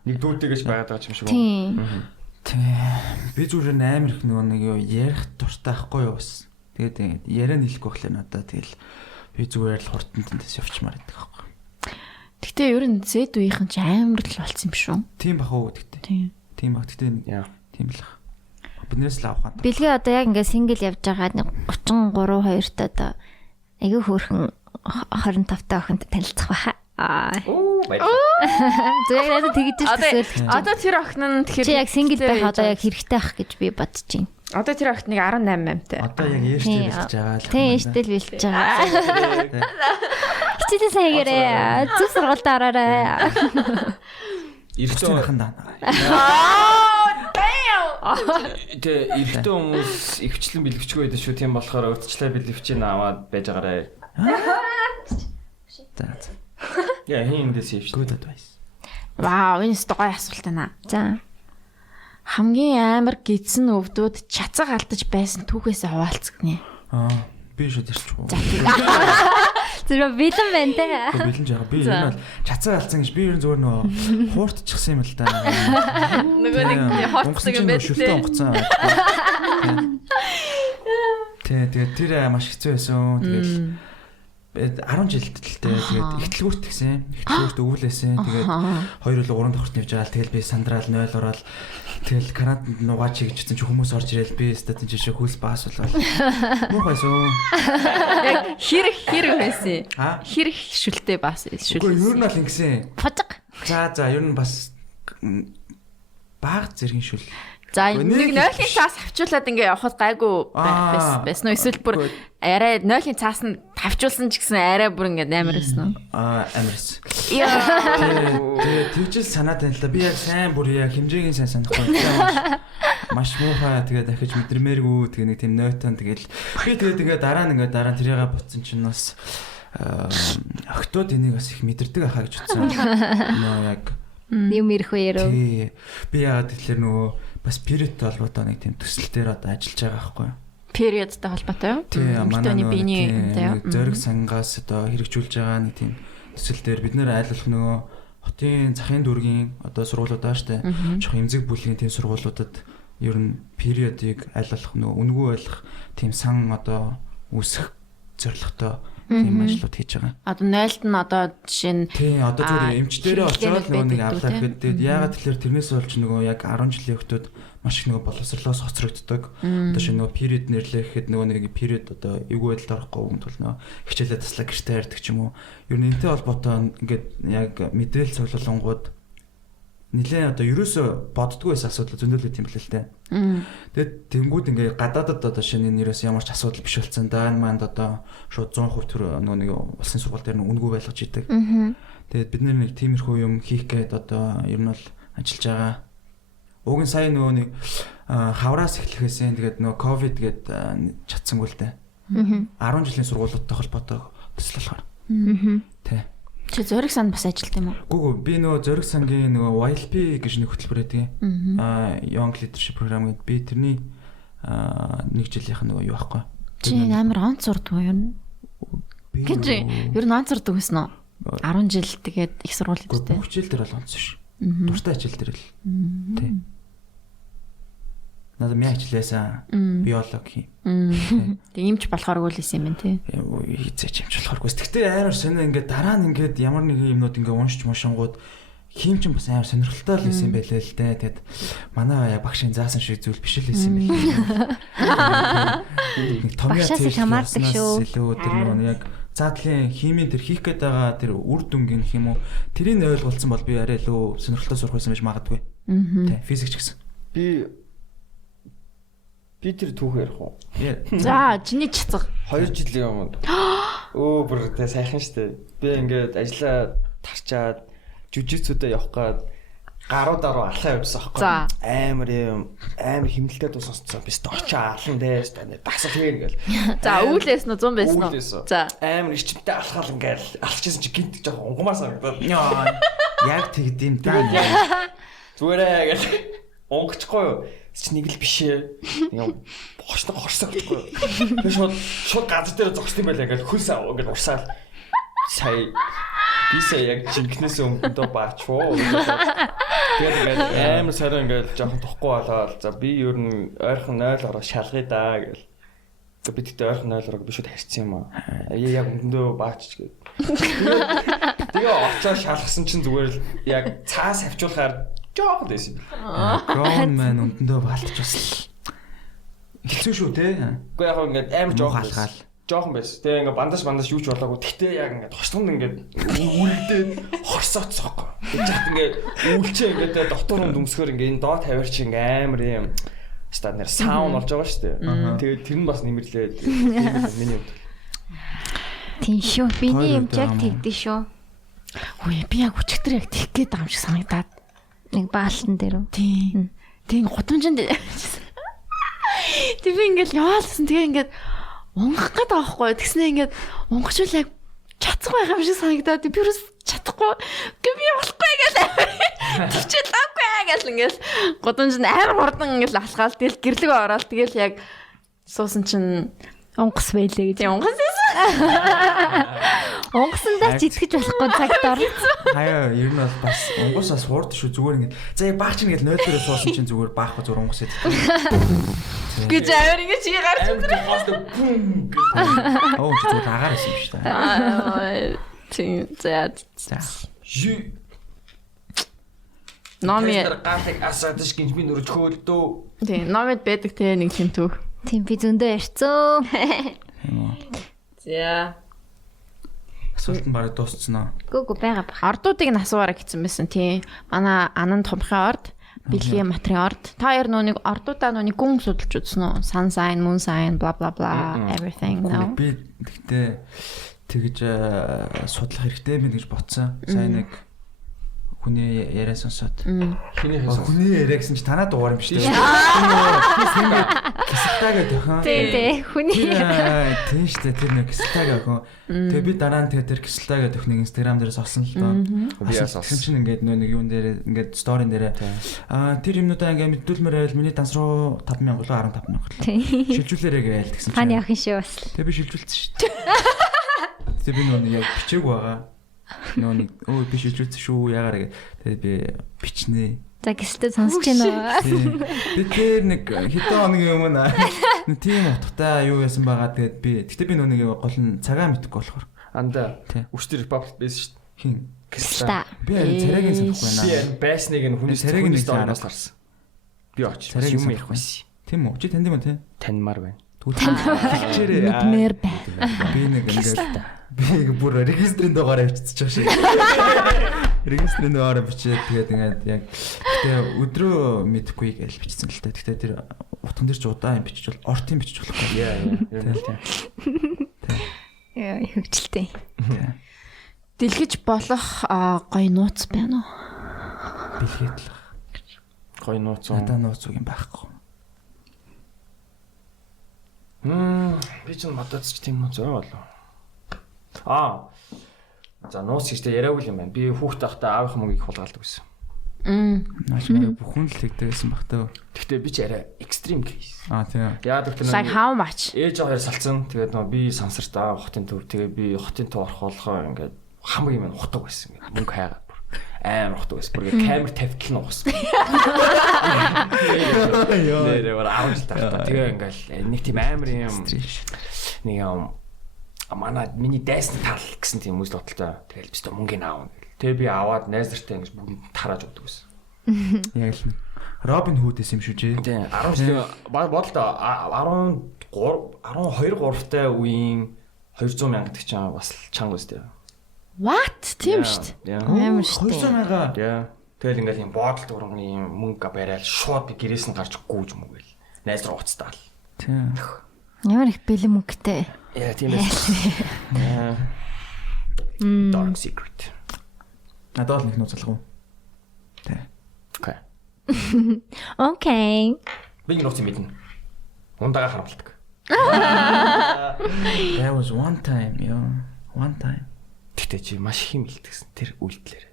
нэг дүүтэйгэж байгаад байгаа юм шиг байна. Тий. Би зүгээр амар их нэг юу ярих дуртай байхгүй юу бас. Тэгээд яриа нийлэхгүй болохоор надад тэгэл би зүгээр л хурдан тэндээс явчмаар байдаг байхгүй. Гэтэ ер нь зэд үеийнхэн ч амар л болсон юм шүү. Тийм бах уу гэтэ. Тийм бах гэтэ тийм л. Биднээс л авах. Бэлгээ одоо яг ингээд сингл явж байгаа 33 2-т одоо айгүй хөөрхөн 25 та охинтой танилцах баха. Зүгээр надад тэгж төсөөлөх. Одоо тэр охин нь тэгэхээр чи яг сингл байх одоо яг хэрэгтэй ах гэж би бодож байна. Одоо тэр охин нэг 18 8-тай. Одоо яг ээжтэй бэлж байгаа л. Тийм ээжтэй бэлж байгаа. Хичээлээ сайн хийгээрэй. Зүг сургуультай ороорой. Эрэгтэй ахын даа. Тэгээ эрэгтэй хүмүүс өвчлэн бэлгэвчгүй байдаг шүү. Тийм болохоор урьдчилан бэлгэвчийг аваад байж байгаарай. Яа хин дэс ивч. Good advice. Вау, энэ гоё асуулт байна. За. Хамгийн амар гидсэн өвдүүд чацаг алдаж байсан түүхээсээ хуваалцгнэ. Би шүү дэрчүү. Зэрэг бэлэн байна те. Бэлэн жаа. Би ер нь чацаг алдсан гэж би ер нь зүгээр нөө хууртчихсан юм л да. Нөгөө нэг хууртдаг юм байна шүлтэн онгоцсон. Тэгээд тэр маш хэцүү байсан. Тэгээд 10 жилд л тээ тэгээд ихтлгүүрт гисэн. Ихтлгүүрт өвлөөсөн. Тэгээд 2 или 3 давхрт нэвж байгаа. Тэгэл би сандраал 0 ороод тэгэл карантинд нугаа чигжсэн чи хүмүүс орж ирэл би статын жишээ хөлс баас болоо. Муухайсон. Яг хэрэг байсан. Хэрэг шүлтэй баас шүлтэй. Үгүй ер нь бол ингэсэн. Фожиг. За ер нь бас баг зэргийн шүл. За нэг 0-ын цаас авчуулаад ингээ явахад гайгүй байсан уу? Эсвэл бүр арай 0-ын цаас нь тавчуулсан ч гэсэн арай бүр ингээ амар байсан уу? Амар байсан. Тэгээд тэгжэл санаа танилаа. Би яг сайн бүр яг хэмжээгийн сайн санахгүй. Маш муухай тэгээд дахиж мэдрэмээргүй тэгээд нэг тийм нойтон тэгээд би тэгээд дараа нь тэрийгээ бутсан чинь бас октод энийг бас их мэдэрдэг ахаа гэж утсан. Нөө яг юм ирэх үеэрөө. Тий. Би яагаад тэгэхээр нөгөө бас периодтэй холбоотой нэг тийм төсөл дээр одоо ажиллаж байгаа байхгүй юу? Периодтай холбоотой юу? Тий, манай биений зориг сангаас одоо хэрэгжүүлж байгаа нэг тийм төсөл дээр бид нэр айлуулах нөгөө хотын захын дүүргийн одоо сургуулиуд байгаа штэ. Жох эмзэг бүлгийн тийм сургуулиудад ер нь периодыг айлуулах нөгөө үнгүй байлах тийм сан одоо үүсэх зорилготой тийм ажлууд хийж байгаа. Одоо 0-д нь одоо жишээ нь тий одоо зүгээр эмчдэрээ очоод нөгөө нэг авлаа гэдэг. Яагаад тэгэхээр тэрнээс болж нөгөө яг 10 жилийн хүмүүс маш их нөгөө боловсрлоос хоцрогддог. Одоо шинэ нөгөө период нэрлэх гэхэд нөгөө нэг период одоо эвгүй байдалд орохгүй юм бол нөгөө хичээлээ таслаа гэртээ ярьдаг ч юм уу. Ер нь энэтэй холбоотой ингээд яг мэдрээл цуглуулангууд нилээ одоо ерөөсө боддгоо байсан асуудал зөндөл байт юм байна л те. Тэгээд тэнгууд ингээ гадаадад одоо шинэ нэрээс ямар ч асуудал биш болсон. Даан манд одоо шууд 100% төр нэг улсын сургууль дээр үнгүү байлгаж идэг. Тэгээд бид нэг тиймэрхүү юм хийх гээд одоо ер нь бол ажиллаж байгаа. Уг нь сая нөгөө нэг хавраас эхлэхээсээ тэгээд нөгөө ковид гээд чадсангүй л те. 10 жилийн сургуулиудтай холбоотой төсөл болохоор. Тэ. Чи Зориг санд бас ажилт юм уу? Гүг би нөгөө Зориг сангийн нөгөө YLP гэж нэг хөтөлбөр байдаг. Young Leadership Program гэдэг би тэрний нэг жилийнх нөгөө юу аахгүй. Чи амар онц сурдаг юм. Гэж ер нь онц сурдаг гэсэн үү? 10 жил тэгээд их сургууль хийдтэй. Бүх хичээл дээр бол онц ш. Дуртай хичээл дээр л. Тэ. Надад мяа хичээлээсэн биологи. Тэг юмч болохоор үйл хийсэн юм тий. Хийцээч юмч болохооргүй. Гэхдээ амар сонио ингээд дараа нь ингээд ямар нэг юмнууд ингээд уншиж мушингууд хийм ч бас амар сонирхолтой л хийсэн байлээ л дээ. Тэгэд манай багшийн заасан шиг зүйл биш л хийсэн байлээ. Багшаас их хамаардаг шүү. Тэр нэг яг заадлын химийн тэр хийх гээд байгаа тэр үр дүн гэх юм уу тэрийг ойлгуулсан бол би арай илүү сонирхолтой сурах байсан байж магадгүй. Тэ физикч гэсэн. Би тэр түүх ярих уу? За, чиний чацга. 2 жилийн өмнө. Бүр тэ сайхан штэ. Би ингээд ажиллаа тарчаад жүжигцүүдэд явах гээд гаруудаараа алхаа явуулсан аахгүй. Амар хэмнэлтэй дуу сонсцсон. Би очоо алан дээс дасах хийгэр гээл. За, үүлээс нь 100 байсан уу? За. Амар ичмтэй алхаал ингээл алхчихсан чи гинт жоох унгамаар санагдаад. Яг тэгдэм даа. Зүгээрээ гээл. Онгоцгүй юу? Чи нэг л бишээ. Ингээм бохштой хорсоо гэхгүй. Би шууд газар дээр зогссон юм байлаа гэж хөлс ингээд урсаал. Сая бисээ яг жинкнээс өмнө доо баачвоо. Тэгээд ингээд амар сараа ингээд жоохон тухгүй болоод за би ер нь ойрхон 0 ороо шалгая даа гэл. Би тэгтээ ойрхон 0 ороог би шууд харьцсан юм аа. Яг өмдөндөө баач гэж. Тэгээ очоо шалгасан чинь зүгээр л яг цаас авчуулахаар жоох дэсэн. Grown man өмдөндөө баалтч бас хэцүү шүү те. Уу яг ингээд амар жоох халгаал. Жохон байс. Тэгээ ингээд бандаж юу ч болоогүй. Тэгтээ яг ингээд хоцтонд ингээд үлдээд хорсооцсоохгүй. Тэгж яхад ингээд үүлчээ ингээд дотор нь дүмсгөр ингээд энэ доо тавиар чи ингээд амар юм стандар саунд болж байгаа шүү дээ. Тэгээд тэр нь бас нэмэрлээ. Миний хувьд. Тийм шүү. Биний юм яг тэгдэж шүү. Үе би яг өчигдөр яг тэгэх гээд байгаа юм шиг санагдаад. Нэг баалтан дээр үү? Тийм. Тэг гудамжинд Тэг би ингээд яваалсан. Тэгээ ингээд унгах гээд байгаа байхгүй. Тэгснэ ингээд унгачвал яг чадахгүй байгаа юм шиг санагдаад би юус чадахгүй. Гэ би болохгүй гэж тэгчээ лавгүй гэж ингээд гудамжинд амар хурдан ингээд алхаал. Тэгэл гэрлэг ороод тэгэл яг суусан чинь унгас байлээ гэж. Унгас Унгасандаа ч итгэж болохгүй цагт ор. Хаяа ер нь бол бас унгасаас хуурд шүү зүгээр ингээд за баах чинь ингээд 0 дээрээ суусан чинь зүгээр баахгүй зүгээр унгас идэх. Гэж аваар ингэ чи гарч ирсэн. Оо зүгээр агаар байсан юм шүү дээ. Тийм за. Номи гартыг асаадаш гэж би нүрж хөөлдөө. Тийм номид байдаг те нэг тэмтүүх. Тийм би зөндөө ярьцсан. За. Асуулт нь бараг дууссан аа. Гүг байгаа баг. Ордуудыг нь асууваараа гэсэн байсан тий. Манай Ананд Томхын орд, Бэлгийн матрын орд. Та хоёр нүг ордуудаа нүг гүн судалж үзсэн үү? Sun sign, moon sign, blah blah blah everything no. Би тэгтээ тэгж судлах хэрэгтэй мэн гэж бодсон. Сайн нэг хүний яриа сонсоод. Хиний хэлсэн. Хүний яриа гэсэн чи танаа дугаар юм шүү дээ. Ингээд кисэлтаагаа тохион. Тий. Хүний. Тийм шүү дээ. Тэр нэг кисэлтаагаа гоо. Тэгээ би дараа нь тэр кисэлтаагаа тохино Instagram дээрээс олсон л доо. Би яасан. Тэр чинь ингээд нэг юун дээр ингээд сторийн дээр тэр юмнуудаа ингээд мэдүүлмээр байвал миний данс руу 5,000 болоо 15,000. Шилжүүлээрэй гээл тэгсэн чинь. Хааны явах юм шүү бас. Тэгээ би шилжүүлсэн шүү дээ. Тэгээ би нөгөө яг бичээг байгаа. Нөө би шилжүүлсэн шүү яагаад тэгээд би бичнэ. За гэсэлтэй сонсож байна уу? Би тэр нэг хэдэн хоногийн өмнө тийм утгатай юу яасан байгаа тэгээд би гэтээ би нэг гол нь цагаа мэдэхгүй болохоор анда өчтөр Republic байсан шүү дээ. Хин Кста. Би царайг санахгүй байна. Би байсныг нь хүний царайг нь сториноос харсан. Би очиж юм ярих байсан. Тийм үү? Чи танд юм уу те? Таньмаар байна. Тэгвэл Мэдмээр байна. би нэг ингээд бүр регистрийн дугаараа бичиж байгаа шиг. Регистрийн дугаараа бичээд тэгээд ингээд яг гэтээ өдрөө мэдэхгүй гэж бичсэн л та. Гэтээ тэр утган дээр ч удаан бичиж бол ортын бичиж болохгүй. Яа, хөвгчлээ. Дэлгэж болох гоё нууц байна уу? Бэлгээд л. Гоё нууц. Надаа нууц үг юм байхгүй. Би ч модоцч тийм үү зөө болов. За нууц гэжтэй яриаггүй юм байна. Би хүүхдээ байхдаа аавынх мөнгийг хулгайлдаг байсан. Наач маа бүхэн л тэгдэгсэн баг таа. Гэхдээ би ч арай экстрим кейс. Тийм. Яа гэвэл Like how much? ээж аваар салцсан. Тэгээд нөө би сансартаа хотын төв. Тэгээд би хотын төв орох болгоо ингээд хамгийн юм ухдаг байсан. Ингээд мөнгө хайгаад бүр амар ухдаг байсан. Бүр ингээд камер тавьтал нь ууссан. Нэрээ бүр 10 жил тахта. Тэгээ ингээд нэг тийм амар юм нэг юм манай миний дайсны тал гэсэн тийм үйл бодолтой. Тэгэл бистэ мөнгөний аав. Тэгээ би аваад найз нартай ингэж бүгд тарааж өгдөг байсан. Яг л Робин Худээс юм шүү дээ. Тийм 10 жилийн бодлоо 12-3-тай үеийн 200 мянга гэдэг чинь бас чанга үстэй. What? Тийм шүү дээ. Амар шүү дээ. 200,000. Яа. Тэгэл ингээл юм боодол дурганы юм мөнгө барайл шууд би гэрээс нь гарч гүйж мөгөөл. Найз руу уцтаал. Тийм. Ямар их бэлэн мөнгөтэй. Яа тийм ээ. Dark secret. Надад л нэг нууц залгав. Тэ. Окей. Окей. Би нэг нууц мэднэ. Ундага харамлдаг. That was one time, one time. Тэгтээ чи маш их юм илтгэсэн тэр үйлдэлээр.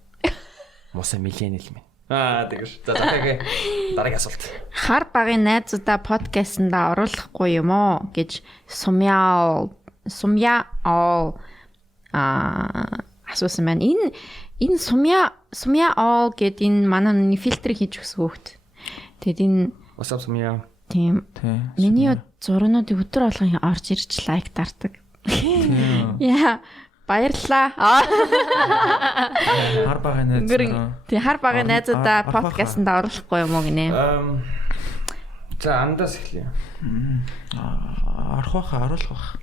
Муса миллениал минь. Тэгэж. За дараагийн асуулт. Хар багын найзуудаа подкастт оруулахгүй юм уу гэж сумьяа асуусан байна. Энэ сумьяа гэд энэ манай фильтрийг хийж өгсөн хүүхд. Тэгэд энэ What's up сумьяа? тийм. Миний зургуудыг өдөр болгон орж ирж лайк дардаг. Яа, баярлалаа. Хар багын найз. Тий, хар багын найзуудаа подкастт оруулахгүй юм уу гинэ. За андаас эхлэе. Оруулах бах.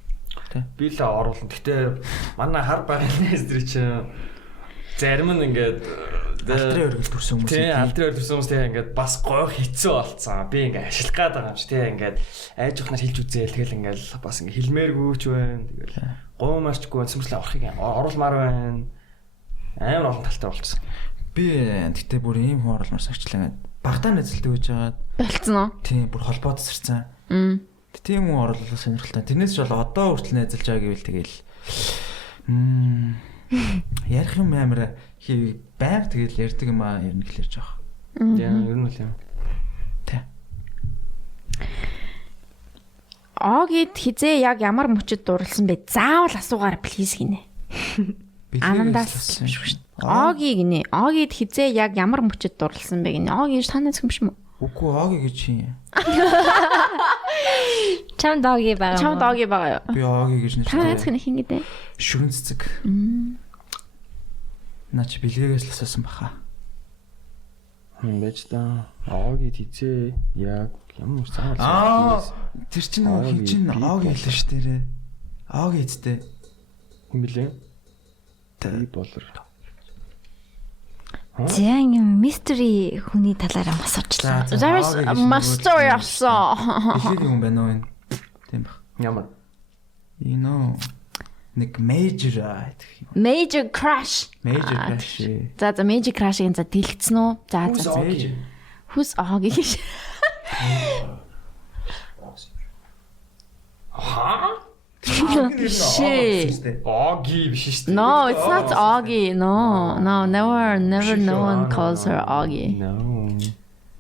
Би л оруулна. Гэтэ манай хар багын найз дээр чинь зарим нь ингээд алтрын өргөл төрсөн хүмүүс. Тийм, алтрын өргөл төрсөн хүмүүс тийм ингээд бас гойх хэцүү болцсон. Би ингээд ашиглах гээд байгаа юм чи тийм ингээд айж ухнаар хэлж үзээл тэгэл ингээд бас ингээд хэлмээргүй ч байна. Тэгэл гомарчгүй сүмслээ орохыг оруулмаар байна. Амар олон талтай болцсон. Би тэгтээ бүр ийм хүн оруулмаар сагчлаа. Багтаа нэзэлдэг гэж байгаад Болцсон уу? тийм бүр холбоо тасарсан. Тийм хүн оруулах сонирхолтой. Тэрнээс ч бол одоо хүртэл найзалж байгаа гэвэл тэгэл ярих юм амар байг тэгэл ярьдаг юм аа ер нь хэлж байгаа. Яа, ер нь л юм. Тэ. Огид хизээ яг ямар мөчөд дурлсан бэ? Заавал асуугаар плиз гинэ. Анандаас Оги гинэ. Огид хизээ яг ямар мөчөд дурлсан бэ гинэ. Оги гэж танаас юм шиг юм. Үгүй Оги гэж юм. Чамд Оги байгаа. Чамд Оги байгаа юу? Би Оги гэж нэртэй. Танаас хин гэдэг. Шүрэн цэцэг. Наач бэлгээс л асуусан баха. Байж та. Оги тийцээ яг ямар цааш. Тэр чинь хин чин Оги хэлсэн ш тэрэ. Оги эцтэй. Хүн билээ. Би болор. За юм мистери хүний талаараа асуучлаа. There's a mystery авсан. Бэлгийн хүн байна уу энэ? Тийм баг. Ямар? You know. Нэг major гэх юм. Major crash. Major crash. За major crash-ийн за дэлгэцэн үү? За. Хүс Оги гэж. Оги биш шүү дээ. No, it's not Ogi. No, never no one calls her Ogi. No.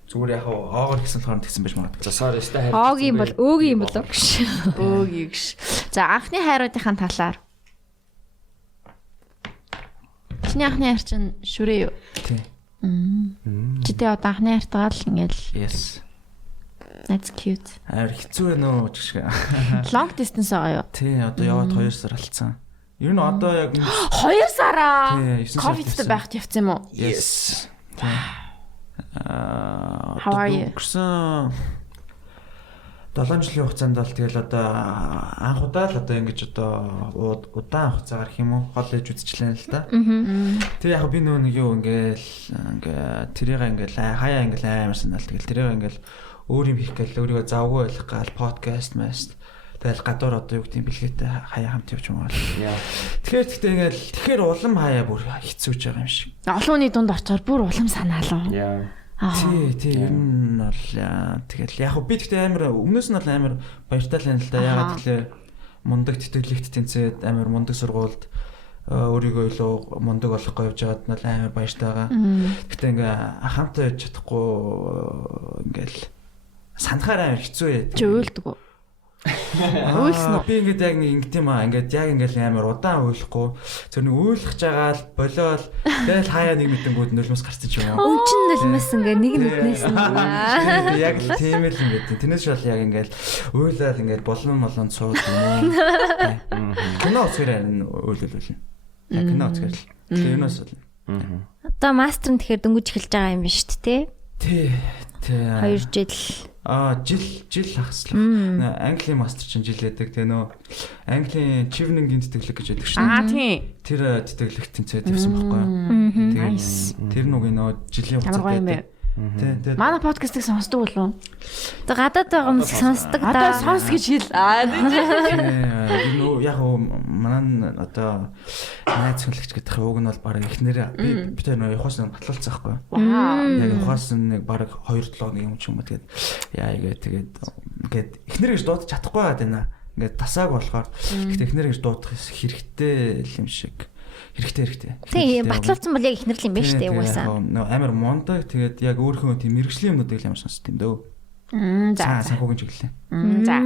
Зүгээр яг хоогоор гэсэн болохоор тэгсэн байж магадгүй. За sorry өстэй хайр. Оги юм бол өөгийн юм болов гэж. Өөги гэж. За анхны хайруудынхаа талаар. Чиний анхны хайр чинь шүрээ юу? Тий. Чи тэ одоо анхны хайртайгаа л ингээл. Yes. That's cute. Амар хэцүү байна уу ч гэх. Long distance байгаа юу? Тий, одоо яваад 2 сар алдсан. Ер нь одоо яг 2 сараа. Тий, 9 сар. Ковидтэй байхад явцсан юм уу? 7 жилийн хугацаанд бол тэгэл одоо анх удаа л одоо ингэж одоо удаан хугацаагаар гэх юм уу коллеж үзчихлээ л да. Тэгээ яг би нөгөө нэг юу ингээ тэрийг ингээл хаяа ингээл амар санаал тэгэл тэрийг ингээл өөр юм хийх гээл өөрийгөө завгүй байх гал подкаст маст тэгэл гадуур одоо юу гэдэг юм бэлгээтэй хаяа хамт явж байгаа. Тэгэхээр улам хаяа бүр хэцүүж байгаа юм шиг. Олон хүний дунд орчоор бүр улам санаалаа. Тий ер нь бол тэгэл яг би тэгтээ амар өмнөөс нь бол амар баяртай л юм л да. Ягаад гэвэл мундаг тэтгэлэгт тэнцээд амар мундаг сургуульд өөрийгөө илүү мундаг болгох явж байгаад нь амар баяртай байгаа. Тэгтээ ингээ хамтаа яж чадахгүй ингээл санахаар амар хэцүү яа. Чи уйлдаг уу? Уйлсан уу? Би ингээд яг нэг ингэт юм аа. Ингээд яг ингээл амар удаан уйлахгүй. Зөв нэг уйлах жагаал болоод тэгэл хаяа нэг мэдэнгүүд нөлмөс гарсан ч юм уу. Өвчин нөлмөс ингээ нэг нүднээс нь. Яг л тийм л ингээд. Тэрнээс шал яг ингээл уйлаад ингээд болон цууд юм уу. Кино үзэхээр уйлуулна. Яг кино үзэхээр л. Тэрнээс л. Одоо мастер нь тэгэхээр дөнгөж эхэлж байгаа юм биш үү те? Тий. 2 жил. Жил хагаслах. Английн мастер чинь жил яадаг. Тэгээ нөө Английн Чивнингийн тэтгэлэг гэж байдаг шин. Тийм. Тэр тэтгэлэг тэнцээд явсан байхгүй юу? Тэгээ тэр нүгийн нөө жилийн хугацаатай. Тий. Манай подкастыг сонсдог болов уу? Одоо гадаад байгаа хүмүүс сонсдог да. Одоо сонс гэж хэл. Нөө яг манай одоо найз хөлөгч гэдэг уг нь бол баг эхнэрээ би тэр нөө явахаас нэг батлалцсан байхгүй юу? Яг явахаас нэг баг 2-7 нэг юм ч юм уу тэгээд яа тэгээд эхнэр гэж дуудаж чадахгүй байгаад байна. Ингээд тасааг болохоор гэхдээ эхнэр гэж дуудах хэрэгтэй юм шиг. Хэрэгтэй. Тийм батлуулсан бол яг ихнэр л юм байна шүү дээ угаасаа. Амар мундаг тэгээд яг өөрхөн тийм мэрэгжлийн юмнуудыг л ямар сонсд юм дөө. Санхүүгийн чиглэлээ. За.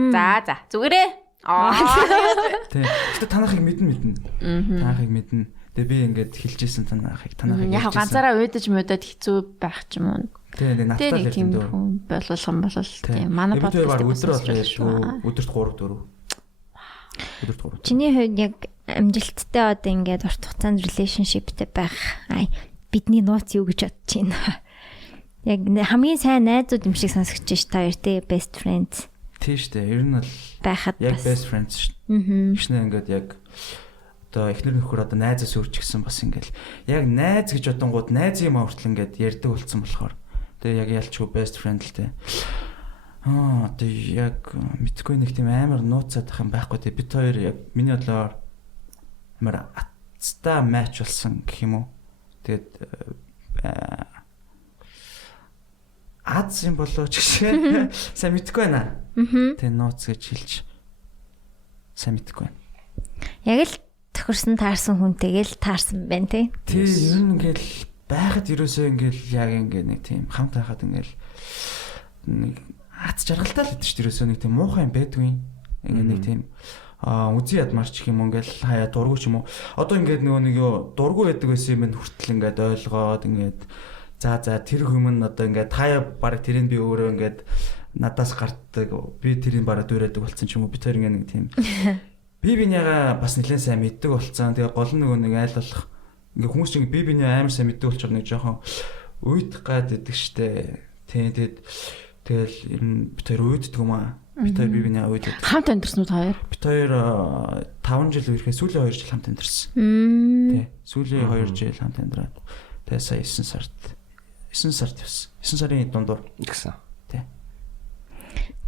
Зүгээрээ. Тийм. Гэтэ танахыг мэднэ. Тэгээ би ингээд хэлжсэн танахыг яг ганцаараа уйдаж муудад хэцүү байх ч юм уу. Тийм надад л тийм болуулах юм бол тийм манай подкаст өдөрт 3-4. Чиний хувьд яг амжилттай одоо ингээд урт хугацаанд relationshipтэй байх бидний нууц юу гэж бодож байна. Яг хамгийн сайн найзууд юм шиг сонсогч ш та хоёр те best friends. Тийм шүү дээ. Ер нь бол байхад яг best friends шүү дээ. Ихнээ ингээд яг одоо эхнэр нөхөр одоо найзаас өөрчлөсөн бас ингээд яг найз гэж бодонгууд найз юм хүртэл ингээд ярьдаг болцсон болохоор тэгээ яг ялчгүй best friend л те. Одоо яг мэдгүй нэг тийм амар нууцаад ах юм байхгүй те. Бид хоёр яг миний бодлоор амар атста матч болсон гэх юм уу. Тэгээд Аз юм болоо ч гэсэн сайн мэдгүй байна. Тэгээ нууц гэж хэлж сайн мэдгүй байна. Яг л тохирсон таарсан хүнтэйгээл таарсан байна тий. Тий, ер нь ингээл байхад ерөөсөө ингээл яг ингээ нэг тийм хамт байхад ингээл нэг ац жаргалтай л гэдэг чинь ерөөсөө нэг тийм муухай юм байдгүй. Ингээ нэг тийм үзий ядмарч гэх юм ингээл хаяа дургу ч юм уу. Одоо ингээд нөгөө нэг дургу байдаг байсан юм хүртэл ингээд ойлгоод ингээд за тэр хүмүүс одоо ингээд таяа баг тэрийг би өөрөө ингээд надаас гартдаг би тэрийг бараг дүүрээдэг болсон ч юм уу. Би тэр ингээ нэг тийм би бинийгаа бас нэлээд сайн мэддэг болцсон. Тэгээ гол нөгөө нэг айл болох ингээ хүмүүс чинь би биний амар сайн мэддэг болчоор нэг жоохон уйдах гад идэг штэ. Тэгэл ер нь би тэр уйддаг юм аа. Би тэр би биний уйддаг. Хамт амьдэрсэн үү та хоёр? Би тэр 5 жил үерхээ сүүлийн 2 жил хамт амьдэрсэн. Тий. Сүүлийн 2 жил хамт амьдраад. Тэгээ сая 9 сард явсан. 9 сарын дундуур гэсэн. Тий.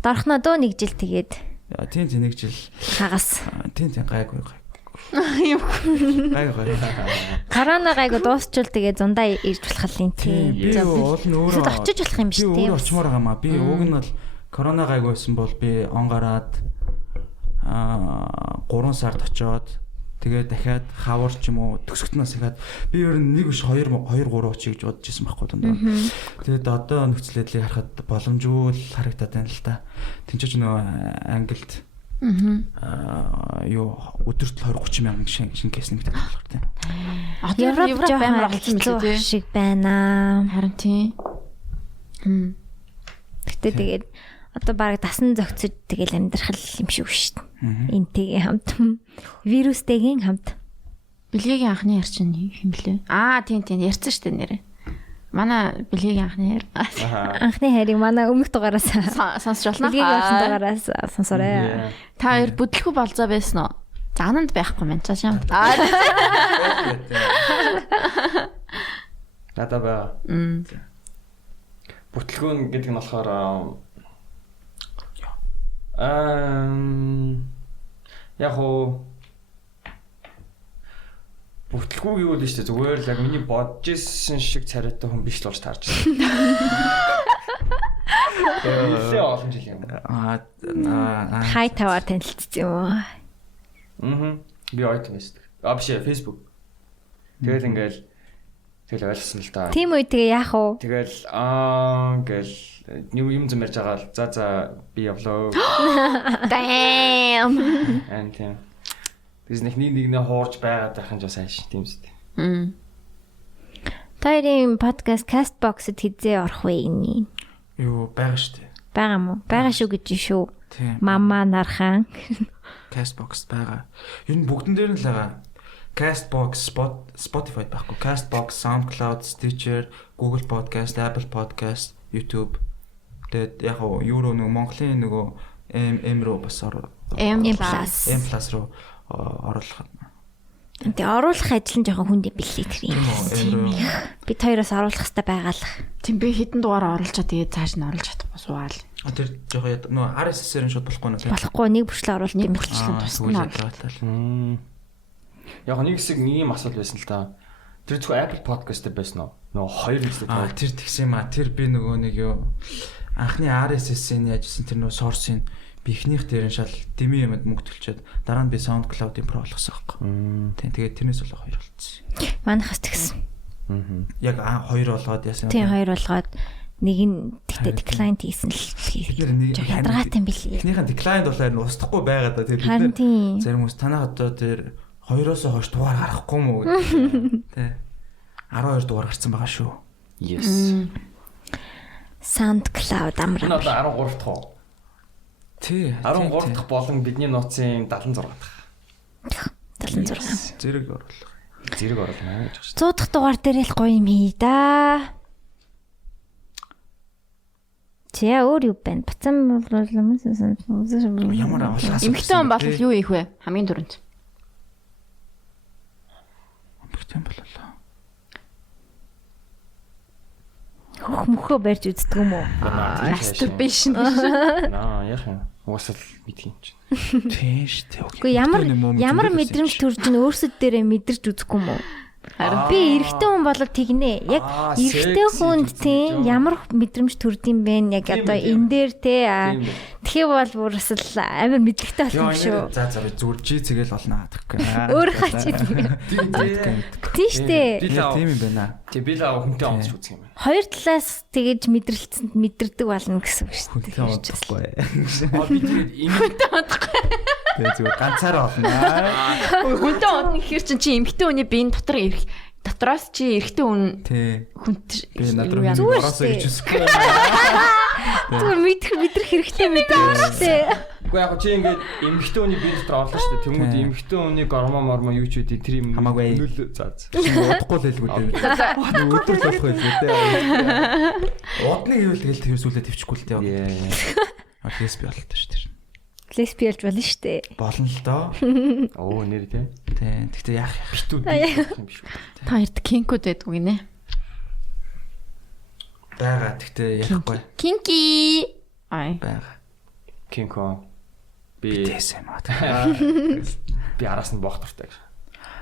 Дорхноо дөө 1 жил тэгээд. Тийм 1 жил. Хагас. Тийм гайгүй. Корона гайгүй дуусчул тэгээ зундаа ирж болох юм тий. Би уул нь өөрөө очиж болох юм биш тий. Би өөрөө очимоор байгаа маа. Би уг нь бол корона гайгүйсэн бол би он гараад 3 сард очоод тэгээ дахиад хавар ч юм уу төсөгтнөөс ихаад би ер нь 1 биш 2 3 очиж гэж бодож исэн байхгүй даа. Тэгээд одоо нөхцөл байдлыг харахад боломжгүй л харагдаад байна л та. Тинчээч нөгөө Англид өдөрт 20-30 мянган шинэ кейс нэмэгдэж байгаа болохоор тийм. Европ амар олсон мэт шиг байна. Харин тийм. Гэтэ тэгээд одоо бараг дасан зөгцөж тэгэл амьдрах юм шиг шүү дээ. Энтэйгээ хамт. Вирустэйгийн хамт. Бэлгийн анхны ярчин юм лээ. Тийм ярьсан шүү дээ нэрээ. Манай бэлгийн Анхны хайрыг манай өмнөх дугаараас сонсч болно. бэлгийн авсан дугаараас сонсоорой. Та хоёр бүтлгүй болзоо байсан уу? Зананд байхгүй мэн цааш юм. Надаа баа. Бүтлгүүн гэдэг нь болохоор яг хоо бүтлгүй юу л шүү дээ. Зүгээр л яг миний бодож исэн шиг царайтай хүн биш л болж таарч байна. Нэлээ олон жил юм. Хай таваар танилцсан юм уу? Би ойт мессеж. Биш Facebook. Тэгэл ойлгосон л да. Тийм үү тэгээ яах вэ? Тэгэл гэл юм зэмэрж байгаа л за би явлаа. Damn. And тийм. Тэс нэг хуурж байгаад байх нь бас ааш тийм үстэй. Тайрын подкаст Castbox-д хизээ орох вэ ini? Юу байгаа шүү дээ. Бага мó? Бага шүү гэж шүү. Тийм. Мама нархан. Castbox байгаа. Ер нь бүгдэн дээр нь л байгаа. Castbox, Spotify байхгүй. Castbox, SoundCloud, Stitcher, Google Podcast, Apple Podcast, YouTube. Тэгээд яг нь Euro нэг Монголын нөгөө M руу бас M+ руу оруулах. Тэгээ оруулах ажил нь жоохон хүндээ бэлээ тэр юм. Бид хоёроос оруулах хэрэгтэй байгаалах. Тийм би хэдэн дугаар оруулчаа тэгээд цааш нь оруулж чадахгүй суугаал. Тэр жоохон нөгөө RSS-ээр нь шууд болохгүй нэ. Болохгүй нэг бүрчлээ оруулах юм бүрчлэн тусна. Яг нэг хэсэг ийм асуулт байсан л да. Тэр зөвхөн Apple Podcast дээр байсан уу? Нөгөө хоёр хэсэг байгаа. Тэр тэгсэн юм аа. Тэр би нөгөө нэг юу анхны RSS-ийн яажсэн тэр нөгөө source-ийн би ихнийх дээр нь шал дэмий юмд мөнгө төлчөөд дараа нь би SoundCloud-ийн Pro болгосон байхгүй. Тийм тэгээд тэрнээс бол хоёр болчихсон. Манайхас тэгсэн. Яг хоёр болгоод яасан. Тийм хоёр болгоод нэг нь тэгтээ decline хийсэн л бид ядаргаатай юм билий. Эхнийхэн decline бол харин устдахгүй байгаа да тэр бид зарим хүмүүс танаа одоо тэр 2-оос хойш дугаар гарахгүй мүү гэдэг. Тэ 12 дугаар гарсан байгаа шүү. Yes. SoundCloud амраа. Энэ одоо 13 дахь уу? Тий. 13 дахь болон бидний нууцын 76 дахь. 76. Зэрэг оруулах. Зэрэг оруулна гэж байна. 100 дахь дугаар дээр л гоё юм хий да. Чия өөр юу байна? Бацам ямар авалгаас эмхтэн бол юу ийх вэ? Хамгийн түрүүнд. Эмхтэн боллоо. Мөхөө барьж үздэг юм уу? Masturbation. Яг юм. Уусаал мэдхийн чинь. Тийм шүү дээ. Гэхдээ ямар мэдрэмж төрж ин өөрсөд дээрээ мэдэрч үзэхгүй юм уу? Би эрэгтэй хүн болоод тэгнэ. Яг эрэгтэй хүнд тийм ямар мэдрэмж төрдөм бэ? Яг одоо энэ дээр те тэгэхээр бол бүрс л амар мэдлэгтэй болох юм шүү. За би зүгээр жицгээл болно гэхгүй. Өөр хачид. Тийм штэ. Тийм юм байна. Тэг би л хүнтэй онцч үзэх юм байна. Хоёр талаас тэгэж мэдрэлцэнд мэдэрдэг болно гэсэн үг шүү дээ. Хүнтэй онцхгүй. Би тэгээд эмхтэн онцхгүй. Тэгээ зүгээр ганцаараа олно. Хүнтэй онцно гэхэр чи эмхтэн хүний биеийн дотор ирэх дотроос чи эрэгтэй хүн хүнт би надруу ороосоо гэж үсэхгүй. Зүгээр мэдрэх хэрэгтэй мэдээ. Уу яг чи ингээд эмхтэн хүний бие дотор орлоо шүү дээ. Тэмүүд эмхтэн хүний гормон юу ч үгүй тэр юм хамаагүй за. Удахгүй л хэлгүй дээ. Өдөр л болох байлгүй дээ. Удны гэвэл тэгэл тэр сүлээ төвчгүй л дээ. Лесби бололтой шүү дээ. Лесби ялж болно шүү дээ. Болно л доо. Оо нэр тий. Тий. Гэхдээ яах битүүд юм биш үү? Та хоёрт кинкуд байдгүй гинэ. Бага гэхдээ ярихгүй. Кинки. Ай. Бага. Кинко. Би тэсэм аа. Би араас нь боох дуртай.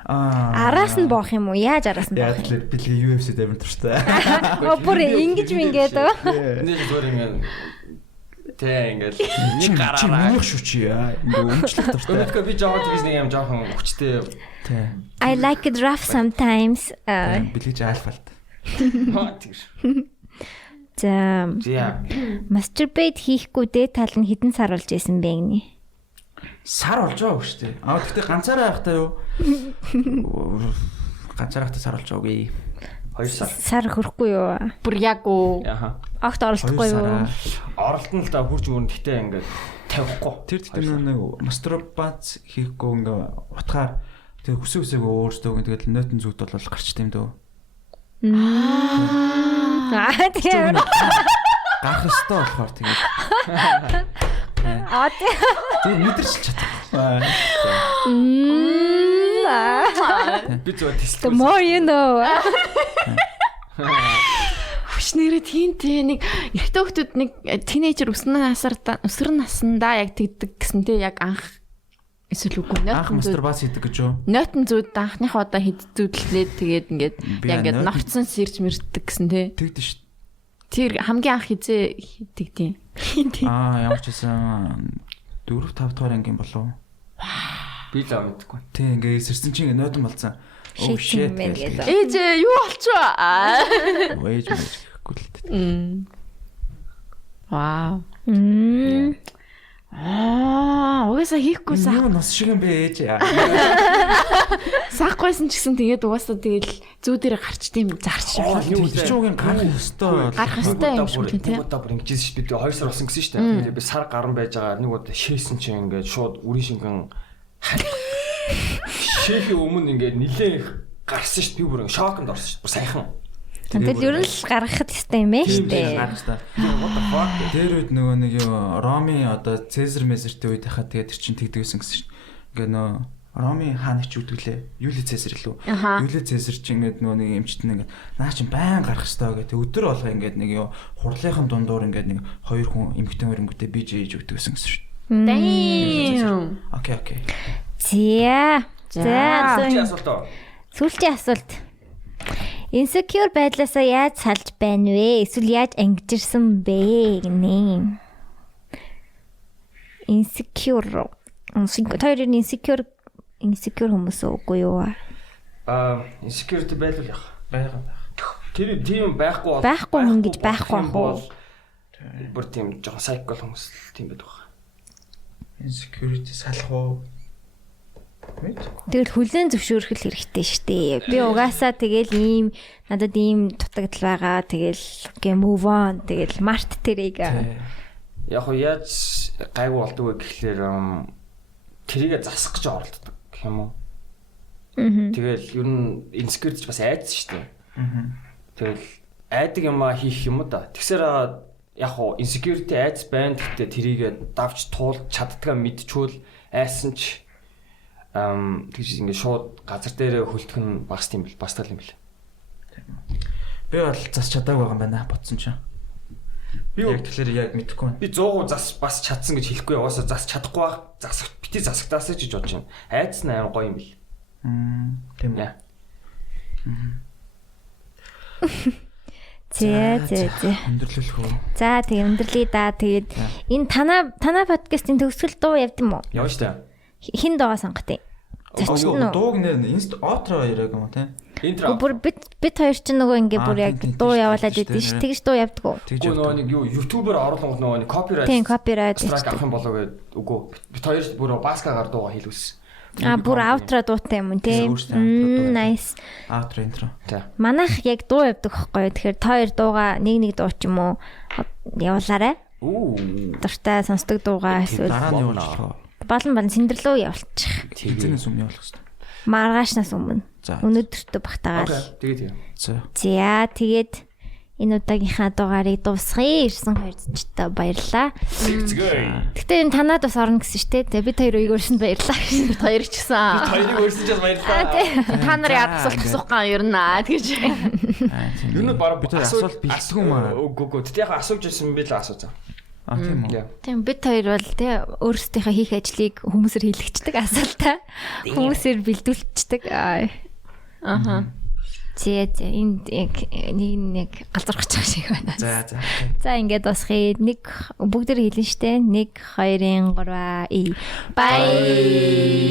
Араас нь боох юм уу? Яаж араас нь боох? Яг бэлгийн UFC-д амар дуртай. Бүр ингэж мингээд оо. Нэг зүгээр юм. Тэ ингээл нэг гараараа мөнх шүү чи ингээ өмчлөх дуртай. Өөдгөө би жоо тэгээс нэг юм жоохон хүчтэй. Тэ. I like it rough sometimes. Бэлгэж альфалт. За. Masturbate хийхгүй дээд тал нь хэдэн сар болж исэн бэ гинэ? Сар болж байгаа шүү дээ. Гэхдээ ганцаараа байхдаа юу? Ганцаараа байхдаа сар болж байгаагүй. 2 сар. Сар хөрөхгүй юу? Бүр яг уу. Яха. Огт оролдохгүй юу? Оролт нь л да хурж мөрөнд гэтээ ингээд тавихгүй. Тэр нэг мастурбац хийхгүй ингээ утгаар тэр хүсээгүй өөртөө тэгэл нойтон зүгт бол гарчт юм дөө. Тийм. Гарах ёстой болохоор тэгээд. Тийм. Зөв мэдэрч чадах. Би зөв тест. The more you know. Хүчнэрээ тиймтэй нэг эрэгтэй хүмүүс нэг тинейжер өсвөр наснда яг тэгдэг гэсэн те яг анх эсвэл үгүй Анх мастурбац хийдэг гэж юу? нойтон зүүд анхныхаа удаа хидзүүдлээд тэгээд ингээд яг ингээд норцсон сэрж мэрдэг гэсэн те. Тэгдэж шүү. Тэр хамгийн анх хизээ хийдэг тийм. Ямар ч байсан 4-5 дахь ангийн болов. Би л мэдгүй. Тэг ингээ сэрсэн чинь ингээ нойтон болцсон. Oh shit. Ээжээ юу болчихоо? Ээж мэйжгүй л дээ. Вау. Угаасаа хийхгүй сах. Юу нас шиг юм бэ ээж. Сахгүйсэн ч гэсэн тэгээд угаасаа тэгэл зүү дээр гарч тийм зарч яваа. Чуугийн гарах ёстой. Гарах ёстой юм шиг тийм. Нэг удаа бүр ингэж шүү дээ. 2 сар болсон гэсэн шүү дээ. Тэгээд би сар гарan байж байгаа. Нэг удаа шээсэн чинь ингээд шууд үрийн шингэн шээхийн өмнө ингээд нилээн гарсан шүү дээ. Би бүр шоконд орсон шүү дээ. Саяхан. Тэгэл ер нь л гаргахад хэвээр юм ээ шүү дээ. What the fuck? Тэр үед нөгөө нэг юу Роми одоо Цезар Мезертэй үед хахад тэгээд тэр чинь тэгдэгсэн гэсэн шүү. Ингээ нөө Роми хаанч үтгэлээ. Юли Цезар лөө. Юли Цезар чинь ингээд нөгөө нэг эмчт нь ингээд наа чинь байн гарах хэрэгтэй гэдэг. Өдөр болго ингээд нэг юу хурлынхан дундуур ингээд нэг 2 хүн эмгтэн хөрөнгөтэй биж ээж үтгэлсэн гэсэн шүү. Damn. Окей. За. Асуулт. Сүүлчийн асуулт. Insecure байдлаасаа яаж салж байна вэ? Эсвэл яаж ангижирсан бэ гинэ? Insecure. Тойрын insecure хүмүүс үгүй юу? Insecurity байл яах? Байгаа. Тэр тийм байхгүй хүн гэж байхгүй бол бүр тийм жоохон psycho хүмүүс тийм байдаг байна. Insecurity салах уу? Тэгэл хүлэн зөвшөөрөх хэрэгтэй штэ. Би угаасаа тэгэл надад ийм дутагдал байгаа. Тэгэл move on. Тэгэл март тэрийг. Яг уу яаж гайгүй болдог вэ гэхлээр тэрийгэ засах гэж оролддог гэх юм уу? Тэгэл ер нь insecurity бас айдсан штэ. Тэгэл айдаг юмаа хийх юм уу да. Тэгсээр яг уу insecurity айдс байна. Гэхдээ тэрийгэ давж туулж чаддгаа мэдчихвэл айсан ч тэгж ингээд шууд газар дээр хөлтөх нь бас тийм бил бас тал юм бил. Би бол засч чадаагүй байгаа юм байна бодсон чинь. Би яг тэгэхээр яг мэдэхгүй байна. Би 100% зас бас чадсан гэж хэлэхгүй яваасаа засч чадахгүй байх. Бити засагтаасаа ч гэж бодож байна. Айдас нь амар гоё юм бил. Тийм үү. Зэ. Өндөрлөх үү. За тэгээ өндөрлөе да. Тэгээд энэ танаа подкастын төгсгөл дуу явд юм уу? Явна штэ. Хин доо сонгох тий. Дууг нэр инст outro яриаг юм тий. Интро. Бүр бид хоёр ч нөгөө ингээ бүр яг дуу явуулаад идэв ш. Тэгж дуу явдггүй. Нөгөө нэг юу YouTube-оор оруулангууд нөгөө нэг copyright. Тийм copyright страйк авах юм болоо гэдэг үгүй. Бид хоёр бүр баскагаар дууга хийлгсэн. Бүр outro дуутай юм тий. Nice. Outro intro. Манайх яг дуу явдаг байхгүй. Тэгэхээр та хоёр дууга нэг дуу ч юм уу явуулаарай. Дуртай сонсдог дуугаа эсвэл дараа нь явуулчих. Болон сэндэрлөө явуулчих. Хизэнээс өмнө явуулах хэрэгтэй. Маргаашнаас өмнө. Өнөөдөртөө багтаагаал. Тэгээд. За тэгээд энэ удаагийнхаа дугаарыг дуусгая. Ирсэн хоёрчтой баярлалаа. Гэтэ энэ танаад бас орно гэсэн шүү дээ. Бид хоёр өөрсөнд баярлалаа. Бид хоёр ч гэсэн. Бид хоёрыг өөрсөнд ч баярлалаа. Та нарын асуулт ган ер нь тэгэж. Юу нэг бараг бид асуулт бэлтгүй маа. Үгүй. Тэгтээ яг асууж ирсэн би л асуусан. Тийм үү. Тийм бид хоёр бол тий өөрсдийнхөө хийх ажлыг хүмүүсээр хийлгчдэг асуултаа. Хүмүүсээр бэлдүүлчихдэг. Аха. Зээ энд нэг галзуурч байгаа шиг байна. За ингээд босхий. Нэг бүгдээр хэлнэ штэ. 1 2 3 Bye.